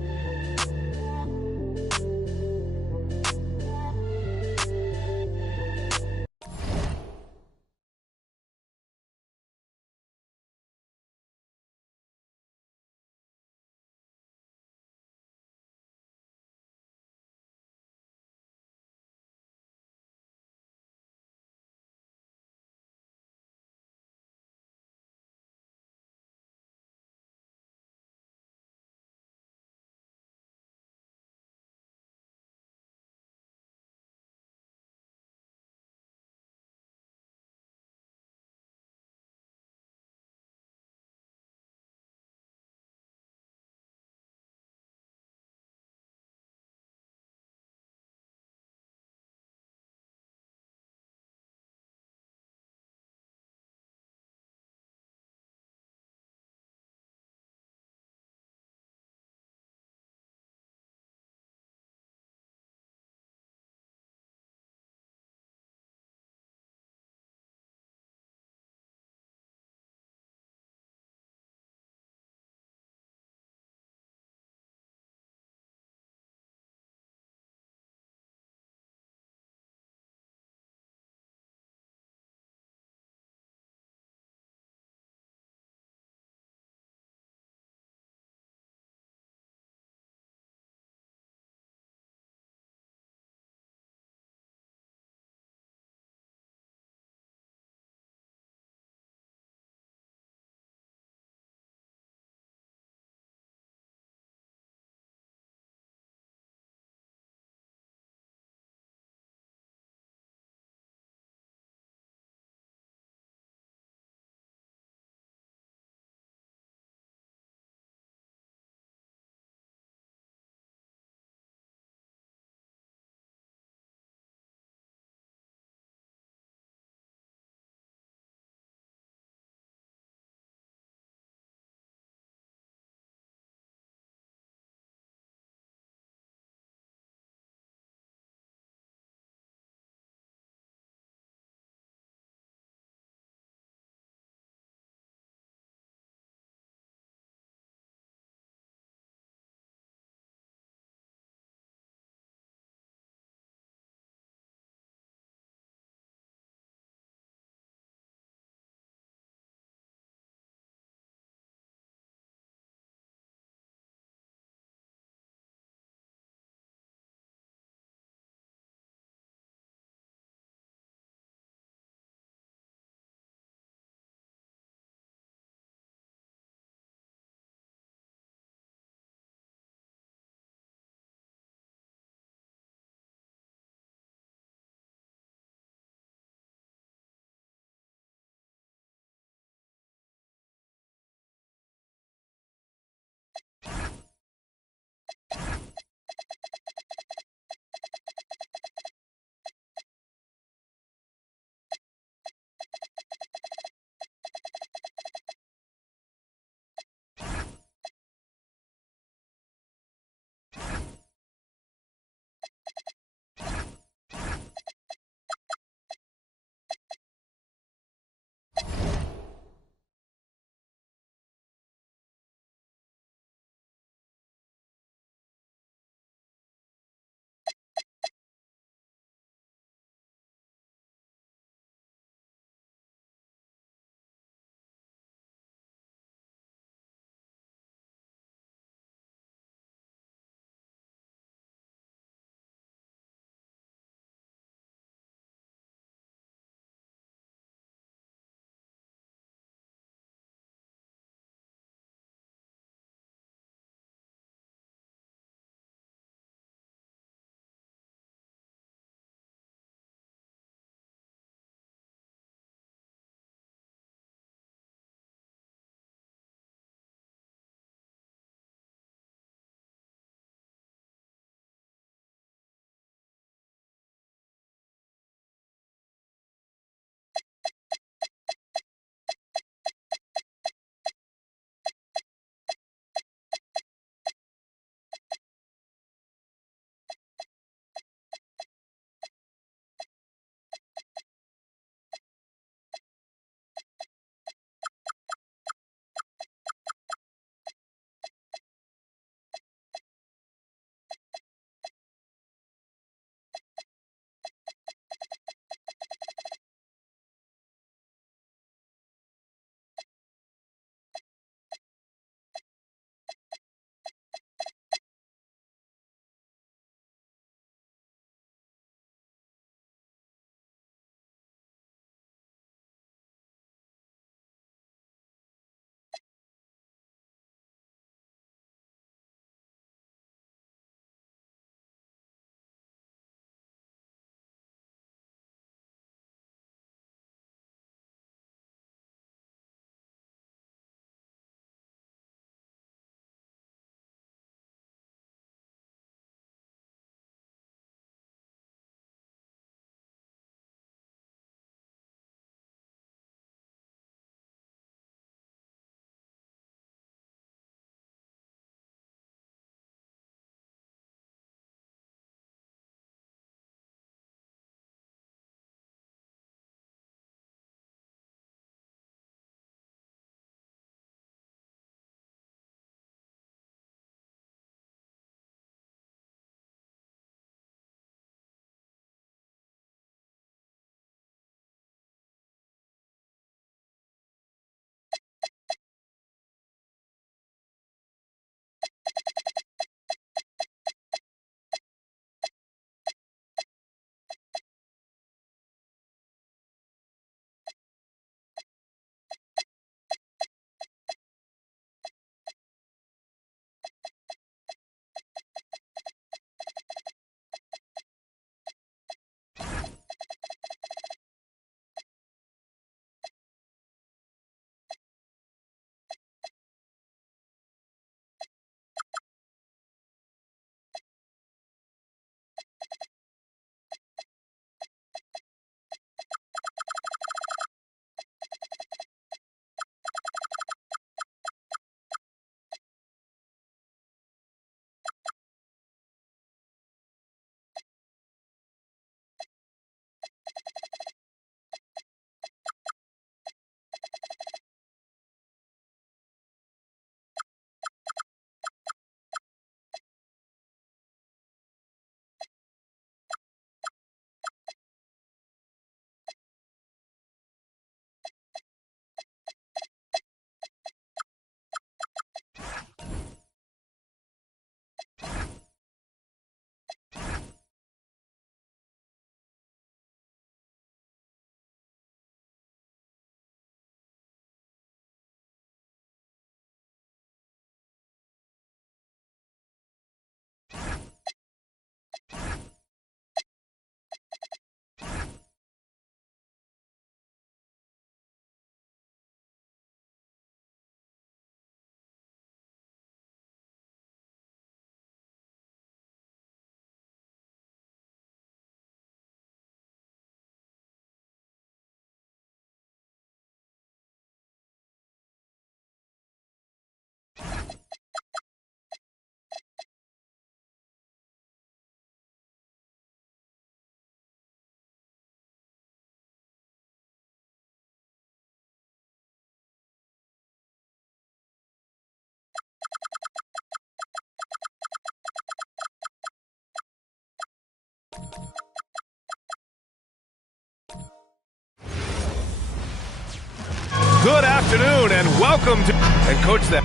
Good afternoon and welcome to... And coach that...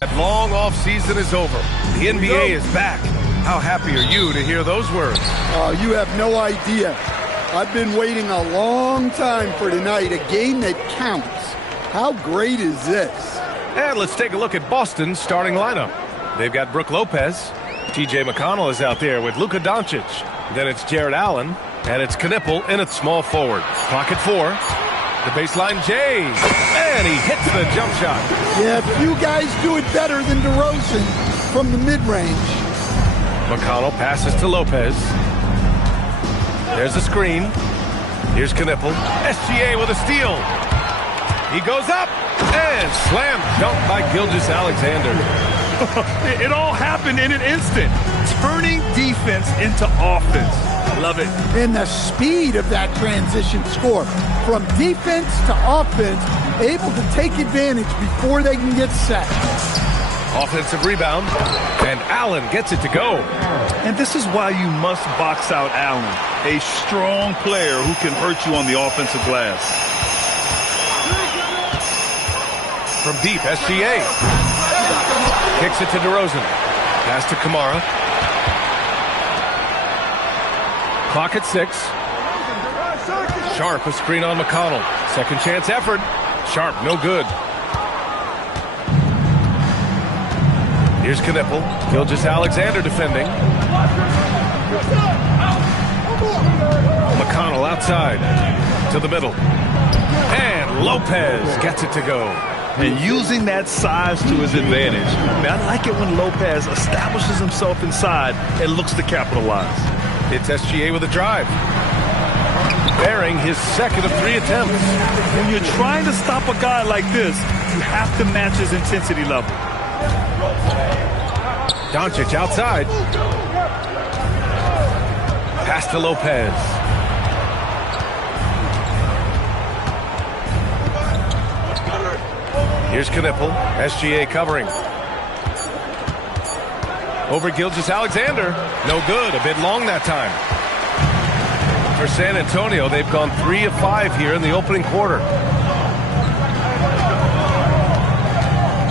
That long off season is over. The NBA is back. How happy are you to hear those words? You have no idea. I've been waiting a long time for tonight, a game that counts. How great is this? And let's take a look at Boston's starting lineup. They've got Brook Lopez. T.J. McConnell is out there with Luka Doncic. Then it's Jared Allen. And it's Knipple in at small forward. Clock at 4. The baseline J. And he hits the jump shot. Yeah, if you guys do it better than DeRozan from the mid-range. McConnell passes to Lopez. There's a screen. Here's Knipple. SGA with a steal. He goes up and slam dunk by Gilgeous-Alexander. It all happened in an instant. Turning defense into offense. Love it. And the speed of that transition score. From defense to offense, able to take advantage before they can get set. Offensive rebound, and Allen gets it to go. And this is why you must box out Allen, a strong player who can hurt you on the offensive glass. From deep, SGA. Kicks it to DeRozan. Pass to Kamara. Clock at 6. Sharp, a screen on McConnell. Second chance effort. Sharp, no good. Here's Knipple. Gilgeous-Alexander defending. McConnell outside to the middle. And Lopez gets it to go. And using that size to his advantage. I mean, I like it when Lopez establishes himself inside and looks to capitalize. It's SGA with a drive. Bearing his second of 3 attempts. When you're trying to stop a guy like this, you have to match his intensity level. Doncic outside. Pass to Lopez. Here's Knipple. SGA covering. Over Gilgeous-Alexander. No good. A bit long that time. For San Antonio, they've gone 3 of 5 here in the opening quarter.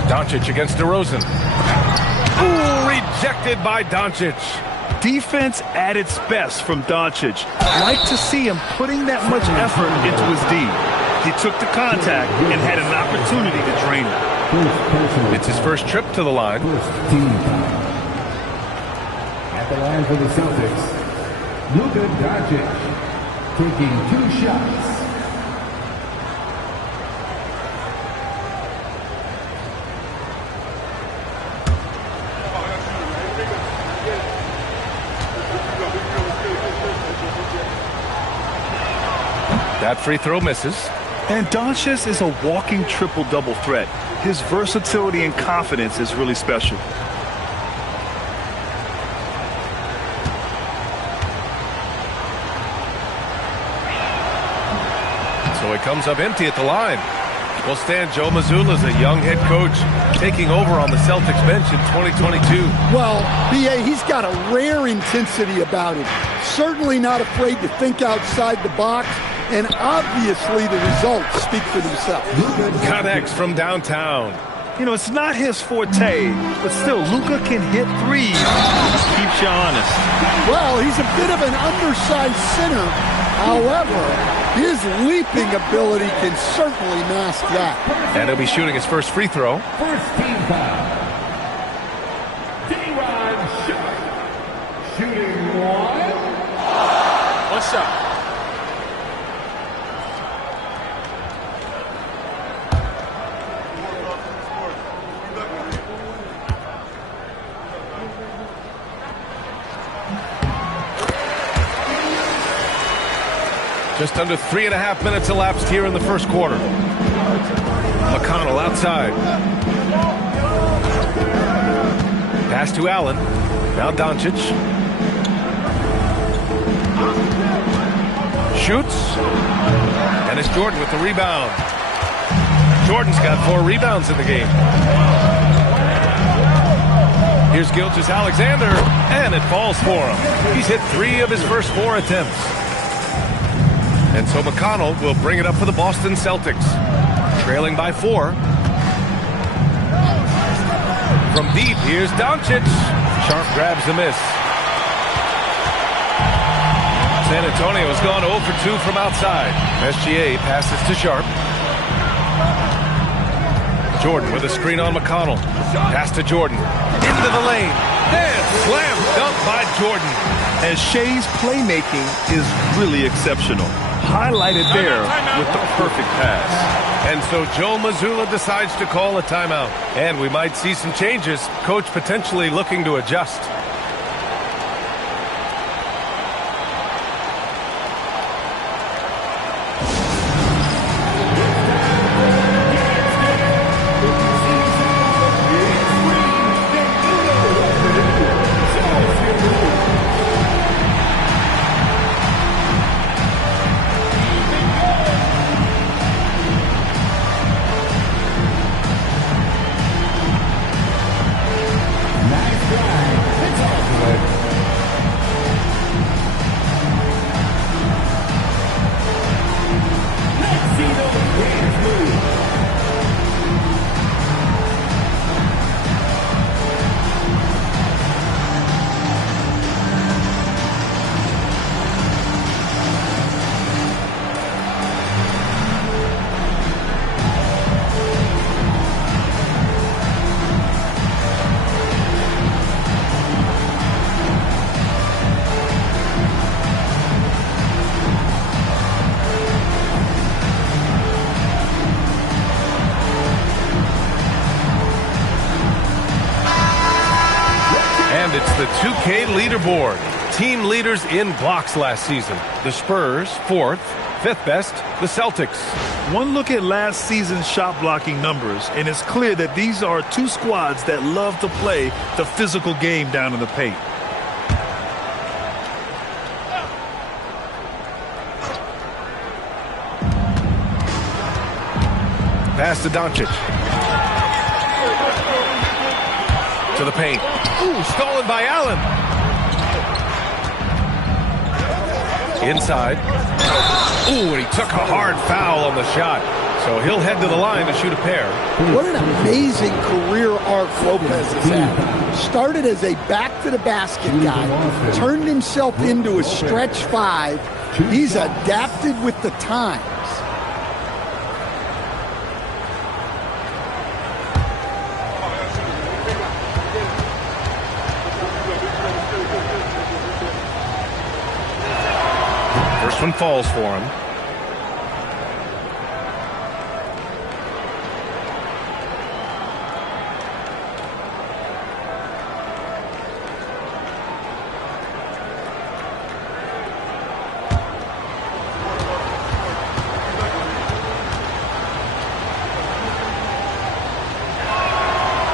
Doncic against DeRozan. Ooh, rejected by Doncic. Defense at its best from Doncic. Like to see him putting that much effort into his D. He took the contact and had an opportunity to drain it. It's his first trip to the line. At the line for the Celtics, Luka Doncic taking 2 shots. That free throw misses. And Doncic is a walking triple-double threat. His versatility and confidence is really special. So he comes up empty at the line. Well, Stan, Joe Mazzulla is a young head coach taking over on the Celtics bench in 2022. Well, B.A., he's got a rare intensity about him. Certainly not afraid to think outside the box and obviously the results speak for themselves. Connects from downtown. You know, it's not his forte, but still, Luka can hit threes. Keeps you honest. Well, he's a bit of an undersized center. However, his leaping ability can certainly mask that. And he'll be shooting his first free throw. First team foul. D-Rod shooting one. What's up? Just under 3.5 minutes elapsed here in the first quarter. McConnell outside. Pass to Allen. Now Doncic. Shoots. And it's Jordan with the rebound. Jordan's got 4 rebounds in the game. Here's Gilgeous-Alexander, and it falls for him. He's hit 3 of his first 4 attempts. And so McConnell will bring it up for the Boston Celtics. Trailing by 4. From deep, here's Doncic. Sharp grabs the miss. San Antonio has gone 0 for 2 from outside. SGA passes to Sharp. Jordan with a screen on McConnell. Pass to Jordan. Into the lane. And slam dunk by Jordan. And Shea's playmaking is really exceptional. Highlighted there with the perfect pass. And so Joe Mazzulla decides to call a timeout. And we might see some changes. Coach potentially looking to adjust. It's the 2K leaderboard. Team leaders in blocks last season. The Spurs, 4th. 5th best, the Celtics. One look at last season's shot blocking numbers, and it's clear that these are 2 squads that love to play the physical game down in the paint. Pass to Doncic. To the paint. Ooh, stolen by Allen. Inside. Ooh, and he took a hard foul on the shot. So he'll head to the line to shoot a pair. What an amazing career arc Lopez has had. Started as a back-to-the-basket guy, turned himself into a stretch 5. He's adapted with the times. First one falls for him.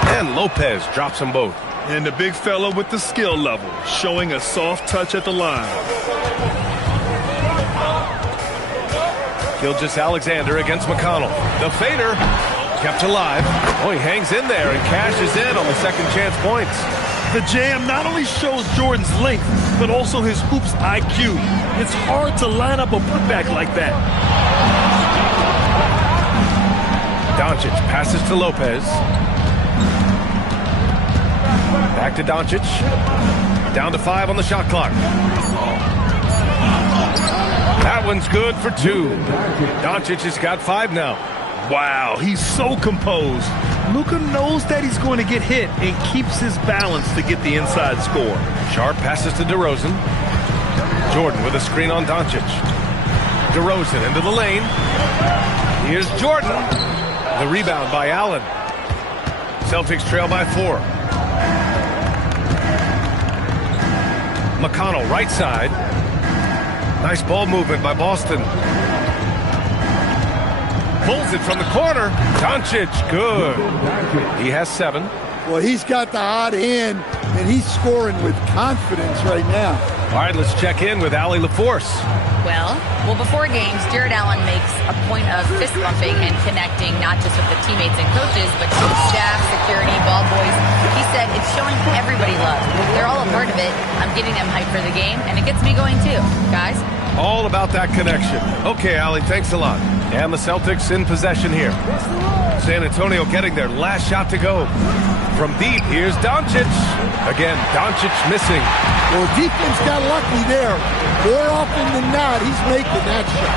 And Lopez drops them both. And the big fella with the skill level, showing a soft touch at the line. Gilgeous-Alexander against McConnell. The fader kept alive. Oh, he hangs in there and cashes in on the second chance points. The jam not only shows Jordan's length, but also his hoops IQ. It's hard to line up a putback like that. Doncic passes to Lopez. Back to Doncic. Down to 5 on the shot clock. That one's good for 2. Doncic has got 5 now. Wow, he's so composed. Luka knows that he's going to get hit and keeps his balance to get the inside score. Sharp passes to DeRozan. Jordan with a screen on Doncic. DeRozan into the lane. Here's Jordan. The rebound by Allen. Celtics trail by 4. McConnell right side. Nice ball movement by Boston. Pulls it from the corner. Doncic, good. He has 7. Well, he's got the hot hand, and he's scoring with confidence right now. All right, let's check in with Allie LaForce. Well, before games, Jared Allen makes a point of fist bumping and connecting, not just with the teammates and coaches, but to the staff, security, ball boys. He said it's showing everybody love. They're all a part of it. I'm getting them hyped for the game, and it gets me going too. Guys? All about that connection. Okay, Allie, thanks a lot. And the Celtics in possession here. San Antonio getting their last shot to go. From deep, here's Doncic. Again, Doncic missing. Well, defense got lucky there. More often than not, he's making that shot.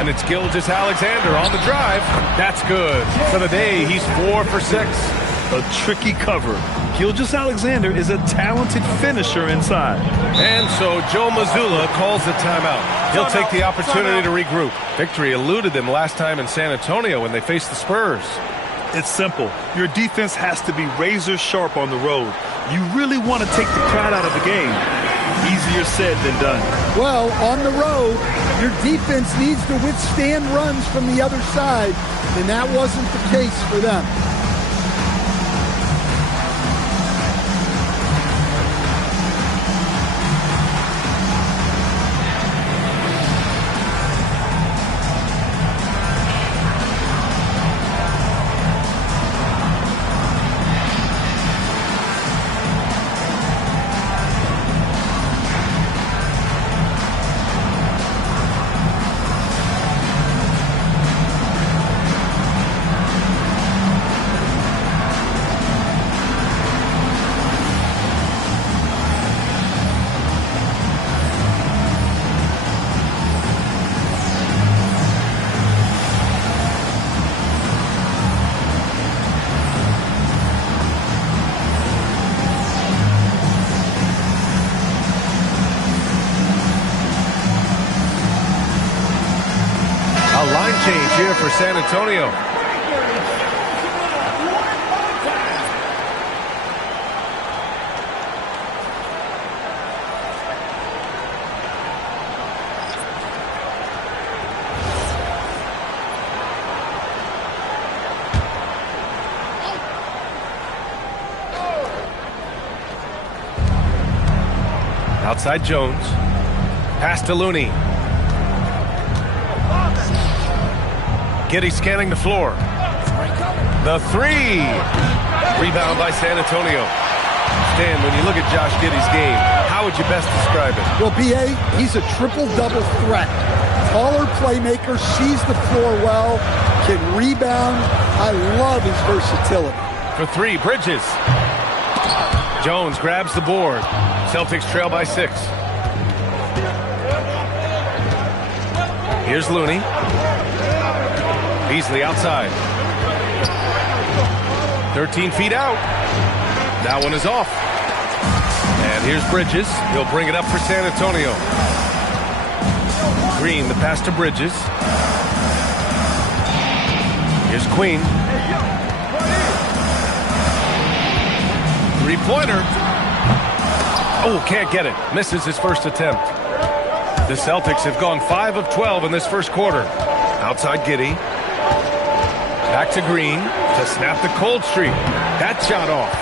And it's Gilgeous-Alexander on the drive. That's good. For the day, he's 4 for 6. A tricky cover. Gilgeous-Alexander is a talented finisher inside. And so Joe Mazzulla calls the timeout. He'll take the opportunity to regroup. Victory eluded them last time in San Antonio when they faced the Spurs. It's simple. Your defense has to be razor sharp on the road. You really want to take the crowd out of the game. Easier said than done. Well, on the road, your defense needs to withstand runs from the other side, and that wasn't the case for them. Change here for San Antonio. Outside Jones. Pass to Looney. Giddey scanning the floor. The 3. Rebound by San Antonio. Stan, when you look at Josh Giddey's game, how would you best describe it? Well, B.A., he's a triple-double threat. Taller playmaker, sees the floor well, can rebound. I love his versatility. For 3, Bridges. Jones grabs the board. Celtics trail by 6. Here's Looney. Beasley outside. 13 feet out. That one is off. And here's Bridges. He'll bring it up for San Antonio. Green, the pass to Bridges. Here's Queen. 3-pointer. Oh, can't get it. Misses his first attempt. The Celtics have gone 5 of 12 in this first quarter. Outside Giddey. Back to Green to snap the cold streak. That shot off.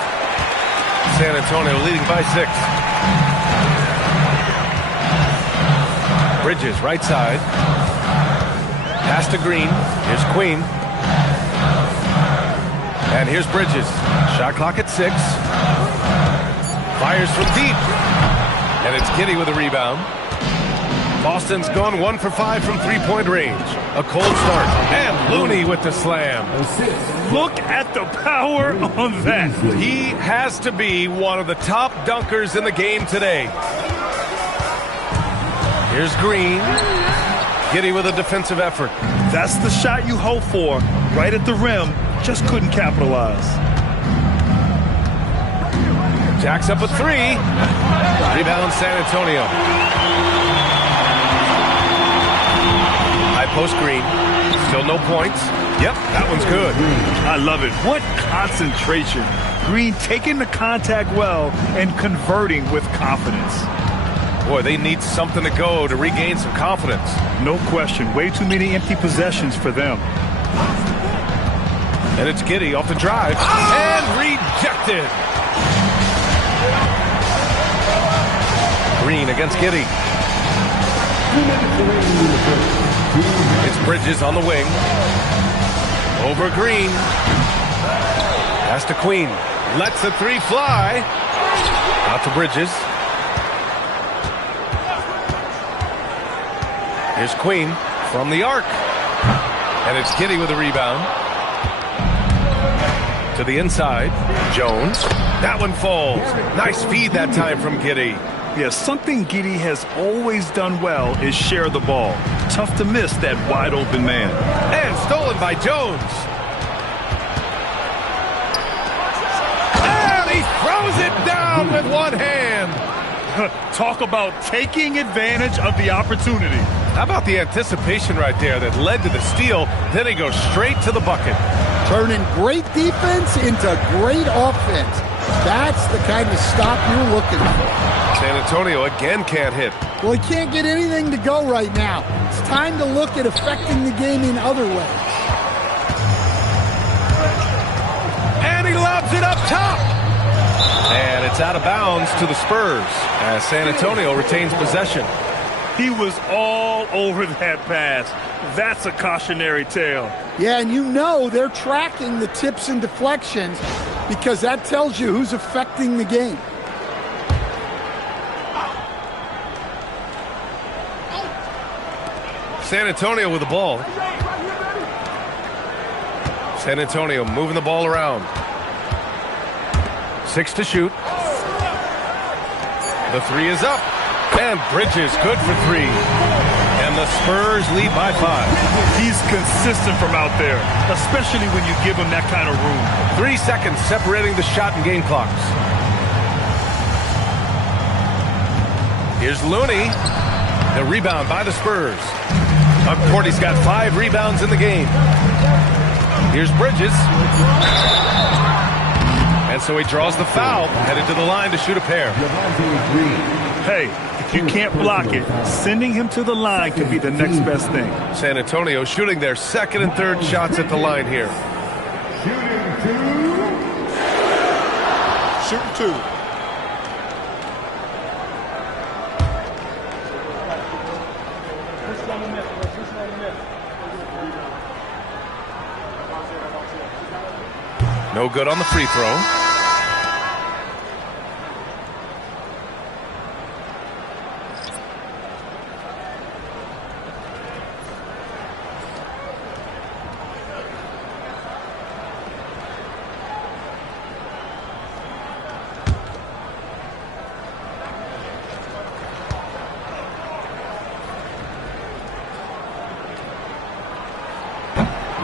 San Antonio leading by 6. Bridges right side. Pass to Green. Here's Queen. And here's Bridges. Shot clock at 6. Fires from deep. And it's Giddey with a rebound. Boston's gone 1 for 5 from three-point range. A cold start. And Looney with the slam. Look at the power on that. He has to be one of the top dunkers in the game today. Here's Green. Giddey with a defensive effort. That's the shot you hope for. Right at the rim. Just couldn't capitalize. Jacks up a 3. Rebound San Antonio. High post Green. Still no points. Yep, that one's good. I love it. What concentration. Green taking the contact well and converting with confidence. Boy, they need something to go to regain some confidence. No question. Way too many empty possessions for them. And it's Giddey off the drive. And rejected. Green against Giddey. It's Bridges on the wing. Over Green. Pass to Queen. Lets the 3 fly. Out to Bridges. Here's Queen from the arc. And it's Giddey with a rebound. To the inside. Jones. That one falls. Nice feed that time from Giddey. Yeah, something Giddey has always done well is share the ball. Tough to miss that wide open man. And stolen by Jones. And he throws it down with one hand. Talk about taking advantage of the opportunity. How about the anticipation right there that led to the steal? Then he goes straight to the bucket. Turning great defense into great offense. That's the kind of stop you're looking for. San Antonio again can't hit. Well, he can't get anything to go right now. It's time to look at affecting the game in other ways. And he lobs it up top. And it's out of bounds to the Spurs as San Antonio retains possession. He was all over that pass. That's a cautionary tale. Yeah, and you know they're tracking the tips and deflections because that tells you who's affecting the game. San Antonio with the ball. San Antonio moving the ball around. 6 to shoot. The 3 is up. And Bridges good for 3. And the Spurs lead by 5. He's consistent from out there, especially when you give him that kind of room. 3 seconds separating the shot and game clocks. Here's Looney. The rebound by the Spurs. McCourty's got 5 rebounds in the game. Here's Bridges. And so he draws the foul, headed to the line to shoot a pair. Hey, if you can't block it, sending him to the line could be the next best thing. San Antonio shooting their second and third shots at the line here. Shooting 2. No good on the free throw.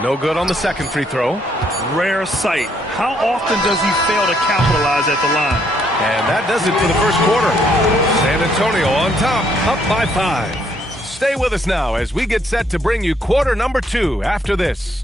No good on the second free throw. Rare sight. How often does he fail to capitalize at the line? And that does it for the first quarter. San Antonio on top, up by 5. Stay with us now as we get set to bring you quarter number 2 after this.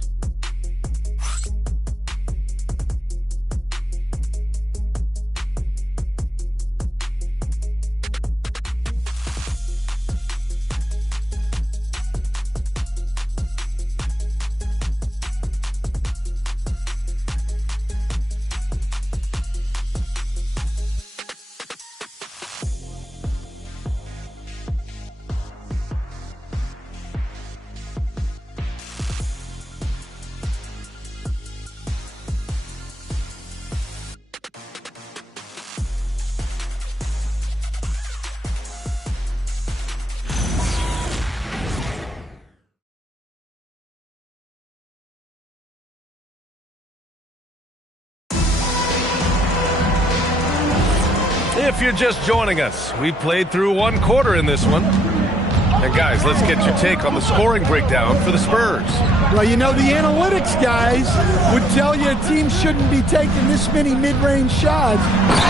If you're just joining us, we played through one quarter in this one. And guys, let's get your take on the scoring breakdown for the Spurs. Well, you know, the analytics guys would tell you a team shouldn't be taking this many mid-range shots,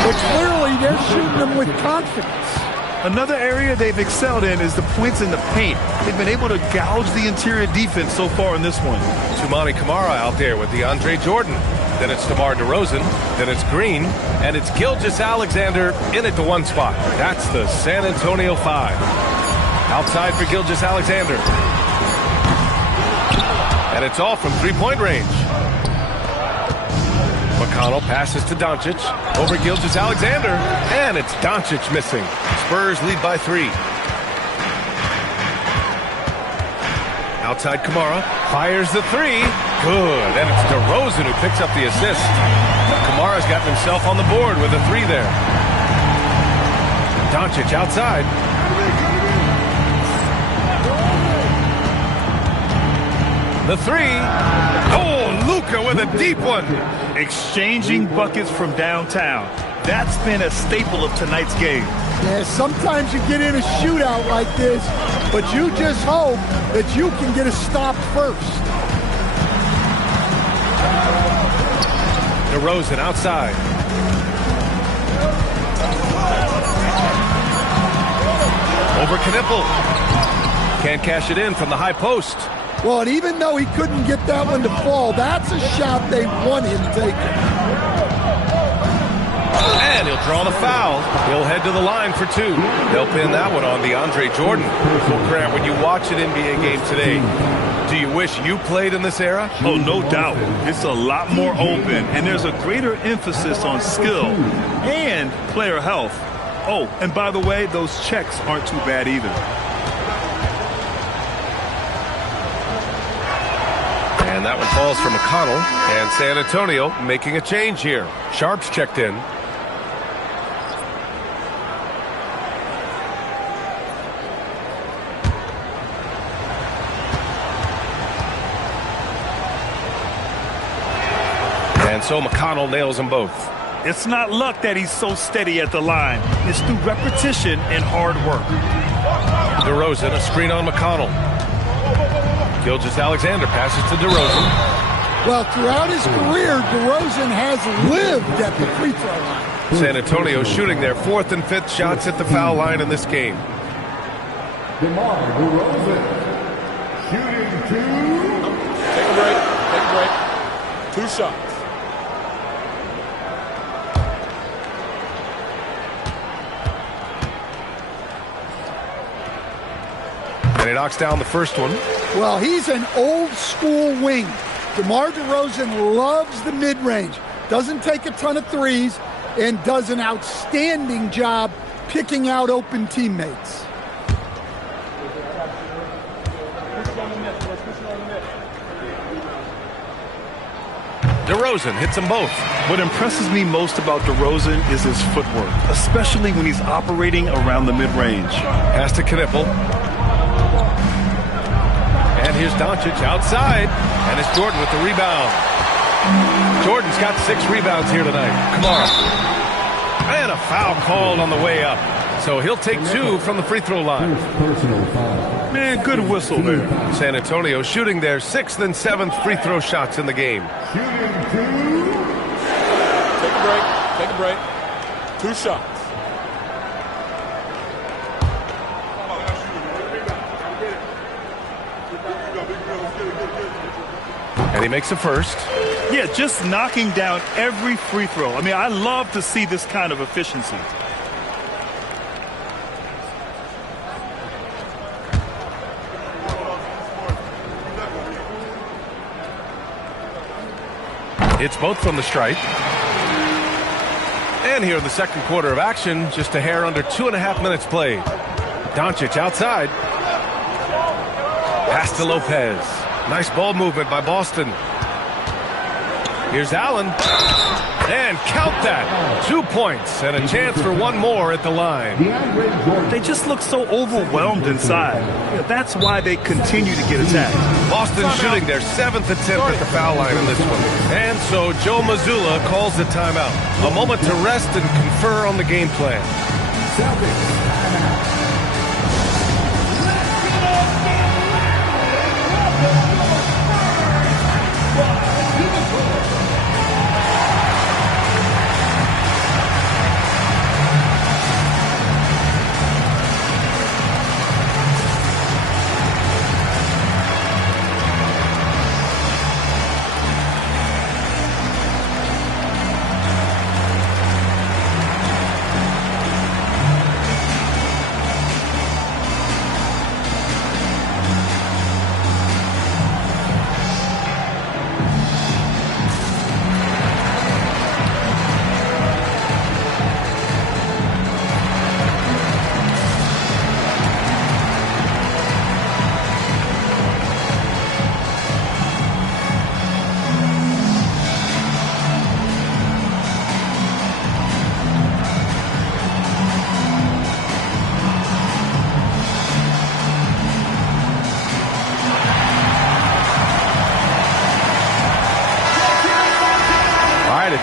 but clearly they're shooting them with confidence. Another area they've excelled in is the points in the paint. They've been able to gouge the interior defense so far in this one. Toumani Camara out there with DeAndre Jordan. Then it's DeMar DeRozan. Then it's Green. And it's Gilgeous-Alexander in at the one spot. That's the San Antonio 5. Outside for Gilgeous-Alexander. And it's all from three-point range. McConnell passes to Doncic. Over Gilgeous-Alexander. And it's Doncic missing. Spurs lead by 3. Outside Camara. Fires the 3. Good. And it's DeRozan who picks up the assist. Kamara's gotten himself on the board with a 3 there. Doncic outside. The 3. Oh, Luka with a deep one. Exchanging buckets from downtown. That's been a staple of tonight's game. Yeah, sometimes you get in a shootout like this, but you just hope that you can get a stop first. DeRozan outside. Over Knipple. Can't cash it in from the high post. Well, and even though he couldn't get that one to fall, that's a shot they want him taking. And he'll draw the foul. He'll head to the line for 2. They'll pin that one on DeAndre Jordan. Well, Grant, when you watch an NBA game today, do you wish you played in this era? Oh, no doubt. It's a lot more open, and there's a greater emphasis on skill and player health. Oh, and by the way, those checks aren't too bad either. And that one falls for McConnell. And San Antonio making a change here. Sharp's checked in. And so McConnell nails them both. It's not luck that he's so steady at the line. It's through repetition and hard work. DeRozan, a screen on McConnell. Gilgeous-Alexander passes to DeRozan. Well, throughout his career, DeRozan has lived at the free throw line. San Antonio shooting their 4th and 5th shots at the foul line in this game. DeMar DeRozan shooting 2. Take a break. Take a break. 2 shots. And he knocks down the first one. Well, he's an old school wing. DeMar DeRozan loves the mid-range. Doesn't take a ton of threes and does an outstanding job picking out open teammates. DeRozan hits them both. What impresses me most about DeRozan is his footwork, especially when he's operating around the mid-range. Pass to Knipple. And here's Doncic outside. And it's Jordan with the rebound. Jordan's got 6 rebounds here tonight. Kamara. And a foul called on the way up. So he'll take 2 from the free throw line. Man, good whistle there. San Antonio shooting their 6th and 7th free throw shots in the game. Take a break. Take a break. 2 shots. And he makes a first. Yeah, just knocking down every free throw. I mean, I love to see this kind of efficiency. It's both from the stripe. And here in the second quarter of action, just a hair under 2.5 minutes played. Doncic outside. Pass to Lopez. Nice ball movement by Boston. Here's Allen. And count that. 2 points and a chance for one more at the line. They just look so overwhelmed inside. That's why they continue to get attacked. Boston shooting their 7th attempt at the foul line in this one. And so Joe Mazzulla calls the timeout. A moment to rest and confer on the game plan.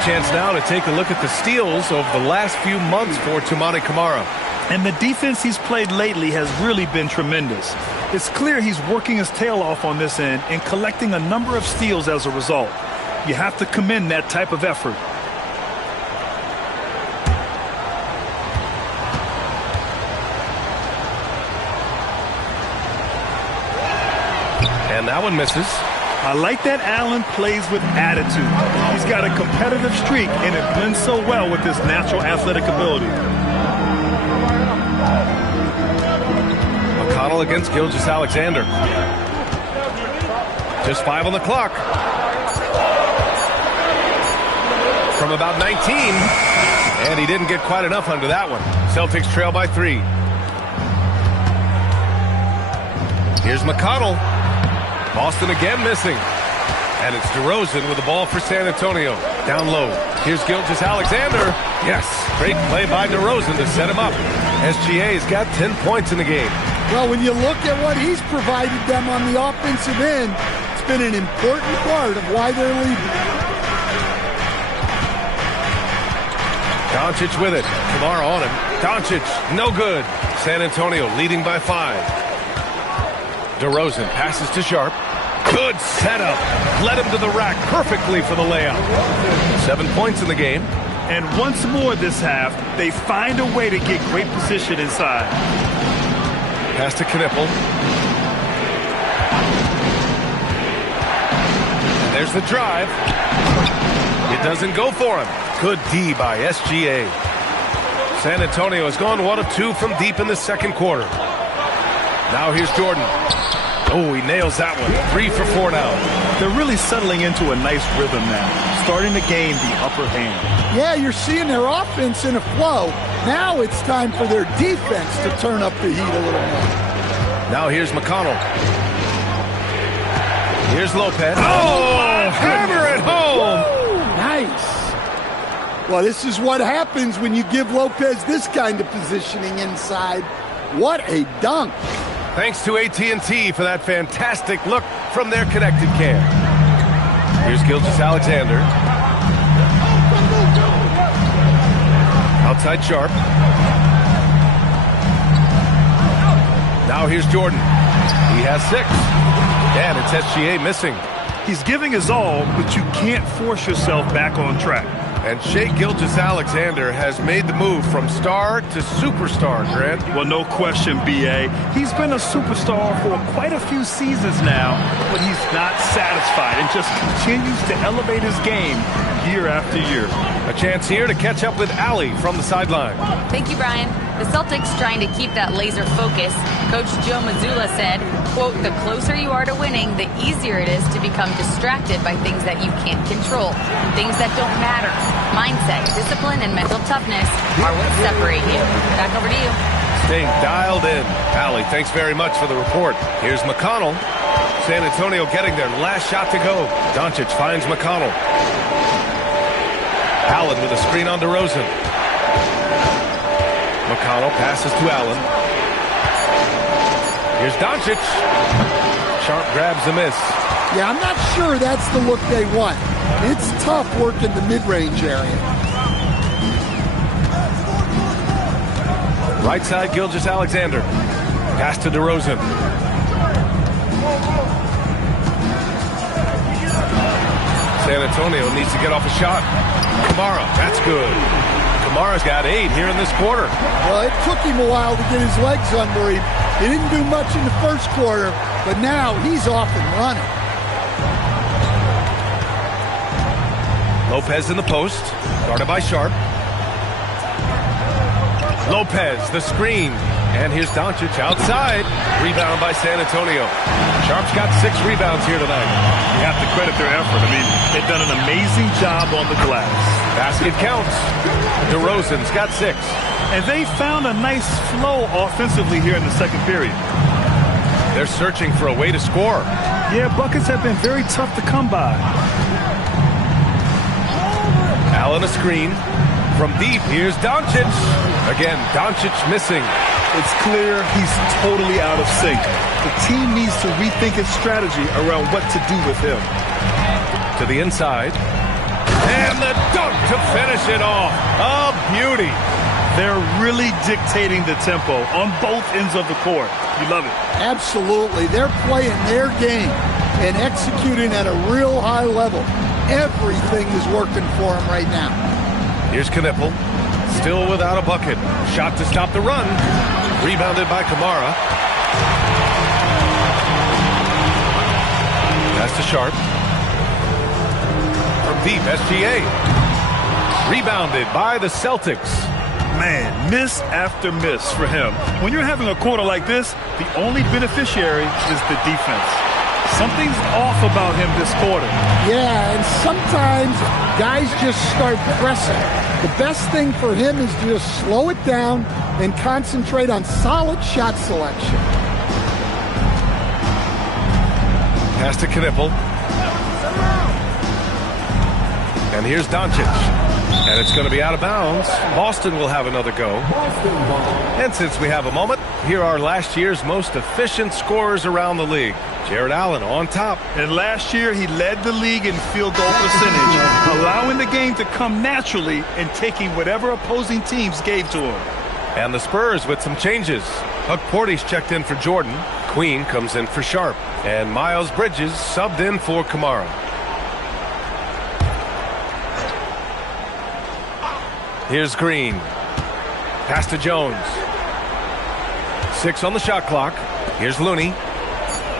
Chance now to take a look at the steals over the last few months for Toumani Camara. And the defense he's played lately has really been tremendous. It's clear he's working his tail off on this end and collecting a number of steals as a result. You have to commend that type of effort. And that one misses. I like that Allen plays with attitude. He's got a competitive streak, and it blends so well with his natural athletic ability. McConnell against Gilgeous-Alexander. Just 5 on the clock. From about 19. And he didn't get quite enough under that one. Celtics trail by 3. Here's McConnell. Boston again missing. And it's DeRozan with the ball for San Antonio. Down low. Here's Gilgeous-Alexander. Yes, great play by DeRozan to set him up. SGA's got 10 points in the game. Well, when you look at what he's provided them on the offensive end, it's been an important part of why they're leading. Doncic with it. Kamara on him. Doncic, no good. San Antonio leading by 5. DeRozan passes to Sharp. Good setup. Led him to the rack perfectly for the layup. 7 points in the game. And once more this half, they find a way to get great position inside. Pass to Knippel. And there's the drive. It doesn't go for him. Good D by SGA. San Antonio has gone 1 of 2 from deep in the second quarter. Now here's Jordan. Oh, he nails that one. 3 for 4 now. They're really settling into a nice rhythm now, starting to gain the upper hand. Yeah, you're seeing their offense in a flow. Now it's time for their defense to turn up the heat a little more. Now here's McConnell. Here's Lopez. Oh, hammer it home. Woo, nice. Well, this is what happens when you give Lopez this kind of positioning inside. What a dunk. Thanks to AT&T for that fantastic look from their connected cam. Here's Gilgeous-Alexander. Outside Sharp. Now here's Jordan. He has 6. And it's SGA missing. He's giving his all, but you can't force yourself back on track. And Shai Gilgeous-Alexander has made the move from star to superstar, Grant. Well, no question, B.A. He's been a superstar for quite a few seasons now, but he's not satisfied and just continues to elevate his game year after year. A chance here to catch up with Allie from the sideline. Thank you, Brian. The Celtics trying to keep that laser focus. Coach Joe Mazzulla said, quote, "The closer you are to winning, the easier it is to become distracted by things that you can't control, things that don't matter. Mindset, discipline, and mental toughness are what separate you." Back over to you. Staying dialed in. Allie, thanks very much for the report. Here's McConnell. San Antonio getting their last shot to go. Doncic finds McConnell. Allen with a screen on DeRozan. McConnell passes to Allen. Here's Doncic. Sharp grabs the miss. Yeah, I'm not sure that's the look they want. It's tough working the mid-range area. Right side, Gilgeous-Alexander. Pass to DeRozan. San Antonio needs to get off a shot. Kamara, that's good. Kamara's got 8 here in this quarter. Well, it took him a while to get his legs under him. He didn't do much in the first quarter, but now he's off and running. Lopez in the post, guarded by Sharp. Lopez, the screen. And here's Doncic outside. Rebound by San Antonio. Sharp's got 6 rebounds here tonight. You have to credit their effort. I mean, they've done an amazing job on the glass. Basket counts. DeRozan's got 6. And they found a nice flow offensively here in the second period. They're searching for a way to score. Yeah, buckets have been very tough to come by. Allen a screen. From deep, here's Doncic. Again, Doncic missing. It's clear he's totally out of sync. The team needs to rethink its strategy around what to do with him. To the inside. And the dunk to finish it off. A beauty. They're really dictating the tempo on both ends of the court. You love it. Absolutely. They're playing their game and executing at a real high level. Everything is working for them right now. Here's Knippel. Still without a bucket. Shot to stop the run. Rebounded by Kamara. Pass to Sharp. From deep, SGA. Rebounded by the Celtics. Man, miss after miss for him. When you're having a quarter like this, the only beneficiary is the defense. Something's off about him this quarter. Yeah, and sometimes guys just start pressing. The best thing for him is to just slow it down and concentrate on solid shot selection. Pass to Knippel. And here's Doncic. And it's going to be out of bounds. Boston will have another go. And since we have a moment, here are last year's most efficient scorers around the league. Jared Allen on top. And last year, he led the league in field goal percentage, allowing the game to come naturally and taking whatever opposing teams gave to him. And the Spurs with some changes. Huck Porty's checked in for Jordan. Queen comes in for Sharp. And Miles Bridges subbed in for Kamara. Here's Green. Pass to Jones. 6 on the shot clock. Here's Looney.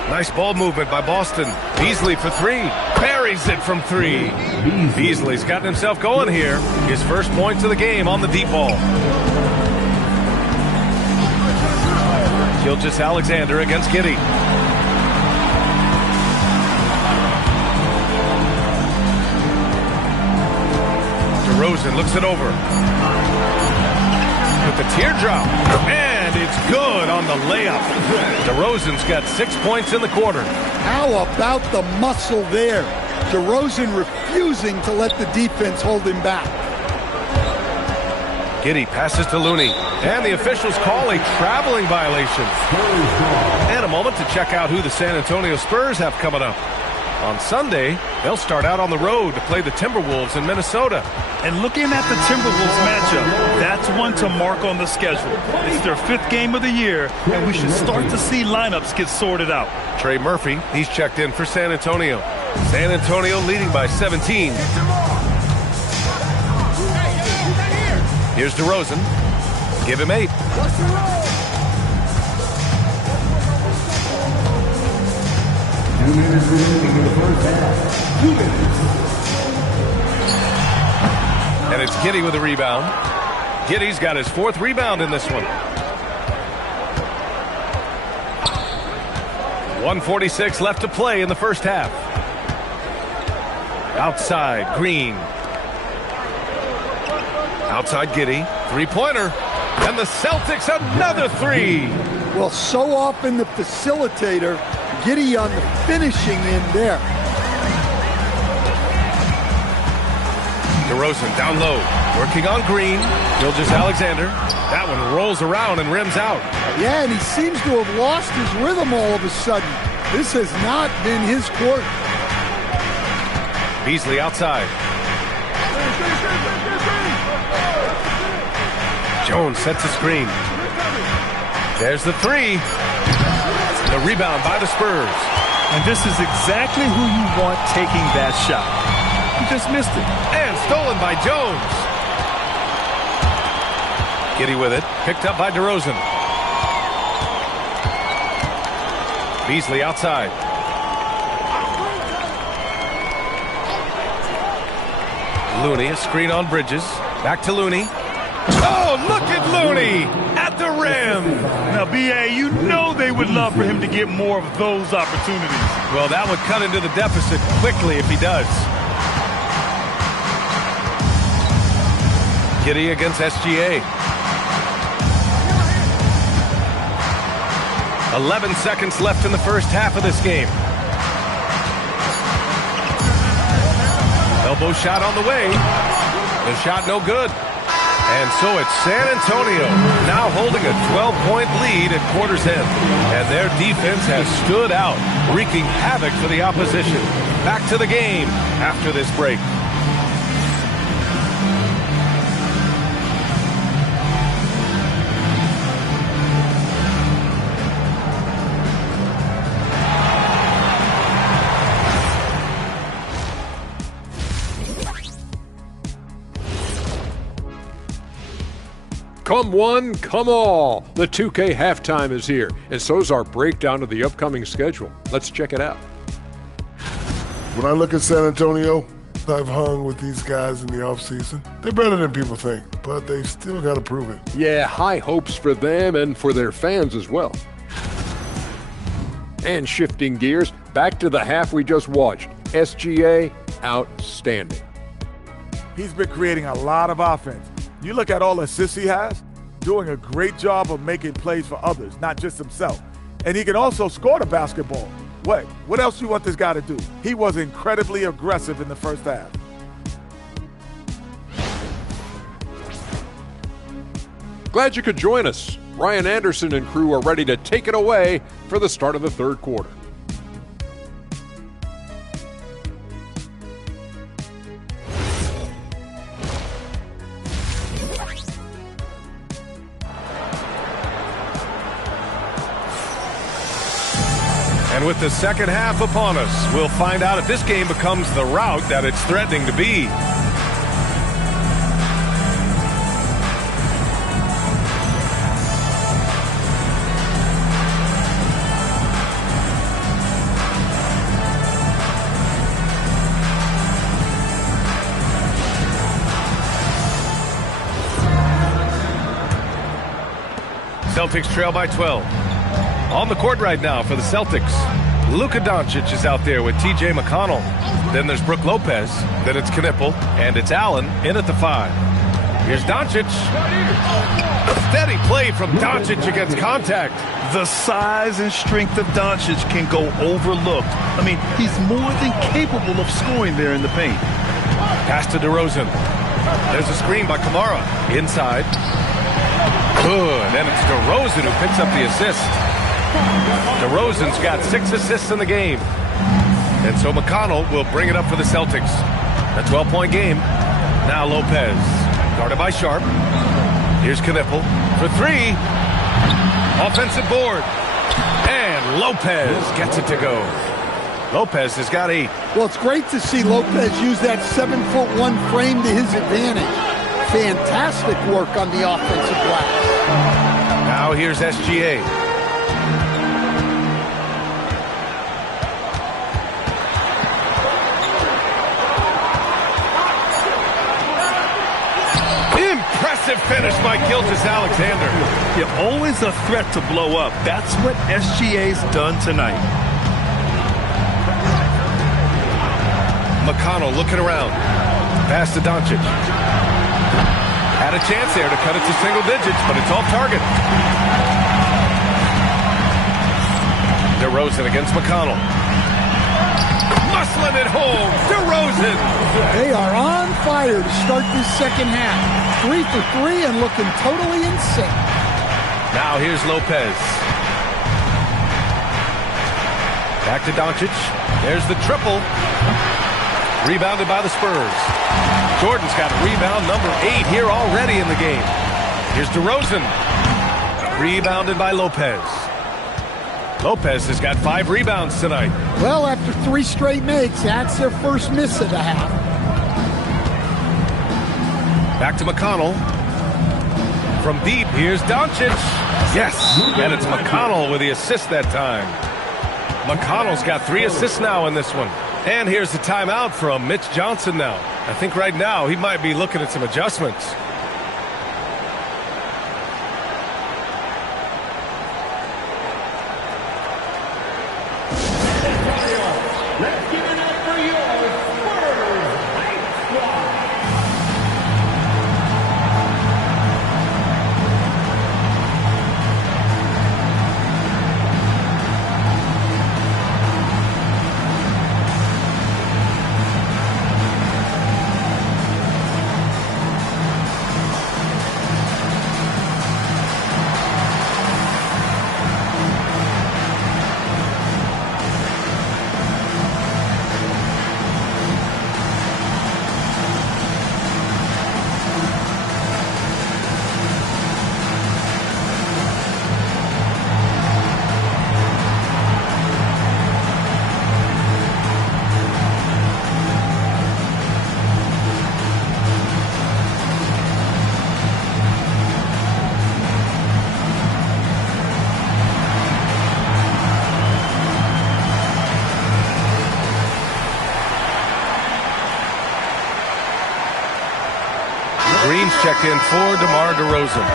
Nice ball movement by Boston. Beasley for 3. Buries it from 3. Beasley's gotten himself going here. His first points of the game on the deep ball. Gilgeous-Alexander against Giddey. DeRozan looks it over. With the teardrop. And it's good on the layup. DeRozan's got 6 points in the quarter. How about the muscle there? DeRozan refusing to let the defense hold him back. Giddey passes to Looney. And the officials call a traveling violation. And a moment to check out who the San Antonio Spurs have coming up. On Sunday, they'll start out on the road to play the Timberwolves in Minnesota. And looking at the Timberwolves matchup, that's one to mark on the schedule. It's their 5th game of the year, and we should start to see lineups get sorted out. Trey Murphy, he's checked in for San Antonio. San Antonio leading by 17. Here's DeRozan. Give him 8. And it's Giddey with a rebound. Giddey's got his 4th rebound in this one. 1:46 left to play in the first half. Outside, Green. Outside, Giddey. 3-pointer. And the Celtics another 3. Well, so often the facilitator, Giddey on the finishing end there. DeRozan down low, working on Green. Gilgeous-Alexander. That one rolls around and rims out. Yeah, and he seems to have lost his rhythm all of a sudden. This has not been his court. Beasley outside. Jones sets a screen. There's the three. The rebound by the Spurs. And this is exactly who you want taking that shot. He just missed it. And stolen by Jones. Giddy with it. Picked up by DeRozan. Beasley outside. Looney, a screen on Bridges. Back to Looney. Oh, look at Looney at the rim. Now, B.A., you know they would love for him to get more of those opportunities. Well, that would cut into the deficit quickly if he does. Giddy against SGA. 11 seconds left in the first half of this game. Elbow shot on the way. The shot no good. And so it's San Antonio now holding a 12-point lead at quarter's end. And their defense has stood out, wreaking havoc for the opposition. Back to the game after this break. Come one, come all. The 2K halftime is here, and so's our breakdown of the upcoming schedule. Let's check it out. When I look at San Antonio, I've hung with these guys in the offseason. They're better than people think, but they've still got to prove it. Yeah, high hopes for them and for their fans as well. And shifting gears, back to the half we just watched. SGA, outstanding. He's been creating a lot of offense. You look at all the assists he has, doing a great job of making plays for others, not just himself. And he can also score the basketball. What else do you want this guy to do? He was incredibly aggressive in the first half. Glad you could join us. Ryan Anderson and crew are ready to take it away for the start of the third quarter. And with the second half upon us, we'll find out if this game becomes the rout that it's threatening to be. Celtics trail by 12. On the court right now for the Celtics, Luka Doncic is out there with TJ McConnell. Then there's Brook Lopez. Then it's Knipple. And it's Allen in at the 5. Here's Doncic. A steady play from Doncic against contact. The size and strength of Doncic can go overlooked. I mean, he's more than capable of scoring there in the paint. Pass to DeRozan. There's a screen by Kamara. Inside. Good. And it's DeRozan who picks up the assist. DeRozan's got 6 assists in the game. And so McConnell will bring it up for the Celtics. A 12-point game. Now Lopez. Guarded by Sharp. Here's Knipple for 3. Offensive board. And Lopez gets it to go. Lopez has got 8. Well, it's great to see Lopez use that 7'1" frame to his advantage. Fantastic work on the offensive glass. Now here's SGA. Impressive finish by Gilgeous-Alexander. You're always a threat to blow up. That's what SGA's done tonight. McConnell looking around. Pass to Doncic. Had a chance there to cut it to single digits, but it's off target. DeRozan against McConnell. muscling it home. DeRozan. They are on fire to start this second half. 3 for 3 and looking totally in sync. Now here's Lopez. Back to Doncic. There's the triple. Rebounded by the Spurs. Jordan's got rebound number 8 here already in the game. Here's DeRozan. Rebounded by Lopez. Lopez has got 5 rebounds tonight. Well, after 3 straight makes, that's their first miss of the half. Back to McConnell. From deep, here's Doncic. Yes, and it's McConnell with the assist that time. McConnell's got 3 assists now in this one. And here's the timeout from Mitch Johnson now. I think right now he might be looking at some adjustments. Let's give it up for your Spurs Hype Squad. Green's checked in for DeMar DeRozan.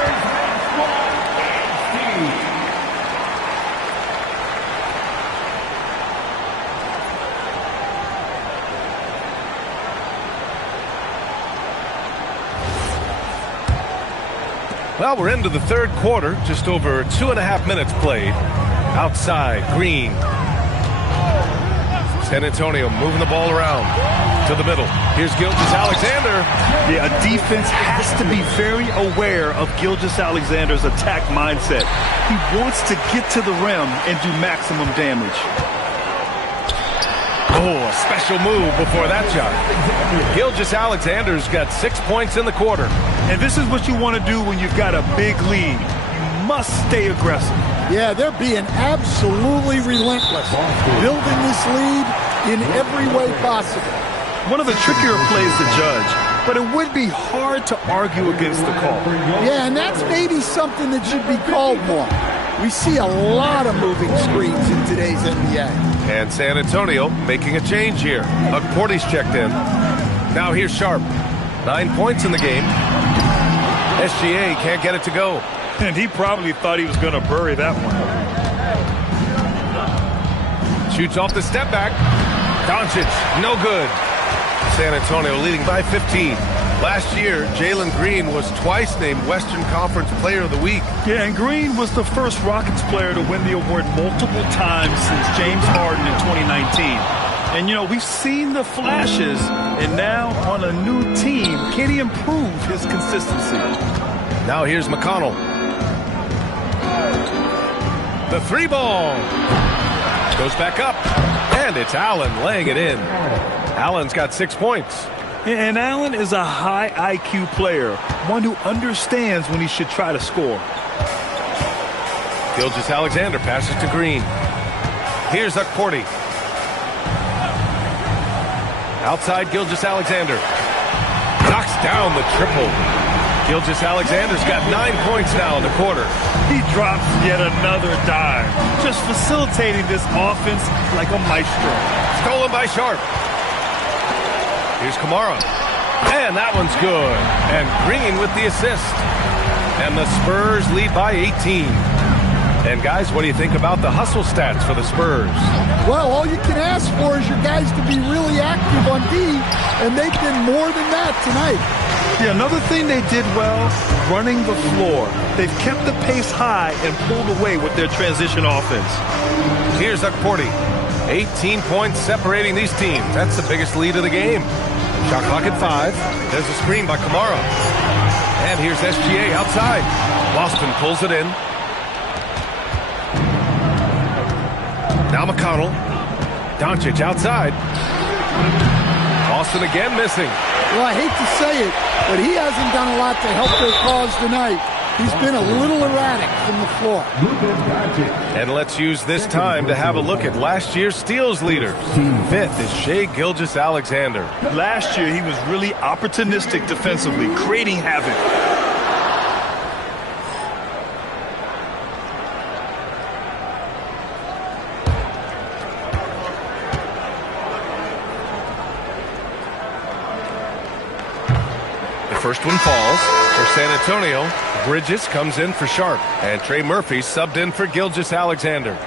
Well, we're into the third quarter, just over 2.5 minutes played. Outside, Green. San Antonio moving the ball around to the middle. Here's Gilgeous-Alexander. Yeah, a defense has to be very aware of Gilgeous-Alexander's attack mindset. He wants to get to the rim and do maximum damage. Oh, a special move before that shot. Gilgeous-Alexander's got 6 points in the quarter. And this is what you want to do when you've got a big lead. You must stay aggressive. Yeah, they're being absolutely relentless, building this lead in every way possible. One of the trickier plays to judge, but it would be hard to argue against the call. Yeah, and that's maybe something that should be called more. We see a lot of moving screens in today's NBA. And San Antonio making a change here. Porty's checked in. Now here's Sharp. 9 points in the game. SGA can't get it to go. And he probably thought he was going to bury that one. Shoots off the step back. Doncic, no good. San Antonio leading by 15. Last year, Jalen Green was twice named Western Conference Player of the Week. Yeah, and Green was the first Rockets player to win the award multiple times since James Harden in 2019. And, you know, we've seen the flashes, and now on a new team, can he improve his consistency? Now here's McConnell. The 3 ball. Goes back up, and it's Allen laying it in. Allen's got 6 points. And Allen is a high IQ player, one who understands when he should try to score. Gilgeous-Alexander passes to Green. Here's Porty. Outside Gilgeous-Alexander. Knocks down the triple. Gilgeous-Alexander's got 9 points now in the quarter. He drops yet another dime, just facilitating this offense like a maestro. Stolen by Sharp. Here's Kamara. And that one's good. And Green with the assist. And the Spurs lead by 18. And guys, what do you think about the hustle stats for the Spurs? Well, all you can ask for is your guys to be really active on D, and they've been more than that tonight. Yeah, another thing they did well, running the floor. They've kept the pace high and pulled away with their transition offense. Here's Porty. 18 points separating these teams. That's the biggest lead of the game. Shot clock at 5. There's a screen by Kamara. And here's SGA outside. Boston pulls it in. Now McConnell. Doncic outside. Boston again missing. Well, I hate to say it, but he hasn't done a lot to help their cause tonight. He's been a little erratic from the floor. And let's use this time to have a look at last year's steals leaders. 5th is Shai Gilgeous-Alexander. Last year, he was really opportunistic defensively, creating havoc. The first one falls for San Antonio. Bridges comes in for Sharp, and Trey Murphy subbed in for Gilgeous-Alexander.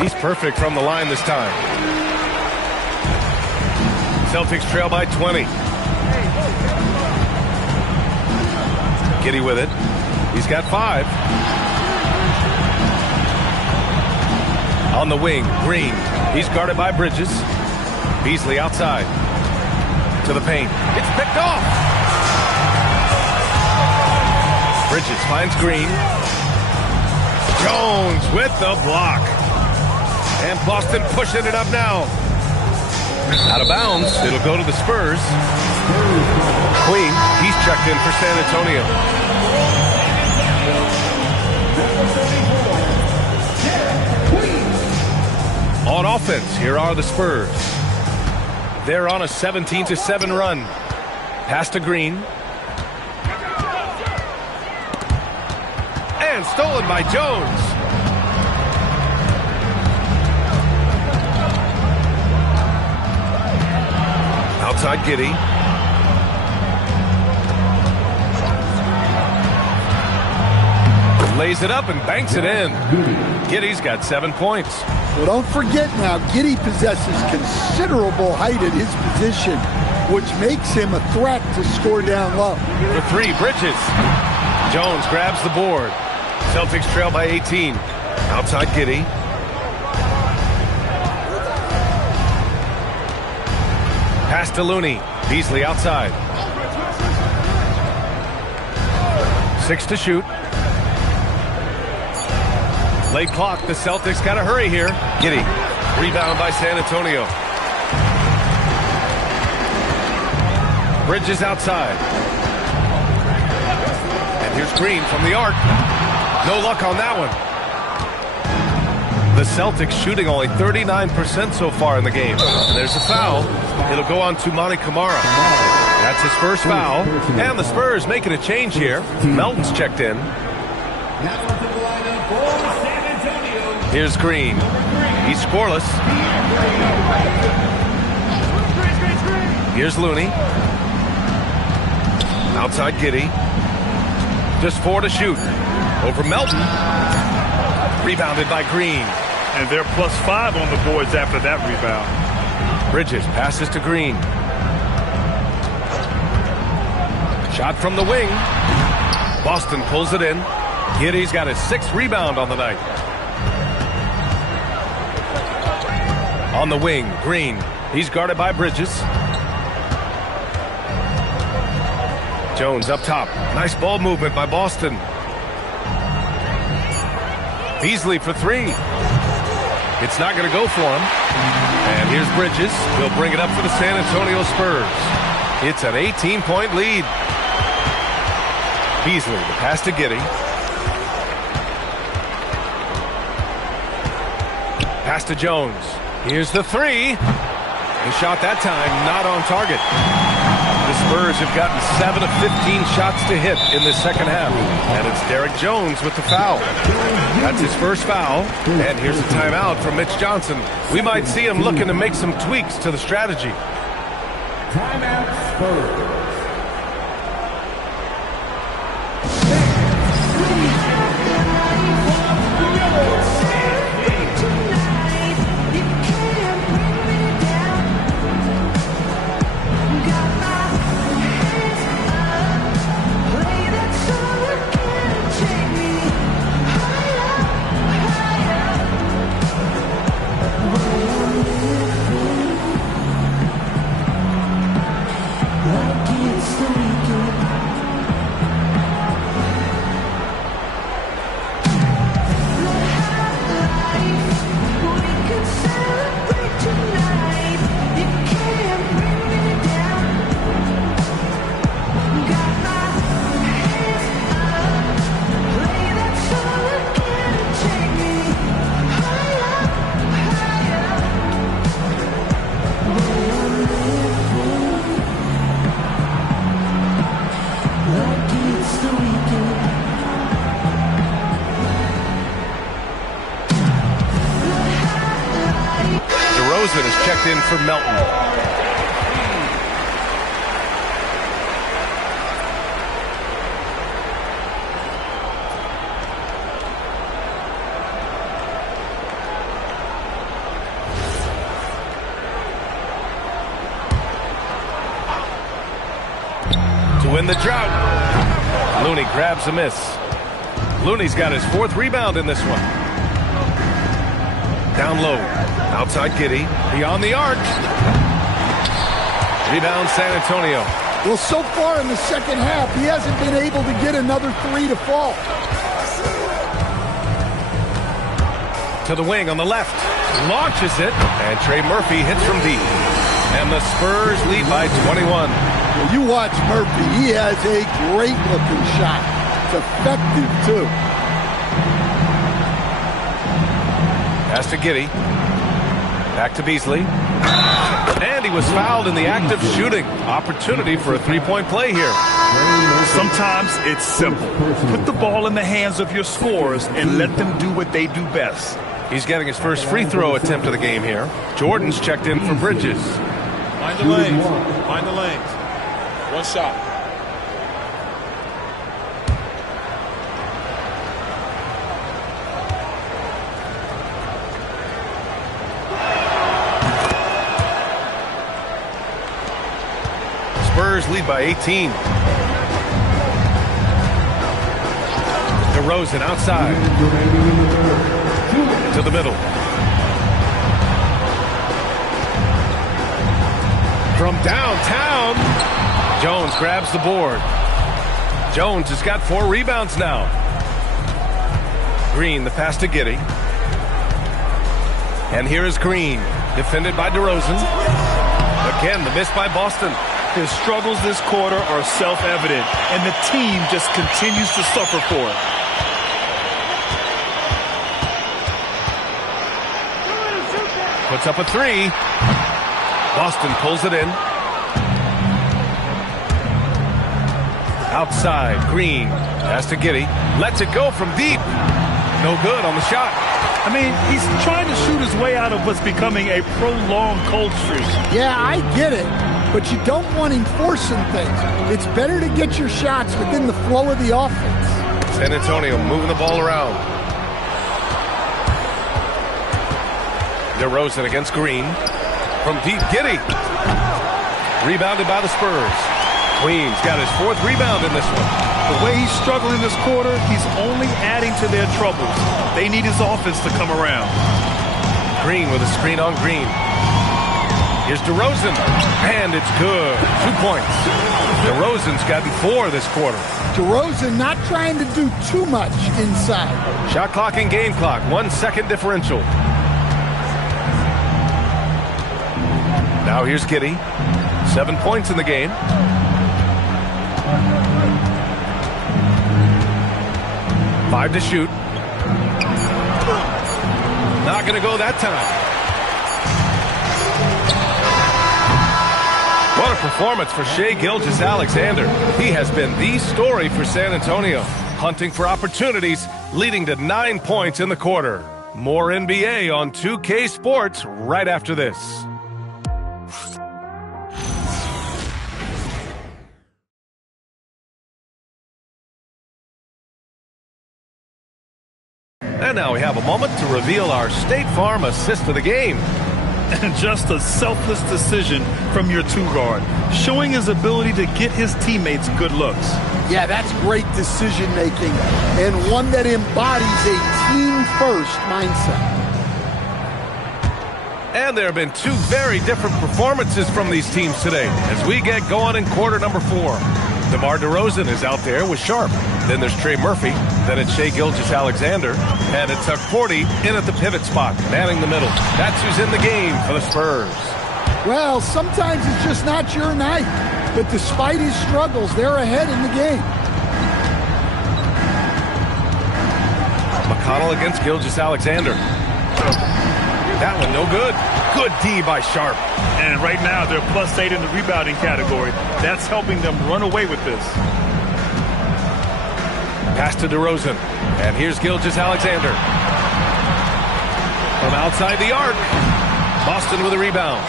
He's perfect from the line this time. Celtics trail by 20. Giddey with it. He's got 5. On the wing, Green. He's guarded by Bridges. Beasley outside. To the paint. It's picked off. Bridges finds Green. Jones with the block. And Boston pushing it up now. Out of bounds. It'll go to the Spurs. Queen, he's checked in for San Antonio. On offense, here are the Spurs. They're on a 17-7 run. Pass to Green. And stolen by Jones. Outside Giddey. Lays it up and banks it in. Giddey's got 7 points. Well, don't forget now, Giddey possesses considerable height at his position, which makes him a threat to score down low. For 3, Bridges. Jones grabs the board. Celtics trail by 18. Outside Giddey. Pass to Looney. Beasley outside. 6 to shoot. Late clock. The Celtics got to hurry here. Giddey. Rebound by San Antonio. Bridges outside. And here's Green from the arc. No luck on that one. The Celtics shooting only 39% so far in the game. And there's a foul. It'll go on to Monty Kamara. That's his first foul. And the Spurs making a change here. Melton's checked in. Here's Green. He's scoreless. Here's Looney. Outside Giddey. Just 4 to shoot. Over Melton. Rebounded by Green. And they're +5 on the boards after that rebound. Bridges passes to Green. Shot from the wing. Boston pulls it in. Giddey's got his 6th rebound on the night. On the wing, Green. He's guarded by Bridges. Jones up top. Nice ball movement by Boston. Beasley for 3. It's not going to go for him. And here's Bridges. He'll bring it up for the San Antonio Spurs. It's an 18-point lead. Beasley, the pass to Giddey. Pass to Jones. Here's the 3. He shot that time, not on target. The Spurs have gotten 7 of 15 shots to hit in the second half. And it's Derek Jones with the foul. That's his first foul. And here's a timeout from Mitch Johnson. We might see him looking to make some tweaks to the strategy. Timeout Spurs. checked in for Melton. To win the drought, Looney grabs a miss. Looney's got his 4th rebound in this one. Down low, outside Giddey, beyond the arc. Rebound San Antonio. Well, so far in the second half, he hasn't been able to get another 3 to fall. To the wing on the left, launches it, and Trey Murphy hits from deep. And the Spurs lead by 21. Well, you watch Murphy. He has a great-looking shot. It's effective, too. Pass to Giddey. Back to Beasley. And he was fouled in the act of shooting. Opportunity for a 3-point play here. Sometimes it's simple. Put the ball in the hands of your scorers and let them do what they do best. He's getting his first free throw attempt of the game here. Jordan's checked in for Bridges. Find the lanes. Find the lanes. One shot. Spurs lead by 18. DeRozan outside. To the middle. From downtown, Jones grabs the board. Jones has got 4 rebounds now. Green, the pass to Giddey. And here is Green, defended by DeRozan. Again, the miss by Boston. His struggles this quarter are self-evident, and the team just continues to suffer for it. Puts up a 3. Boston pulls it in. Outside, Green. Pass to Giddey. Lets it go from deep. No good on the shot. I mean, he's trying to shoot his way out of what's becoming a prolonged cold streak. Yeah, I get it, but you don't want him forcing things. It's better to get your shots within the flow of the offense. San Antonio moving the ball around. DeRozan against Green. From deep, Giddey. Rebounded by the Spurs. Queen's got his 4th rebound in this one. The way he's struggling this quarter, he's only adding to their troubles. They need his offense to come around. Green with a screen on Green. Here's DeRozan. And it's good. 2 points. DeRozan's gotten 4 this quarter. DeRozan not trying to do too much inside. Shot clock and game clock. 1 second differential. Now here's Giddey. 7 points in the game. Five to shoot. Not going to go that time. What a performance for Shai Gilgeous-Alexander. He has been the story for San Antonio. Hunting for opportunities, leading to 9 points in the quarter. More NBA on 2K Sports right after this. And now we have a moment to reveal our State Farm assist of the game. And just a selfless decision from your 2-guard, showing his ability to get his teammates good looks. Yeah, that's great decision making, and one that embodies a team-first mindset. And there have been 2 very different performances from these teams today as we get going in quarter number 4. DeMar DeRozan is out there with Sharp. Then there's Trey Murphy. Then it's Shai Gilgeous-Alexander. And it's Tuck Forty in at the pivot spot, manning the middle. That's who's in the game for the Spurs. Well, sometimes it's just not your night. But despite his struggles, they're ahead in the game. McConnell against Gilgeous-Alexander. That one no good. Good D by Sharp. And right now they're +8 in the rebounding category. That's helping them run away with this. Pass to DeRozan. And here's Gilgeous-Alexander. From outside the arc. Boston with a rebound.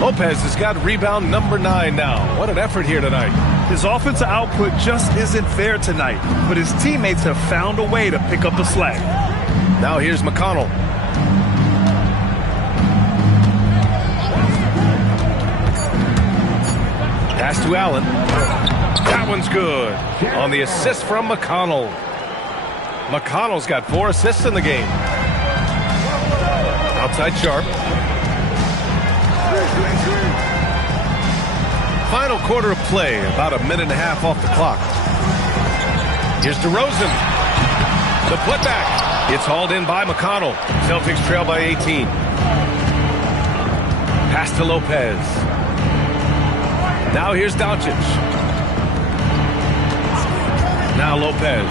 Lopez has got rebound number 9 now. What an effort here tonight. His offensive output just isn't there tonight, but his teammates have found a way to pick up the slack. Now here's McConnell. Pass to Allen. That one's good. On the assist from McConnell. McConnell's got 4 assists in the game. Outside Sharp. Final quarter of play, about a minute and a half off the clock. Here's DeRozan. The putback. It's hauled in by McConnell. Celtics trail by 18. Pass to Lopez. Now here's Doncic. Now Lopez.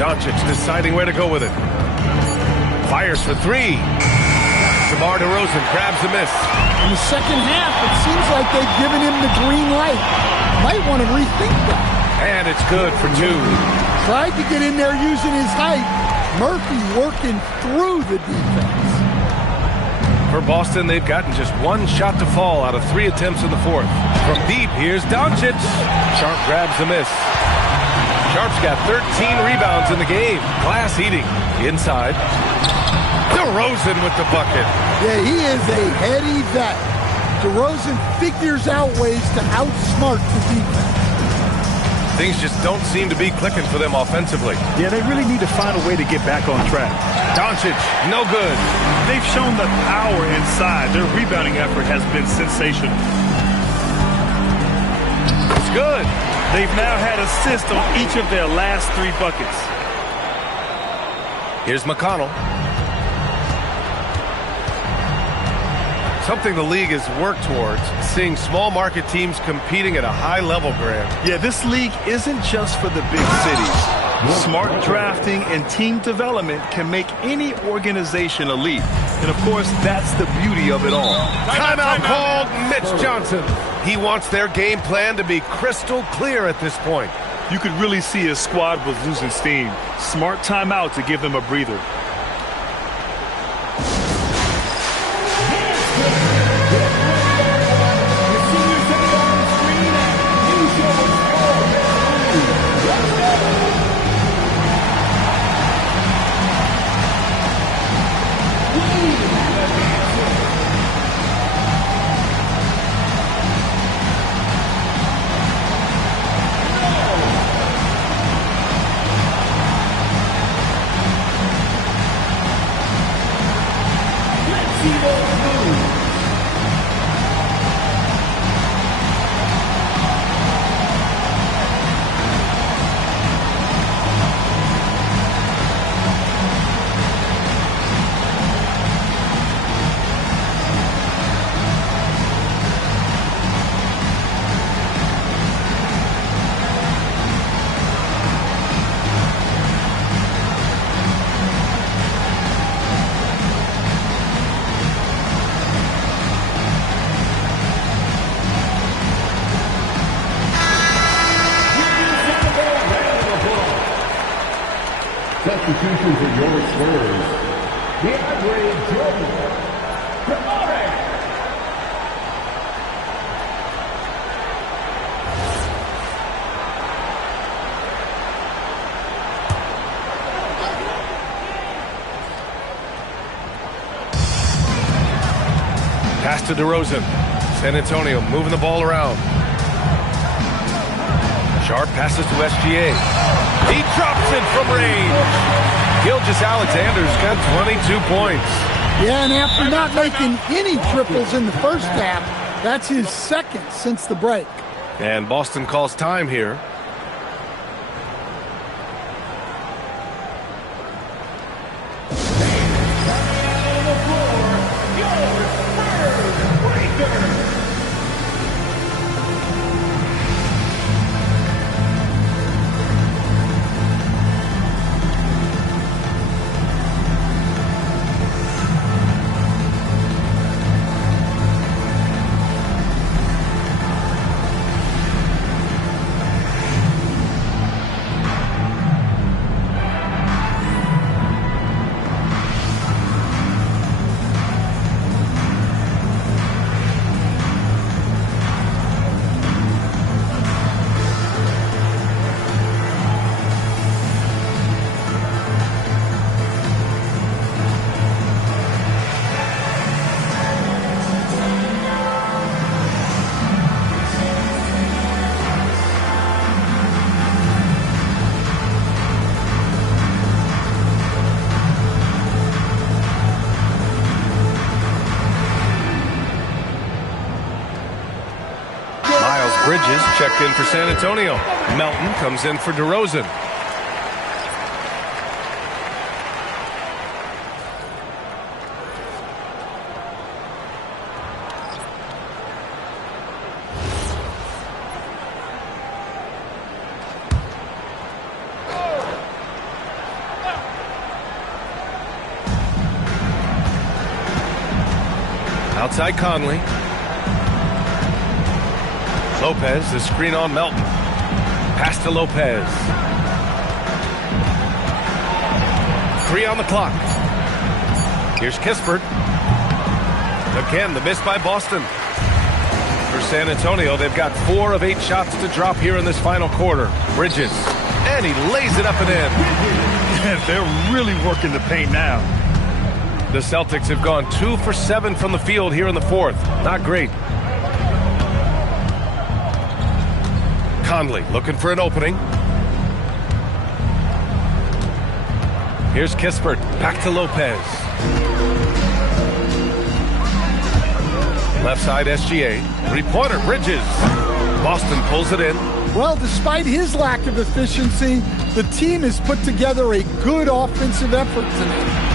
Doncic deciding where to go with it. Fires for 3. DeMar DeRozan grabs the miss. In the second half, it seems like they've given him the green light. Might want to rethink that. And it's good for 2. Tried to get in there using his height. Murphy working through the defense. For Boston, they've gotten just 1 shot to fall out of 3 attempts in the 4th. From deep, here's Doncic. Sharp grabs the miss. Sharp's got 13 rebounds in the game. Glass eating. Inside. DeRozan with the bucket. Yeah, he is a heady vet. DeRozan figures out ways to outsmart the defense. Things just don't seem to be clicking for them offensively. Yeah, they really need to find a way to get back on track. Doncic, no good. They've shown the power inside. Their rebounding effort has been sensational. It's good. They've now had assists on each of their last 3 buckets. Here's McConnell. Something the league has worked towards, seeing small market teams competing at a high level, Graham. Yeah, this league isn't just for the big cities. Smart drafting and team development can make any organization elite. And, of course, that's the beauty of it all. Timeout called. Mitch Johnson. He wants their game plan to be crystal clear at this point. You could really see his squad was losing steam. Smart timeout to give them a breather. Substitutions of your Spurs. DeAndre Jordan. Promoted. Pass to DeRozan. San Antonio moving the ball around. Sharp passes to SGA. He drops it from range. Gilgeous-Alexander's got 22 points. Yeah, and after not making any triples in the first half, that's his second since the break. And Boston calls time here. Bridges checked in for San Antonio. Melton comes in for DeRozan. Outside Conley. Lopez, the screen on Melton. Pass to Lopez. 3 on the clock. Here's Kispert. Again, the miss by Boston. For San Antonio, they've got 4 of 8 shots to drop here in this final quarter. Bridges. And he lays it up and in. They're really working the paint now. The Celtics have gone 2 for 7 from the field here in the fourth. Not great. Conley looking for an opening. Here's Kispert. Back to Lopez. Left side SGA. 3-pointer Bridges. Boston pulls it in. Well, despite his lack of efficiency, the team has put together a good offensive effort tonight.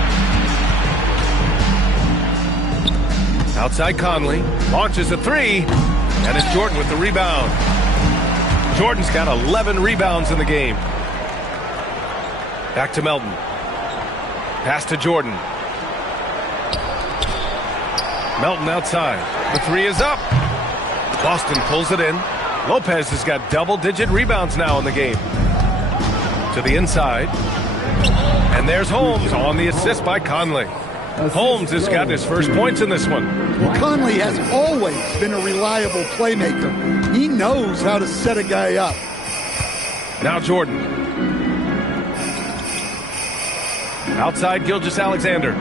Outside Conley. Launches a 3. And it's Jordan with the rebound. Jordan's got 11 rebounds in the game. Back to Melton. Pass to Jordan. Melton outside. The 3 is up. Boston pulls it in. Lopez has got double-digit rebounds now in the game. To the inside. And there's Holmes on the assist by Conley. Holmes has got his first points in this one. Well, Conley has always been a reliable playmaker. He knows how to set a guy up. Now Jordan. Outside Gilgeous-Alexander.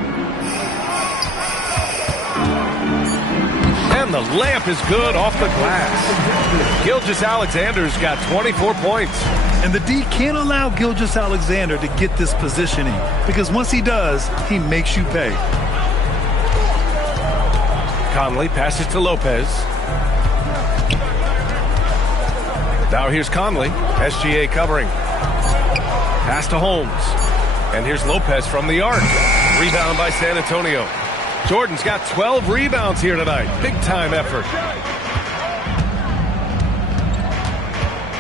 And the layup is good off the glass. Gilgeous-Alexander's got 24 points. And the D can't allow Gilgeous-Alexander to get this positioning, because once he does, he makes you pay. Conley passes to Lopez. Now here's Conley. SGA covering. Pass to Holmes. And here's Lopez from the arc. Rebound by San Antonio. Jordan's got 12 rebounds here tonight. Big time effort.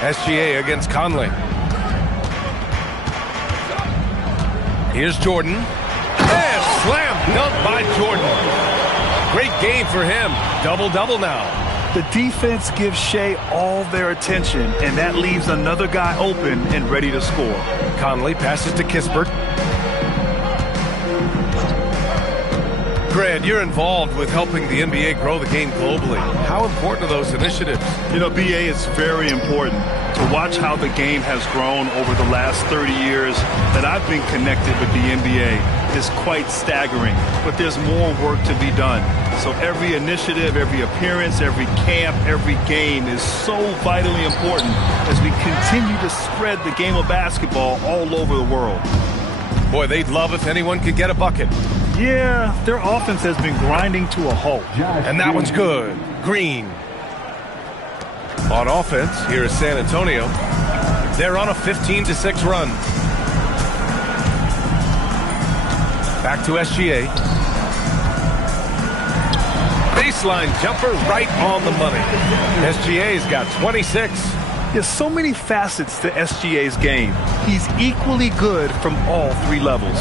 SGA against Conley. Here's Jordan. And slam dunk by Jordan. Great game for him. Double-double now. The defense gives Shea all their attention, and that leaves another guy open and ready to score. Conley passes to Kispert. Grant, you're involved with helping the NBA grow the game globally. How important are those initiatives? You know, BA, it's very important to watch how the game has grown over the last 30 years that I've been connected with the NBA is quite staggering, but there's more work to be done. So every initiative, every appearance, every camp, every game is so vitally important as we continue to spread the game of basketball all over the world. Boy, they'd love if anyone could get a bucket. Yeah, their offense has been grinding to a halt. And that one's good. Green. On offense, here is San Antonio. They're on a 15-6 run. Back to SGA. Baseline jumper right on the money. SGA's got 26. There's so many facets to SGA's game. He's equally good from all 3 levels.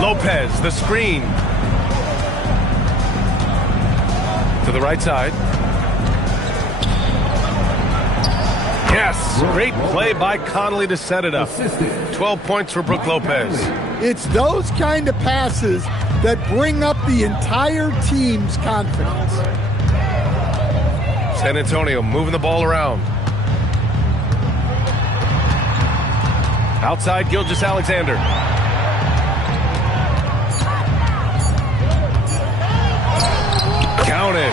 Lopez, the screen. To the right side. Yes, great play by Conley to set it up. 12 points for Brook Lopez. It's those kind of passes that bring up the entire team's confidence. San Antonio moving the ball around. Outside Gilgeous-Alexander. Counted.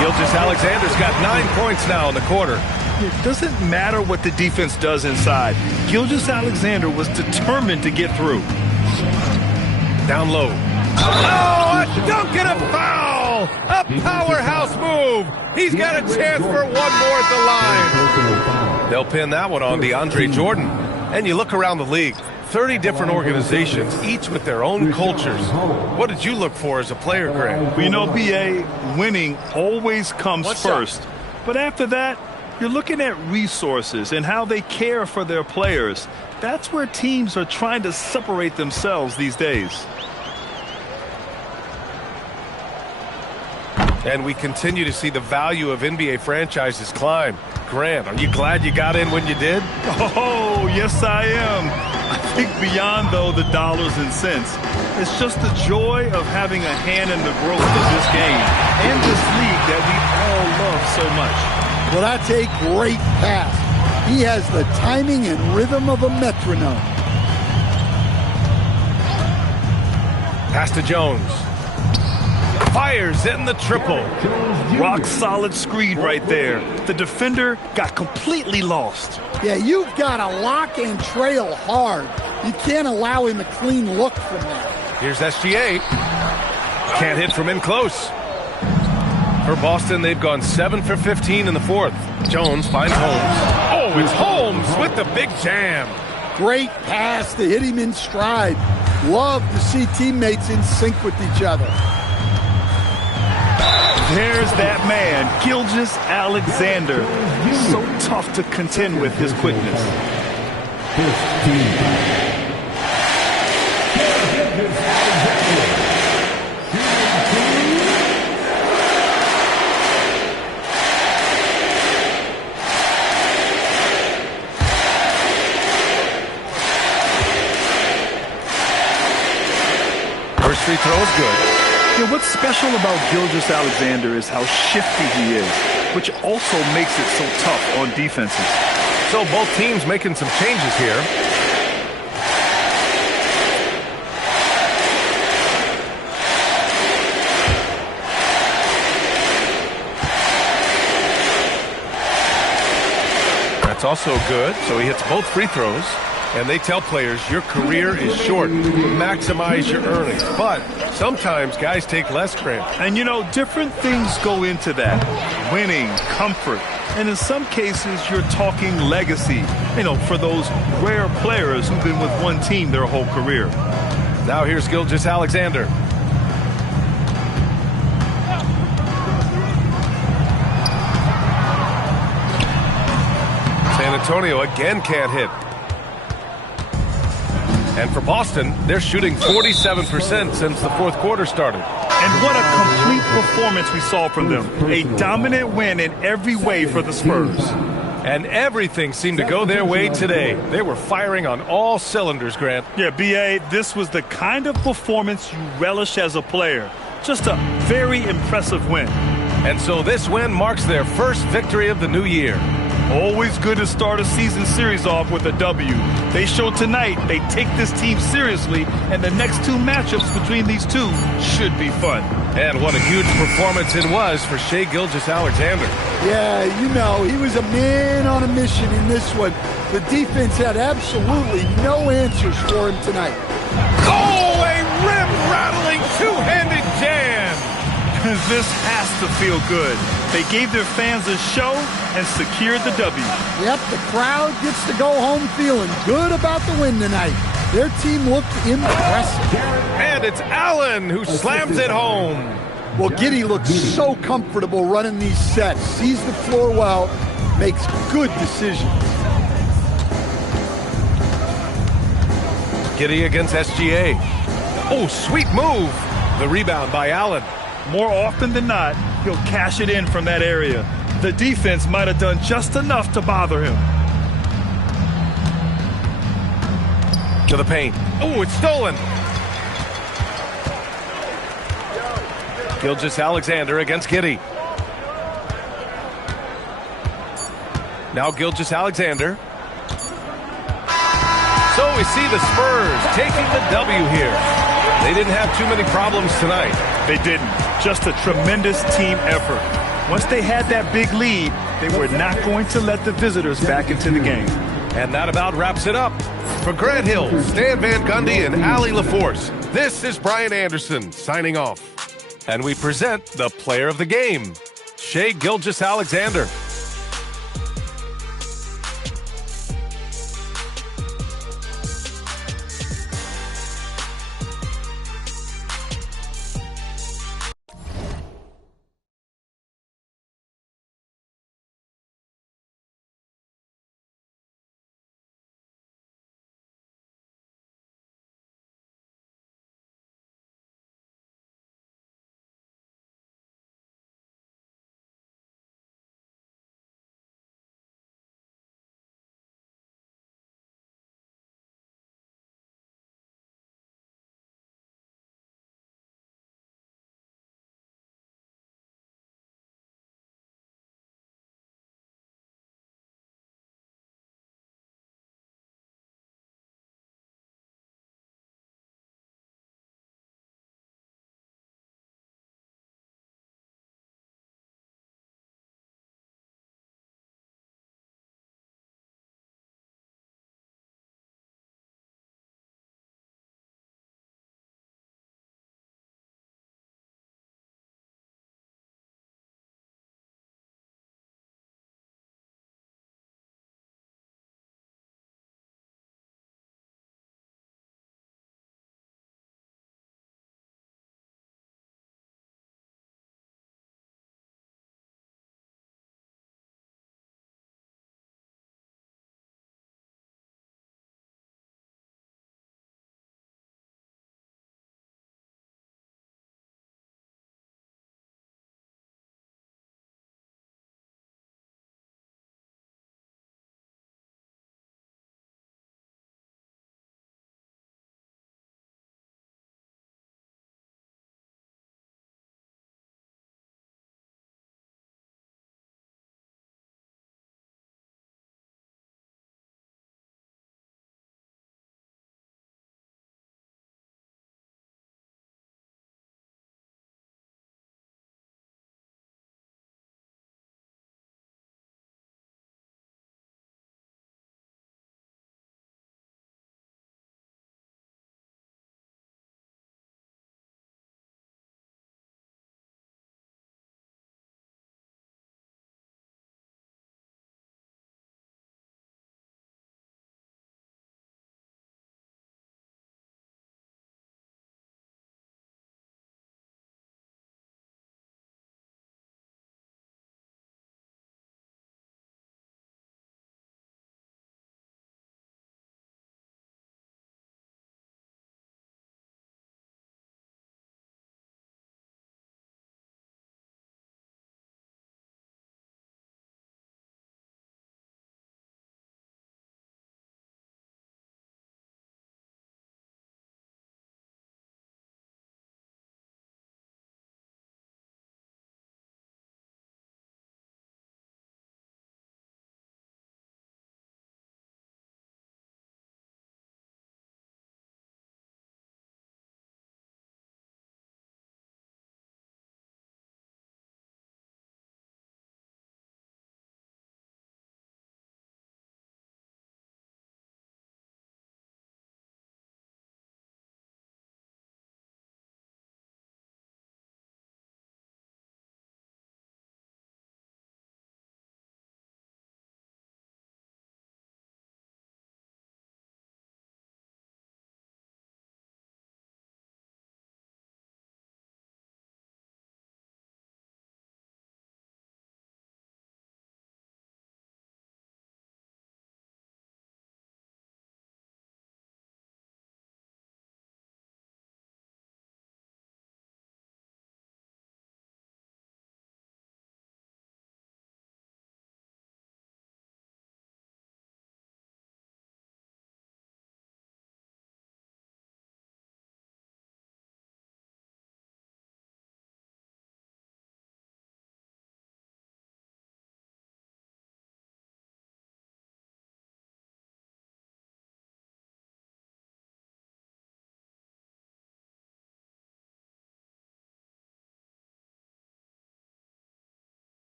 Gilgeous-Alexander's got 9 points now in the quarter. It doesn't matter what the defense does inside. Gilgeous-Alexander was determined to get through. Down low. Oh, a dunk and a foul! McConnell, a powerhouse move. He's got a chance for one more at the line. They'll pin that one on DeAndre Jordan. And you look around the league, 30 different organizations, each with their own cultures. What did you look for as a player, Greg? Well, you know, BA, winning always comes first. But after that, you're looking at resources and how they care for their players. That's where teams are trying to separate themselves these days. And we continue to see the value of NBA franchises climb. Grant, are you glad you got in when you did? Oh, yes, I am. I think beyond, though, the dollars and cents, it's just the joy of having a hand in the growth of this game and this league that we all love so much. Well, that's a great pass. He has the timing and rhythm of a metronome. Pass to Jones. Fires in the triple. Rock solid screen right there. The defender got completely lost. Yeah, you've got to lock and trail hard. You can't allow him a clean look from that. Here's SGA. Can't hit from in close. For Boston, they've gone 7 for 15 in the fourth. Jones finds Holmes. Oh, it's Holmes with the big jam. Great pass to hit him in stride. Love to see teammates in sync with each other. There's that man, Gilgeous-Alexander. So tough to contend with his quickness. First free throw is good. Yeah, what's special about Gilgeous-Alexander is how shifty he is, which also makes it so tough on defenses. So both teams making some changes here. That's also good, so he hits both free throws. And they tell players, your career is short. Maximize your earnings. But sometimes guys take less, Grant. And, you know, different things go into that. Winning, comfort, and in some cases, you're talking legacy, you know, for those rare players who've been with one team their whole career. Now here's Gilgeous-Alexander. San Antonio again can't hit. And for Boston, they're shooting 47% since the fourth quarter started. And what a complete performance we saw from them. A dominant win in every way for the Spurs. And everything seemed to go their way today. They were firing on all cylinders, Grant. Yeah, B.A., this was the kind of performance you relish as a player. Just a very impressive win. And so this win marks their first victory of the new year. Always good to start a season series off with a W. They showed tonight they take this team seriously, and the next two matchups between these two should be fun. And what a huge performance it was for Shai Gilgeous-Alexander. Yeah, you know, he was a man on a mission in this one. The defense had absolutely no answers for him tonight. Oh, a rim-rattling two-handed jam! This has to feel good. They gave their fans a show and secured the W. Yep, the crowd gets to go home feeling good about the win tonight. Their team looked impressive. And it's Allen who slams it home. Well, Giddey looks so comfortable running these sets. Sees the floor well, makes good decisions. Giddey against SGA. Oh, sweet move. The rebound by Allen. More often than not, he'll cash it in from that area. The defense might have done just enough to bother him. To the paint. Oh, it's stolen. Gilgeous-Alexander against Giddey. Now Gilgeous-Alexander. So we see the Spurs taking the W here. They didn't have too many problems tonight. They didn't. Just a tremendous team effort. Once they had that big lead, they were not going to let the visitors back into the game. And that about wraps it up. For Grant Hill, Stan Van Gundy, and Allie LaForce, this is Brian Anderson signing off. And we present the player of the game, Shai Gilgeous-Alexander.